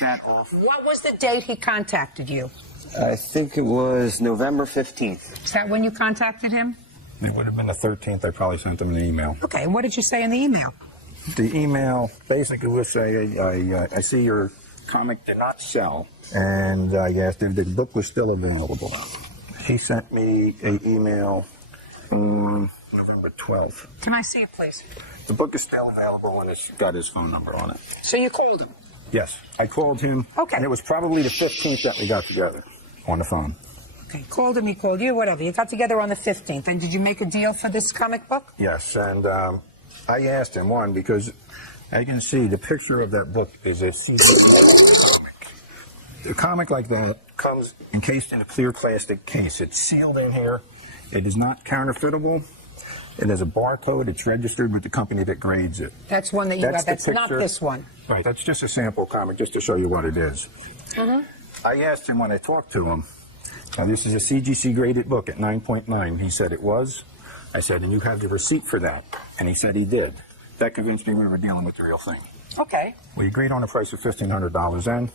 that off. What was the date he contacted you? I think it was November 15th. Is that when you contacted him? It would have been the 13th. I probably sent them an email. Okay, what did you say in the email? The email basically would say, I see your comic did not sell, and I asked if the book was still available. He sent me an email on November 12th. Can I see it, please? The book is still available when it's got his phone number on it. So you called him? Yes, I called him, and it was probably the 15th that we got together on the phone. Okay, called him, he called you, whatever. You got together on the 15th. And did you make a deal for this comic book? Yes, and I asked him, one, because I can see the picture of that book is a CD comic. A comic like that comes encased in a clear plastic case. It's sealed in here. It is not counterfeitable. It has a barcode. It's registered with the company that grades it. That's one that you got. That's not this one. Right, that's just a sample comic, just to show you what it is. Mm-hmm. I asked him when I talked to him, now this is a CGC graded book at 9.9. He said it was. I said, and you have the receipt for that? And he said he did. That convinced me we were dealing with the real thing. Okay. We agreed on a price of $1,500 then,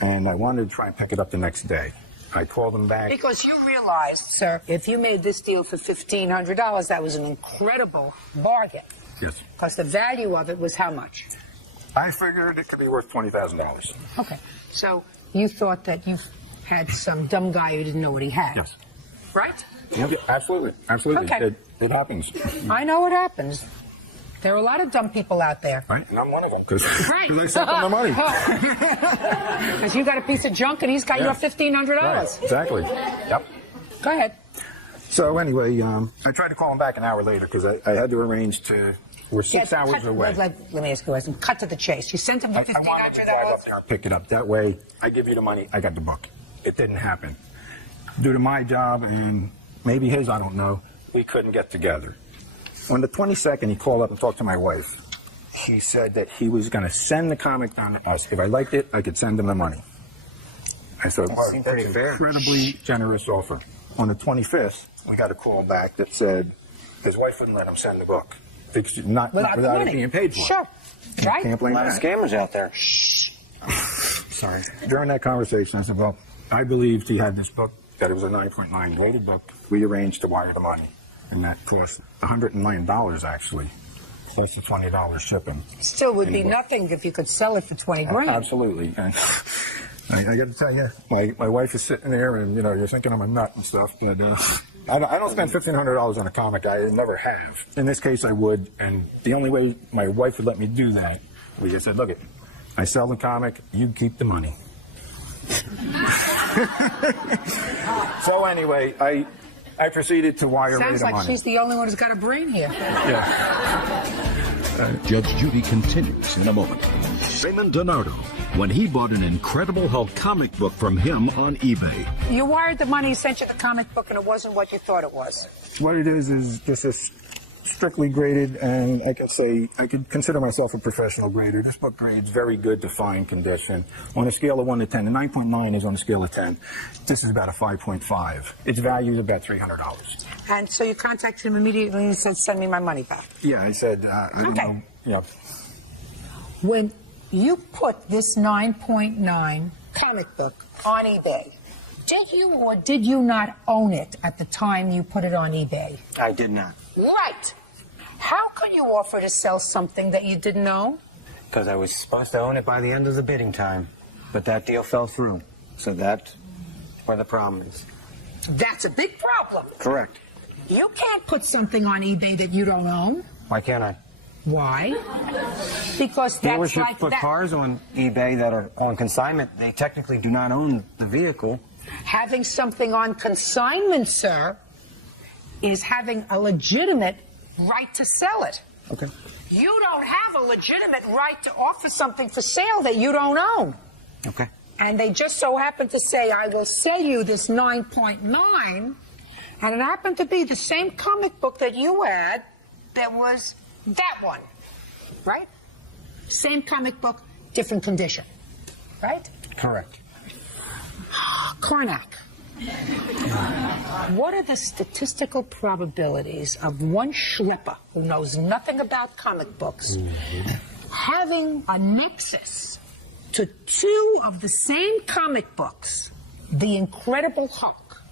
and I wanted to try and pick it up the next day. I called him back. Because you realized, sir, if you made this deal for $1,500, that was an incredible bargain. Yes. Because the value of it was how much? I figured it could be worth $20,000. Okay. So you thought that you had some dumb guy who didn't know what he had. Yes. Right? Yep, absolutely. Absolutely. Okay. It happens. I know it happens. There are a lot of dumb people out there. Right, and I'm one of them, because Right. I sent them the money. Because you got a piece of junk and he's got your $1,500. Right, exactly. Yep. Go ahead. So anyway, I tried to call him back an hour later because I had to arrange to. We're 6 hours away. Let me ask you a question. Cut to the chase. You sent him the $1,500. I wanted to drive up there and pick it up. That way, I give you the money. I got the book. It didn't happen. Due to my job and maybe his, I don't know, we couldn't get together. On the 22nd, he called up and talked to my wife. He said that he was going to send the comic down to us. If I liked it, I could send him the money. I said, well, that's an incredibly generous offer. On the 25th, we got a call back that said his wife wouldn't let him send the book. Not without it being paid for. Sure. Right? Can't blame A lot of that. scammers out there. Sorry. During that conversation, I said, well, I believed he had this book, that it was a 9.9 rated book. We arranged to wire the money, and that cost $109 actually, plus the $20 shipping. Still would be Anyway. nothing if you could sell it for 20 grand. Absolutely. And I got to tell you, my wife is sitting there, and you know, you're thinking I'm a nut and stuff, but I don't spend $1,500 on a comic. I never have. In this case, I would, and the only way my wife would let me do that, we just said, look it, I sell the comic, you keep the money. So anyway, I proceeded to wire Sounds the like money. she's the only one who's got a brain here. Judge Judy continues in a moment. Raymond DiNardo, when he bought an Incredible Hulk comic book from him on eBay. You wired the money, sent you the comic book, and it wasn't what you thought it was. What it is just a strictly graded, and I could consider myself a professional grader. This book grades very good to fine condition. On a scale of 1 to 10, the 9.9 is on a scale of 10. This is about a 5.5. Its value is about $300. And so you contacted him immediately and said, send me my money back. Yeah, I said, you know, yeah. When you put this 9.9 comic book on eBay, did you or did you not own it at the time you put it on eBay? I did not. Right. How could you offer to sell something that you didn't own? Because I was supposed to own it by the end of the bidding time. But that deal fell through. So that's where the problem is. That's a big problem. Correct. You can't put something on eBay that you don't own. Why can't I? Why? Because that's Dealerships like put that. cars on eBay that are on consignment. They technically do not own the vehicle. Having something on consignment, sir, is having a legitimate right to sell it. Okay. You don't have a legitimate right to offer something for sale that you don't own. Okay. And they just so happen to say, I will sell you this 9.9, and it happened to be the same comic book that you had that was that one, right? Same comic book, different condition, right? Correct. Karnak, what are the statistical probabilities of one schlipper who knows nothing about comic books having a nexus to two of the same comic books, The Incredible Hulk,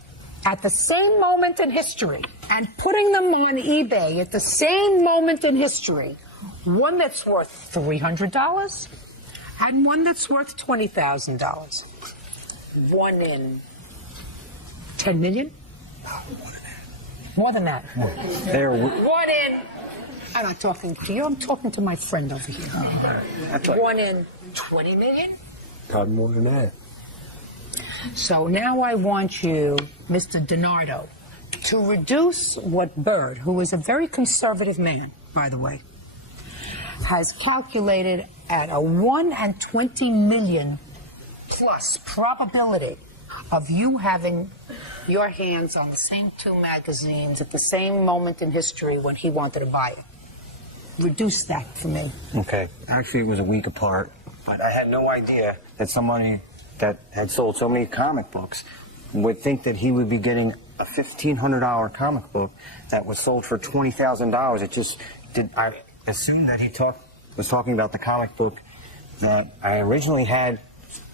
at the same moment in history, and putting them on eBay at the same moment in history, one that's worth $300 and one that's worth $20,000? 1 in 10 million? More than that. There. 1 in. I'm not talking to you. I'm talking to my friend over here. 1 in 20 million? Probably more than that. So now I want you, Mr. DiNardo, to reduce what Bird, who is a very conservative man, by the way, has calculated at a 1 in 20 million plus probability of you having your hands on the same two magazines at the same moment in history when he wanted to buy it. Reduce that for me. Okay. Actually, it was a week apart, but I had no idea that somebody that had sold so many comic books would think that he would be getting a $1,500 comic book that was sold for $20,000. It just did. I assumed that he was talking about the comic book that I originally had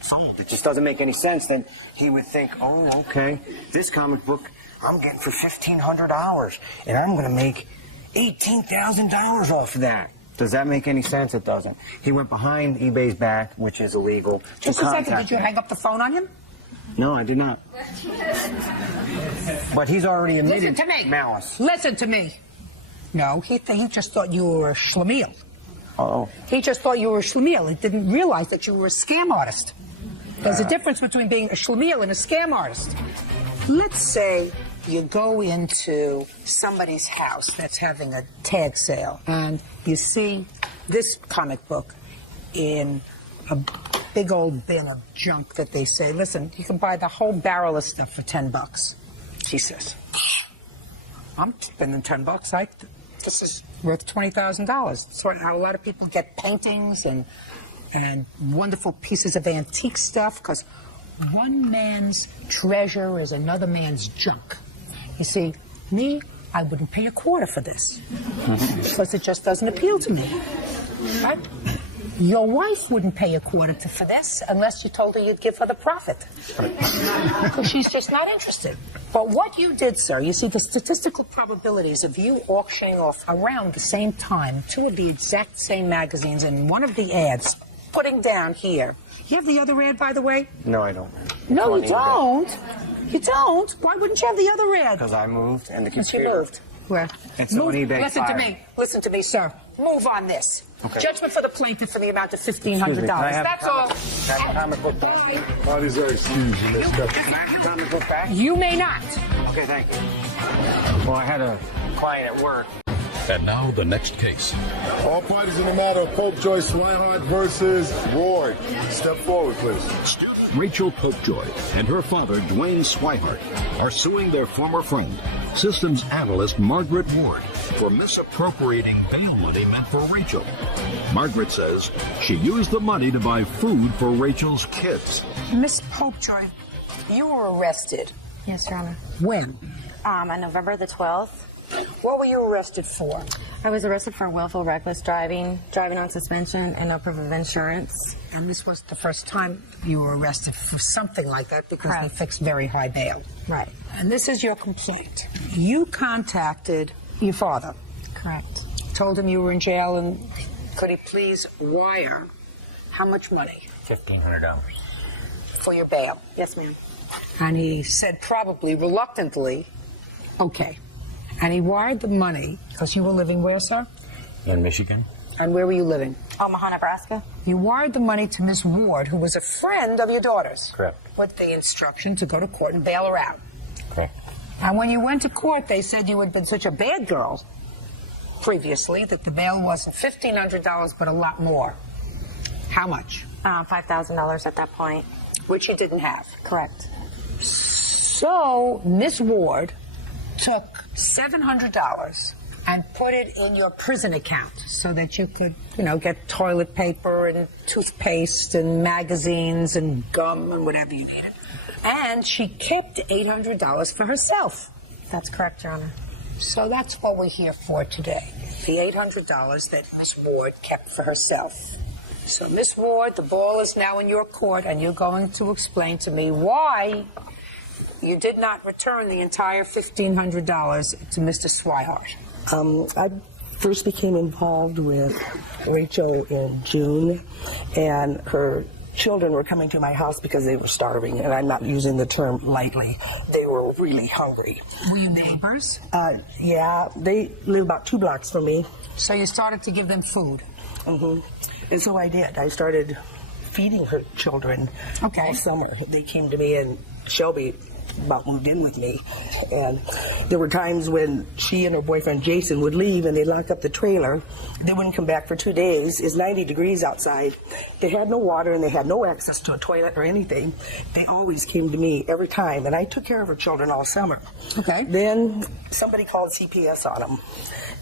sold. It just doesn't make any sense. Then he would think, oh, okay, this comic book I'm getting for $1,500, and I'm going to make $18,000 off of that. Does that make any sense? It doesn't. He went behind eBay's back, which is illegal. Just a second, did you hang up the phone on him? No, I did not. But he's already admitted Listen to me. malice. Listen to me. No, he just thought you were a schlemiel. Oh. He just thought you were a schlemiel. He didn't realize that you were a scam artist. There's a difference between being a schlemiel and a scam artist. let's say you go into somebody's house that's having a tag sale and you see this comic book in a big old bin of junk that they say, listen, you can buy the whole barrel of stuff for $10. She says, I'm spending $10. This is worth $20,000. Sort of how a lot of people get paintings and wonderful pieces of antique stuff, because one man's treasure is another man's junk. You see, me, I wouldn't pay a quarter for this because it just doesn't appeal to me. Right? Your wife wouldn't pay a quarter for this unless you told her you'd give her the profit. Because she's just not interested. But what you did, sir, you see, the statistical probabilities of you auctioning off around the same time two of the exact same magazines in one of the ads, putting down here. You have the other ad, by the way? No, I don't. No, you don't. You don't? Why wouldn't you have the other ad? Because I moved and the Because computer. you moved. Where? It's on eBay. Listen to me, sir. Move on this. Okay. Judgment for the plaintiff for the amount of $1,500. Excuse me, can I have That's a all. Can I have a comic book back? Parties are excused in this country. Can I have a comic book back? You may not. Okay, thank you. Well, I had a client at work. And now the next case. All parties in the matter of Popejoy Swihart versus Ward. Step forward, please. Rachel Popejoy and her father, Dwayne Swihart, are suing their former friend, systems analyst Margaret Ward, for misappropriating bail money meant for Rachel. Margaret says she used the money to buy food for Rachel's kids. Miss Popejoy, you were arrested. Yes, Your Honor. When? On November the 12th. What were you arrested for? I was arrested for willful reckless driving, driving on suspension, and no proof of insurance. And this was the first time you were arrested for something like that because they fixed very high bail. Right. And this is your complaint. You contacted your father. Correct. Told him you were in jail and could he please wire how much money? $1,500. For your bail. Yes, ma'am. And he said probably reluctantly, okay. And he wired the money because you were living where, sir? In Michigan. And where were you living? Omaha, Nebraska. You wired the money to Miss Ward, who was a friend of your daughter's. Correct. With the instruction to go to court and bail her out. Correct. And when you went to court, they said you had been such a bad girl previously that the bail wasn't $1,500, but a lot more. How much? $5,000 at that point. Which you didn't have. Correct. So Miss Ward took $700 and put it in your prison account so that you could, get toilet paper and toothpaste and magazines and gum and whatever you needed. And she kept $800 for herself. That's correct, Your Honor. So that's what we're here for today. The $800 that Miss Ward kept for herself. So Miss Ward, the ball is now in your court and you're going to explain to me why you did not return the entire $1,500 to Mr. Swihart. I first became involved with Rachel in June, and her children were coming to my house because they were starving, and I'm not using the term lightly. They were really hungry. Were you neighbors? Yeah, they live about 2 blocks from me. So you started to give them food? Mm-hmm. And so I did. I started feeding her children all summer. They came to me, and Shelby about moved in with me, and there were times when she and her boyfriend Jason would leave and they'd lock up the trailer. They wouldn't come back for 2 days. It's 90 degrees outside. They had no water and they had no access to a toilet or anything. They always came to me every time, and I took care of her children all summer. Okay. Then somebody called CPS on them,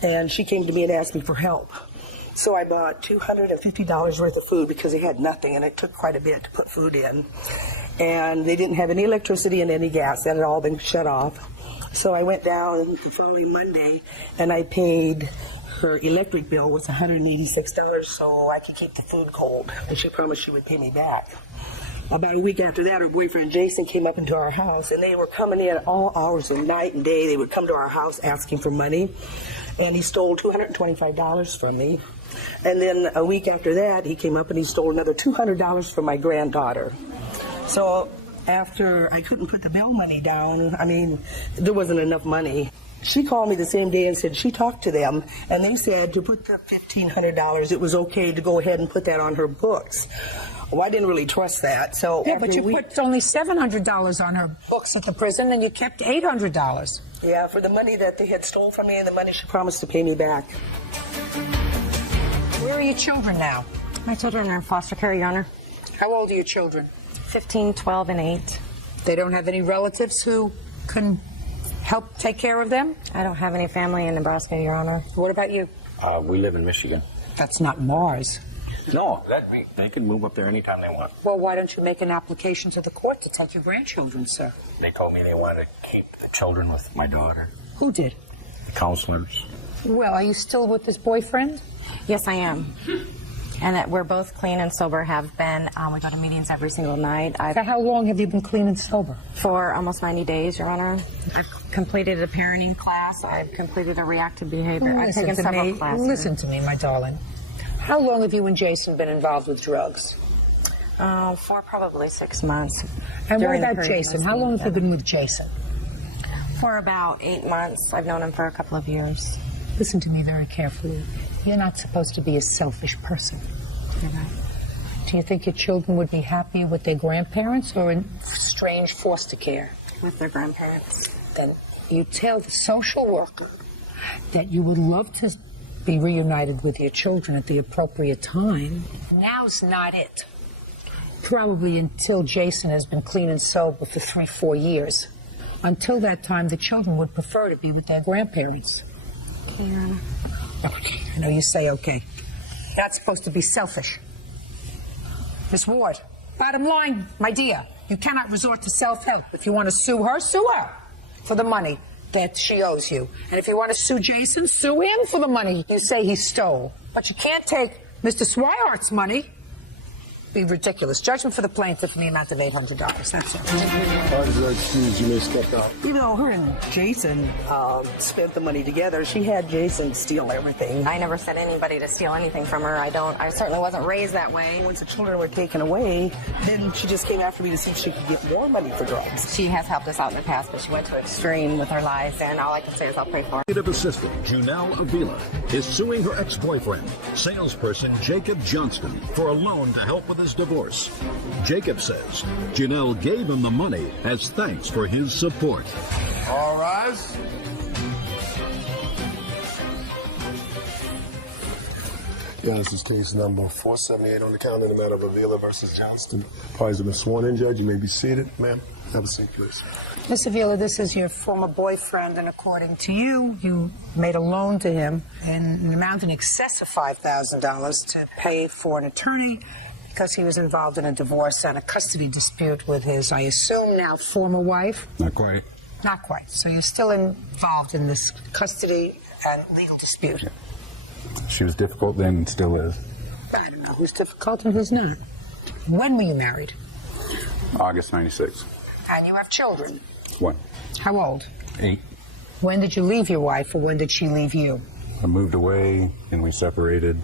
and she came to me and asked me for help. So I bought $250 worth of food because they had nothing, and it took quite a bit to put food in. And they didn't have any electricity and any gas. That had all been shut off. So I went down the following Monday, and I paid her electric bill was $186 so I could keep the food cold. And she promised she would pay me back. About a week after that, her boyfriend Jason came up into our house, and they were coming in all hours of night and day. They would come to our house asking for money, and he stole $225 from me. And then a week after that, he came up and he stole another $200 from my granddaughter. So after I couldn't put the bail money down, there wasn't enough money. She called me the same day and said she talked to them, and they said to put the $1,500, it was okay to go ahead and put that on her books. Well, I didn't really trust that, so... Yeah, but you put only $700 on her books at the prison, and you kept $800. Yeah, for the money that they had stole from me and the money she promised to pay me back. Where are your children now? My children are in foster care, Your Honor. How old are your children? 15, 12, and 8. They don't have any relatives who can help take care of them? I don't have any family in Nebraska, Your Honor. What about you? We live in Michigan. That's not Mars. No, they can move up there anytime they want. Well, why don't you make an application to the court to take your grandchildren, sir? They told me they wanted to keep the children with my daughter. Who did? The counselors. Well, are you still with this boyfriend? Yes, I am. And that we're both clean and sober, have been. We go to meetings every single night. For how long have you been clean and sober? For almost 90 days, Your Honor. I've completed a parenting class. I've completed a reactive behavior. I've taken several classes. Listen to me, my darling. How long have you and Jason been involved with drugs? For probably 6 months. And what about Jason? How long have you been with Jason? For about 8 months. I've known him for a couple of years. Listen to me very carefully. You're not supposed to be a selfish person. You're right. Do you think your children would be happy with their grandparents or in strange foster care? With their grandparents. Then you tell the social worker that you would love to be reunited with your children at the appropriate time. Now's not it. Probably until Jason has been clean and sober for 3-4 years. Until that time, the children would prefer to be with their grandparents. Okay, Your Honor. Okay, I know you say okay. That's supposed to be selfish. Miss Ward, bottom line, my dear, you cannot resort to self-help. If you want to sue her for the money that she owes you. And if you want to sue Jason, sue him for the money you say he stole. But you can't take Mr. Swihart's money. Be ridiculous. Judgment for the plaintiff in the amount of $800. That's it. You may step out. Even though her and Jason spent the money together, she had Jason steal everything. I never said anybody to steal anything from her. I certainly wasn't raised that way. Once the children were taken away, then she just came after me to see if she could get more money for drugs. She has helped us out in the past, but she went to extreme with her lies, and all I can say is I'll pray for her. Executive assistant Janelle Avila is suing her ex-boyfriend, salesperson Jacob Johnston, for a loan to help with his divorce. Jacob says Janelle gave him the money as thanks for his support. All rise. Yeah, this is case number 478 on the count in the matter of Avila versus Johnston. Parties have been sworn in, Judge. You may be seated. Ma'am, have a seat, please. Miss Avila, this is your former boyfriend, and according to you, you made a loan to him in an amount in excess of $5,000 to pay for an attorney because he was involved in a divorce and a custody dispute with his, I assume, now former wife? Not quite. Not quite. So you're still involved in this custody and legal dispute? She was difficult then and still is. I don't know who's difficult and who's not. When were you married? August 96. And you have children? 1. How old? 8. When did you leave your wife, or when did she leave you? I moved away and we separated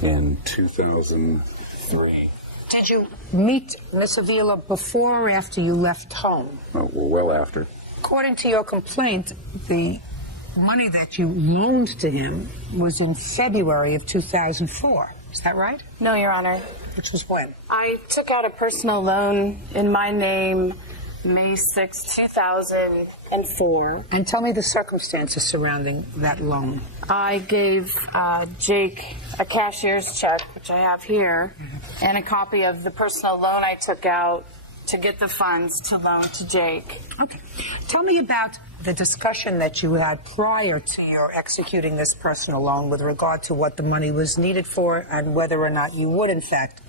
in 2003. Did you meet Miss Avila before or after you left home? Well after. According to your complaint, the money that you loaned to him was in February of 2004. Is that right? No, Your Honor. Which was when? I took out a personal loan in my name May 6, 2004. And tell me the circumstances surrounding that loan. I gave Jake a cashier's check, which I have here, and a copy of the personal loan I took out to get the funds to loan to Jake. Okay. Tell me about the discussion that you had prior to your executing this personal loan with regard to what the money was needed for and whether or not you would, in fact,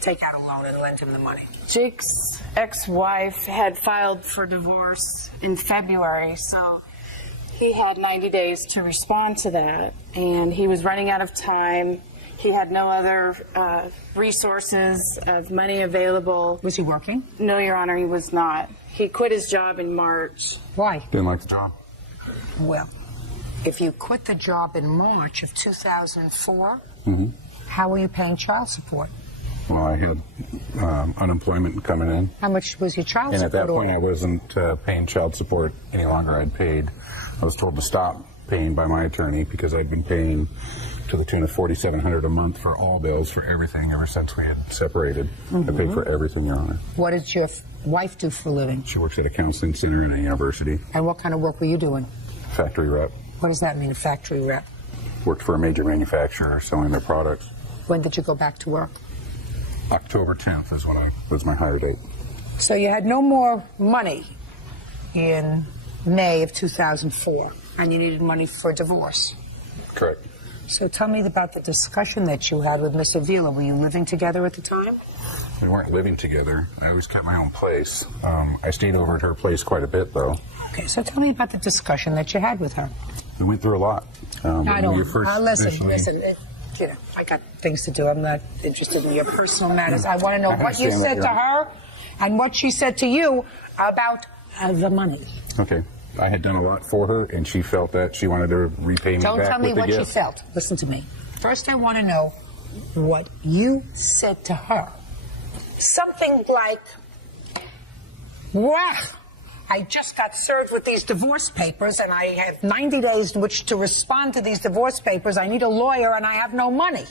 take out a loan and lend him the money. Jake's ex-wife had filed for divorce in February, so he had 90 days to respond to that, and he was running out of time. He had no other resources of money available. Was he working? No, Your Honor, he was not. He quit his job in March. Why? Didn't like the job. Well, if you quit the job in March of 2004, how were you paying child support? Well, I had unemployment coming in. How much was your child And support? at that point, I wasn't paying child support any longer. I'd paid I was told to stop paying by my attorney because I'd been paying to the tune of $4,700 a month for all bills for everything ever since we had separated. I paid for everything, Your Honor. What did your wife do for a living? She works at a counseling center in a university. And what kind of work were you doing? Factory rep. What does that mean, a factory rep? Worked for a major manufacturer selling their products. When did you go back to work? October 10th is when was my hire date. So you had no more money in May of 2004, and you needed money for divorce. Correct. So tell me about the discussion that you had with Miss Avila. Were you living together at the time? We weren't living together. I always kept my own place. I stayed over at her place quite a bit, though. Okay, so tell me about the discussion that you had with her. We went through a lot. I don't. Listen. initially- I got things to do. I'm not interested in your personal matters. I want to know what you said to her and what she said to you about the money. Okay. I had done a lot for her, and she felt that she wanted to repay me back Don't tell me with the what she gift. felt. Listen to me. First, I want to know what you said to her. Something like, "Well, I just got served with these divorce papers, and I have 90 days in which to respond to these divorce papers. I need a lawyer, and I have no money."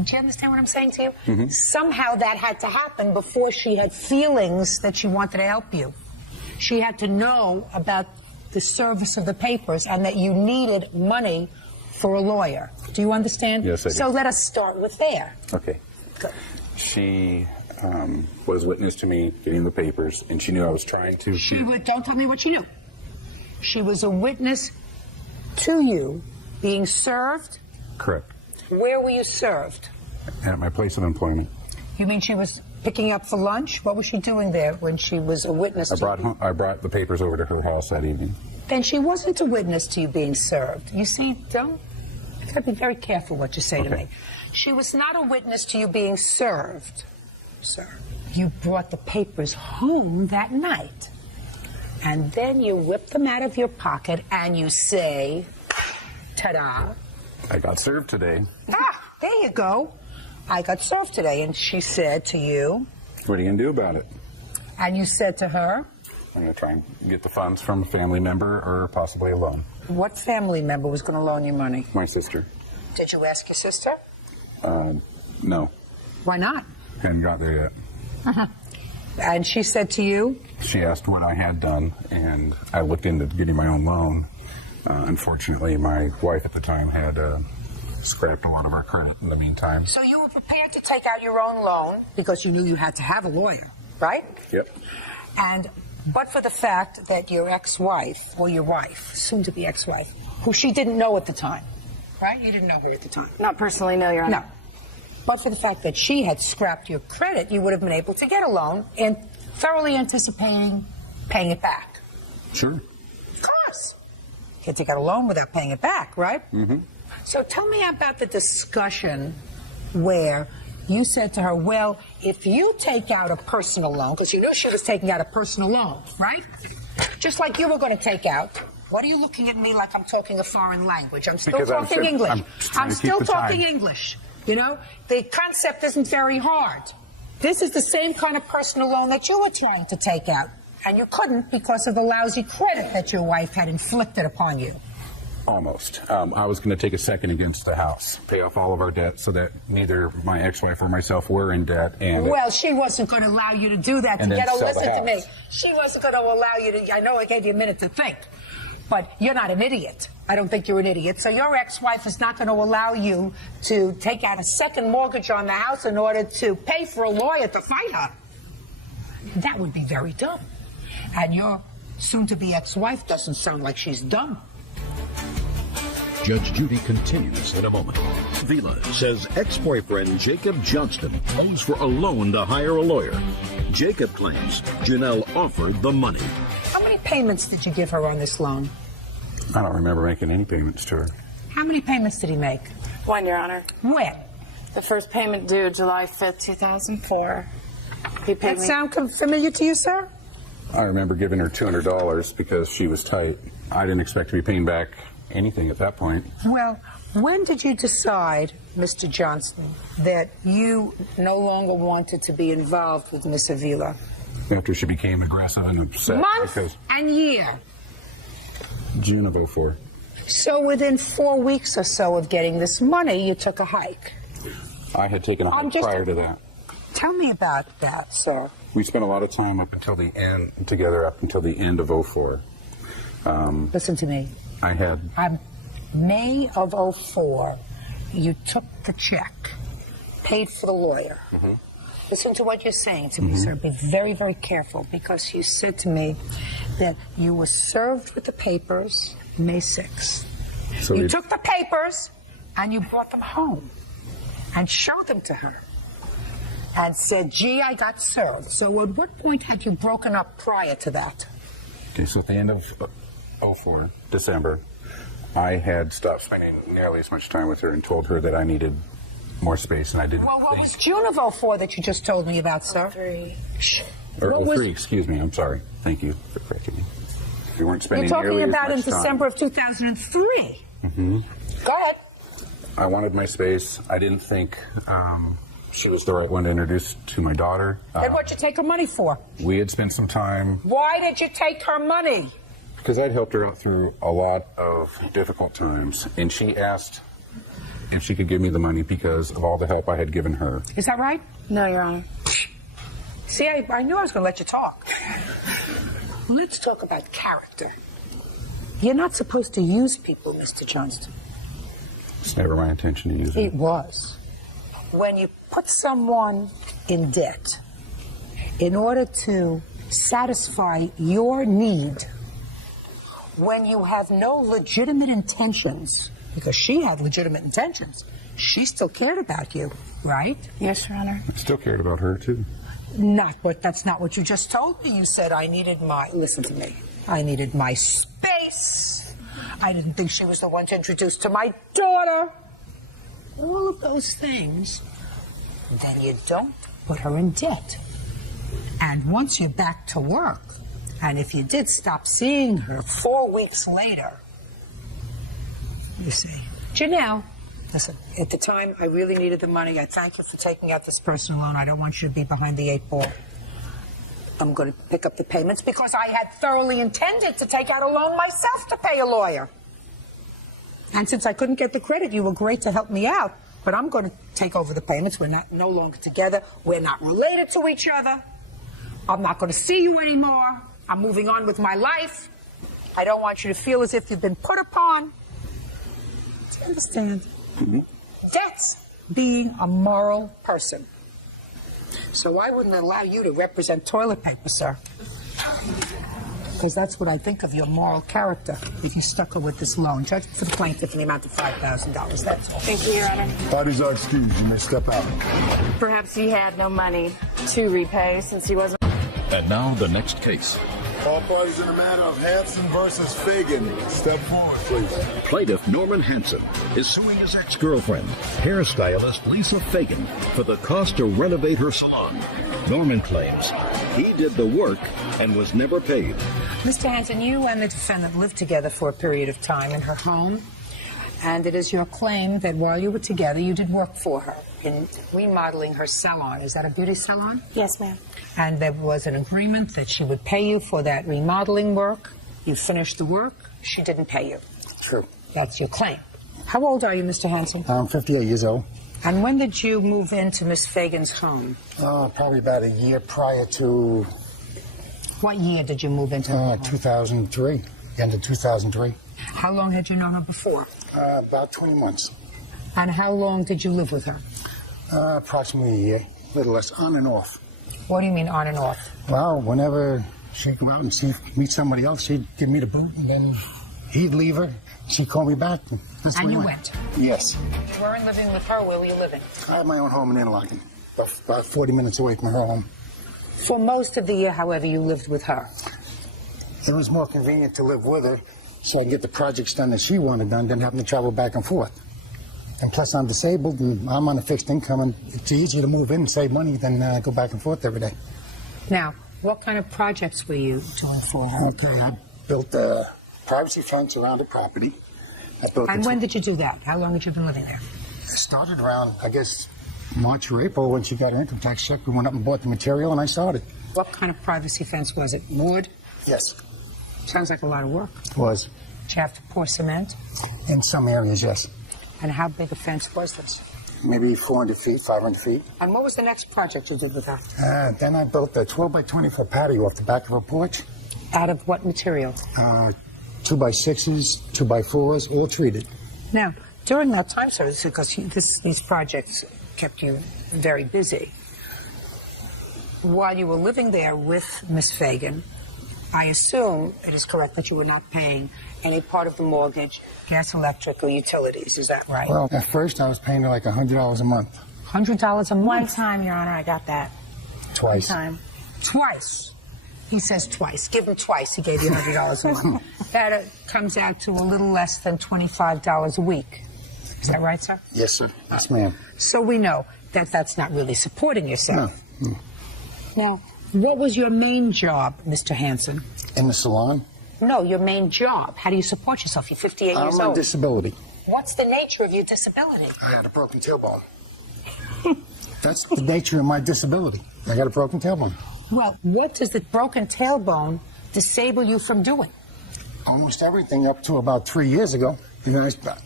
Do you understand what I'm saying to you? Mm-hmm. Somehow that had to happen before she had feelings that she wanted to help you. She had to know about the service of the papers and that you needed money for a lawyer. Do you understand? Yes, I do. So let us start with there. Okay. Good. She was witness to me getting the papers, and she knew I was trying to. Don't tell me what she knew. She was a witness to you being served. Correct. Where were you served? At my place of employment. You mean she was picking up for lunch? What was she doing there when she was a witness to you? I brought the papers over to her house that evening. Then she wasn't a witness to you being served. You see, you gotta be very careful what you say to me. She was not a witness to you being served, sir. You brought the papers home that night. And then you whip them out of your pocket and you say, ta-da. I got served today. Ah, there you go. I got served today. And she said to you. What are you going to do about it? And you said to her. I'm going to try and get the funds from a family member or possibly a loan. What family member was going to loan you money? My sister. Did you ask your sister? No. Why not? Hadn't got there yet. Uh-huh. And she said to you? She asked what I had done, and I looked into getting my own loan. Unfortunately, my wife at the time had scrapped a lot of our credit in the meantime. So you were prepared to take out your own loan because you knew you had to have a lawyer, right? Yep. But for the fact that your ex-wife, or your wife, soon-to-be ex-wife, who she didn't know at the time, right? You didn't know her at the time. Not personally, no, Your Honor. No. But for the fact that she had scrapped your credit, you would have been able to get a loan and thoroughly anticipating paying it back. Sure. Of course. Can't take out a loan without paying it back, right? Mm-hmm. So tell me about the discussion where you said to her, well, if you take out a personal loan, because you knew she was taking out a personal loan, right? Just like you were going to take out. What are you looking at me like I'm talking a foreign language? I'm still talking English. I'm still talking English. You know, the concept isn't very hard. This is the same kind of personal loan that you were trying to take out. And you couldn't because of the lousy credit that your wife had inflicted upon you. Almost. I was going to take a second against the house, pay off all of our debt so that neither my ex-wife or myself were in debt. And well, she wasn't going to allow you to do that. Listen to me. She wasn't going to allow you to. I know I gave you a minute to think, but you're not an idiot. I don't think you're an idiot. So your ex-wife is not going to allow you to take out a second mortgage on the house in order to pay for a lawyer to fight her. That would be very dumb. And your soon-to-be ex-wife doesn't sound like she's dumb. Judge Judy continues in a moment. Vila says ex-boyfriend Jacob Johnston owes for a loan to hire a lawyer. Jacob claims Janelle offered the money. How many payments did you give her on this loan? I don't remember making any payments to her. How many payments did he make? One, Your Honor. When? The first payment due July 5th, 2004. He paid That sound familiar to you, sir? I remember giving her $200 because she was tight. I didn't expect to be paying back anything at that point. Well, when did you decide, Mr. Johnston, that you no longer wanted to be involved with Miss Avila? After she became aggressive and upset. Month and year. June of 04. So within 4 weeks or so of getting this money, you took a hike. I had taken a hike prior to that. Tell me about that, sir. We spent a lot of time up until the end together, up until the end of 04. Listen to me. I had May of 04, you took the check, paid for the lawyer. Listen to what you're saying to me, sir. Be very, very careful, because you said to me that you were served with the papers May 6th. So you took the papers and you brought them home and showed them to her and said, gee, I got served. So at what point had you broken up prior to that? Okay, so at the end of 04, December, I had stopped spending nearly as much time with her and told her that I needed more space, and I didn't. Well, what was June of 04 that you just told me about, sir? 03. Or 03, excuse me. I'm sorry. Thank you for correcting me. We weren't spending You're talking nearly about as in much December of 2003. time. Go ahead. I wanted my space. I didn't think she was the right one to introduce to my daughter. Then what'd you take her money for? We had spent some time Why did you take her money? because I'd helped her out through a lot of difficult times, and she asked if she could give me the money because of all the help I had given her. Is that right? No, Your Honor. See, I knew I was going to let you talk. Let's talk about character. You're not supposed to use people, Mr. Johnston. It's never my intention to use It it. was. When you put someone in debt in order to satisfy your need, when you have no legitimate intentions, because she had legitimate intentions, she still cared about you, right? Yes, Your Honor. I still cared about her, too. That's not what you just told me. You said listen to me. I needed my space. I didn't think she was the one to introduce to my daughter. All of those things. Then you don't put her in debt. And once you're back to work, and if you did stop seeing her 4 weeks later, you say, Janelle, listen, at the time I really needed the money. I thank you for taking out this personal loan. I don't want you to be behind the 8 ball. I'm going to pick up the payments because I had thoroughly intended to take out a loan myself to pay a lawyer. And since I couldn't get the credit, you were great to help me out. But I'm going to take over the payments. We're no longer together. We're not related to each other. I'm not going to see you anymore. I'm moving on with my life. I don't want you to feel as if you've been put upon. Do you understand? That's being a moral person. So I wouldn't allow you to represent toilet paper, sir. Because that's what I think of your moral character if you stuck her with this loan. Judge for the plaintiff in the amount of $5,000. That's all. Thank you, Your Honor. Parties are excused. You may step out. Perhaps he had no money to repay since he wasn't. And now the next case. All parties in the matter of Hanson versus Fagan. Step forward, please. Plaintiff Norman Hanson is suing his ex-girlfriend, hairstylist Lisa Fagan, for the cost to renovate her salon. Norman claims he did the work and was never paid. Mr. Hanson, you and the defendant lived together for a period of time in her home, and it is your claim that while you were together, you did work for her in remodeling her salon. Is that a beauty salon? Yes, ma'am. And there was an agreement that she would pay you for that remodeling work. You finished the work. She didn't pay you. True. That's your claim. How old are you, Mr. Hanson? I'm 58 years old. And when did you move into Miss Fagan's home? Probably about a year prior to... What year did you move into her home? 2003. End of 2003. How long had you known her before? About 20 months. And how long did you live with her? Approximately a year. A little less, on and off. What do you mean on and off? Well, whenever she'd go out and meet somebody else, she'd give me the boot, and then he'd leave her. She'd call me back. And you went? Yes. You weren't living with her. Where were you living? I had my own home in Interlaken, about 40 minutes away from her home. For most of the year, however, you lived with her. It was more convenient to live with her so I could get the projects done that she wanted done than having to travel back and forth. And plus, I'm disabled and I'm on a fixed income, and it's easier to move in and save money than go back and forth every day. Now, what kind of projects were you doing for her? Okay, I built a privacy fence around the property. And when did you do that? How long had you been living there? It started around, I guess, March or April when she got her income tax check. We went up and bought the material and I started. What kind of privacy fence was it? Wood? Yes. Sounds like a lot of work. It was. Did you have to pour cement? In some areas, yes. And how big a fence was this? Maybe 400 feet, 500 feet. And what was the next project you did with her? Then I built a 12 by 24 patio off the back of her porch. Out of what material? 2 by 6s, 2 by 4s, all treated. Now, during that time, sir, because these projects kept you very busy, while you were living there with Miss Fagan, I assume it is correct that you were not paying any part of the mortgage, gas, electric, or utilities. Is that right? Well, at first I was paying her like $100 a month. $100 a month? One time, Your Honor, I got that. Twice. One time. Twice. He says twice. Give him twice. He gave you $100 a month. That comes out to a little less than $25 a week. Is that right, sir? Yes, sir. Yes, ma'am. So we know that that's not really supporting yourself. No. Now, what was your main job, Mr. Hansen? In the salon? No, your main job. How do you support yourself? You're 58 years I'm old. on disability. What's the nature of your disability? I had a broken tailbone. That's the nature of my disability. I got a broken tailbone. Well, what does the broken tailbone disable you from doing? Almost everything up to about 3 years ago.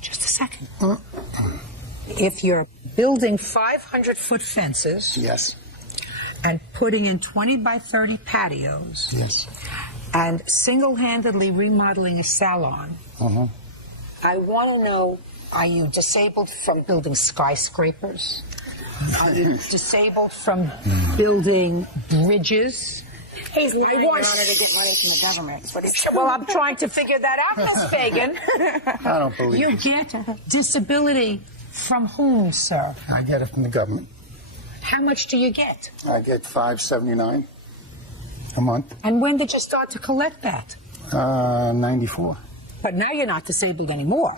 Just a second. If you're building 500-foot fences... Yes. And putting in 20 by 30 patios... Yes. And single-handedly remodeling a salon... I want to know, are you disabled from building skyscrapers? Are you disabled from building bridges? He's lying, Your Honor, to get money from the government. Well, I'm trying to figure that out, Miss Fagan. I don't believe you it. get disability from whom, sir? I get it from the government. How much do you get? I get $5.79 a month. And when did you start to collect that? 94. But now you're not disabled anymore.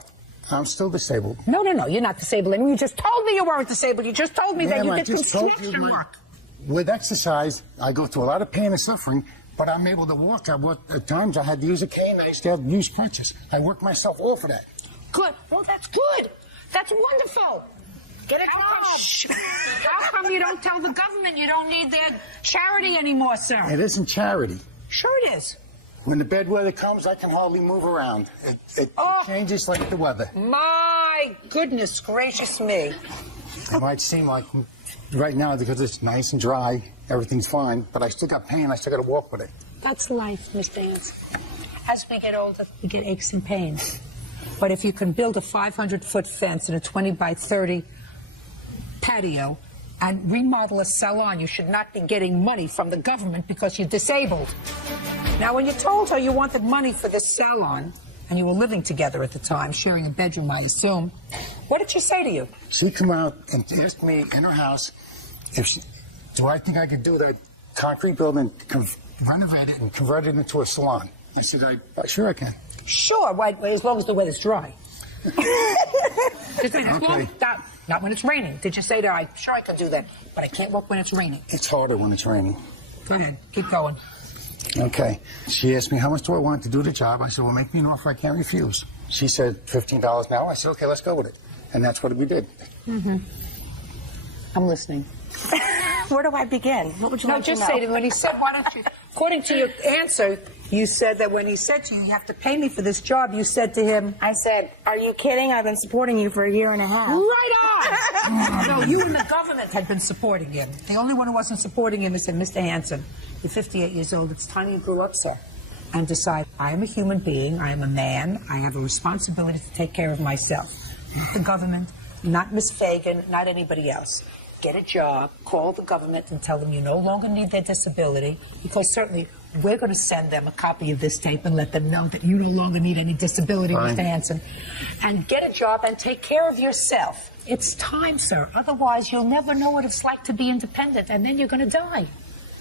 I'm still disabled. No, you're not disabled anymore. You just told me you weren't disabled. You just told me that you did construction work. With exercise, I go through a lot of pain and suffering, but I'm able to walk. At times I had to use a cane. I used to have to use crutches. I worked myself off of that. Good. Well, that's good. That's wonderful. Get a job. How come you don't tell the government you don't need their charity anymore, sir? It isn't charity. Sure it is. When the bad weather comes, I can hardly move around. It changes like the weather. My goodness gracious me. It might seem like right now, because it's nice and dry, everything's fine, but I still got pain. I still got to walk with it. That's life, Miss Vance. As we get older, we get aches and pains. But if you can build a 500-foot fence and a 20 by 30 patio and remodel a salon, you should not be getting money from the government because you're disabled. Now, when you told her you wanted money for this salon, and you were living together at the time, sharing a bedroom, I assume, what did she say to you? She come out and asked me in her house, do I think I could do that concrete building, renovate it, and convert it into a salon? I said, sure I can. Sure, as long as the weather's dry. Not when it's raining. Did you say to her, sure I can do that, but I can't work when it's raining? It's harder when it's raining. Go ahead, keep going. Okay. She asked me how much do I want to do the job. I said, well, make me an offer I can't refuse. She said $15 an hour. I said, okay, let's go with it. And that's what we did. Mm-hmm. I'm listening. Where do I begin? What would you like to know? No, just say to him, when he said, why don't you, according to your answer, you said that when he said to you, you have to pay me for this job, you said to him, I said, are you kidding? I've been supporting you for a year and a half. Right on! No, you and the government had been supporting him. The only one who wasn't supporting him is Mr. Hansen. You're 58 years old. It's time you grew up, sir, and decide, I am a human being. I am a man. I have a responsibility to take care of myself. Not the government, not Miss Fagan, not anybody else. Get a job, call the government and tell them you no longer need their disability, because certainly we're going to send them a copy of this tape and let them know that you no longer need any disability, Mr. Hansen. And get a job and take care of yourself. It's time, sir. Otherwise, you'll never know what it's like to be independent, and then you're going to die.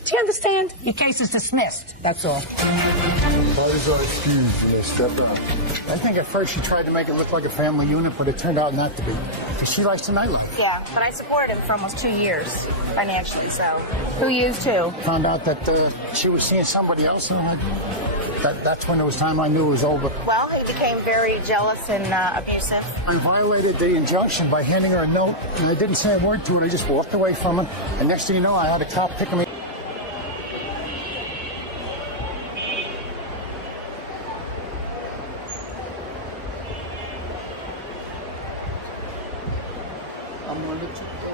Do you understand? Your case is dismissed. That's all. Parties are excused and they stepped up. I think at first she tried to make it look like a family unit, but it turned out not to be. Because she likes the nightlife. Yeah, but I supported him for almost 2 years financially, so 2 years too. Found out that she was seeing somebody else, and that's when it was time I knew it was over. Well, he became very jealous and abusive. I violated the injunction by handing her a note, and I didn't say a word to her. I just walked away from her, and next thing you know, I had a cop picking me. I'm gonna let you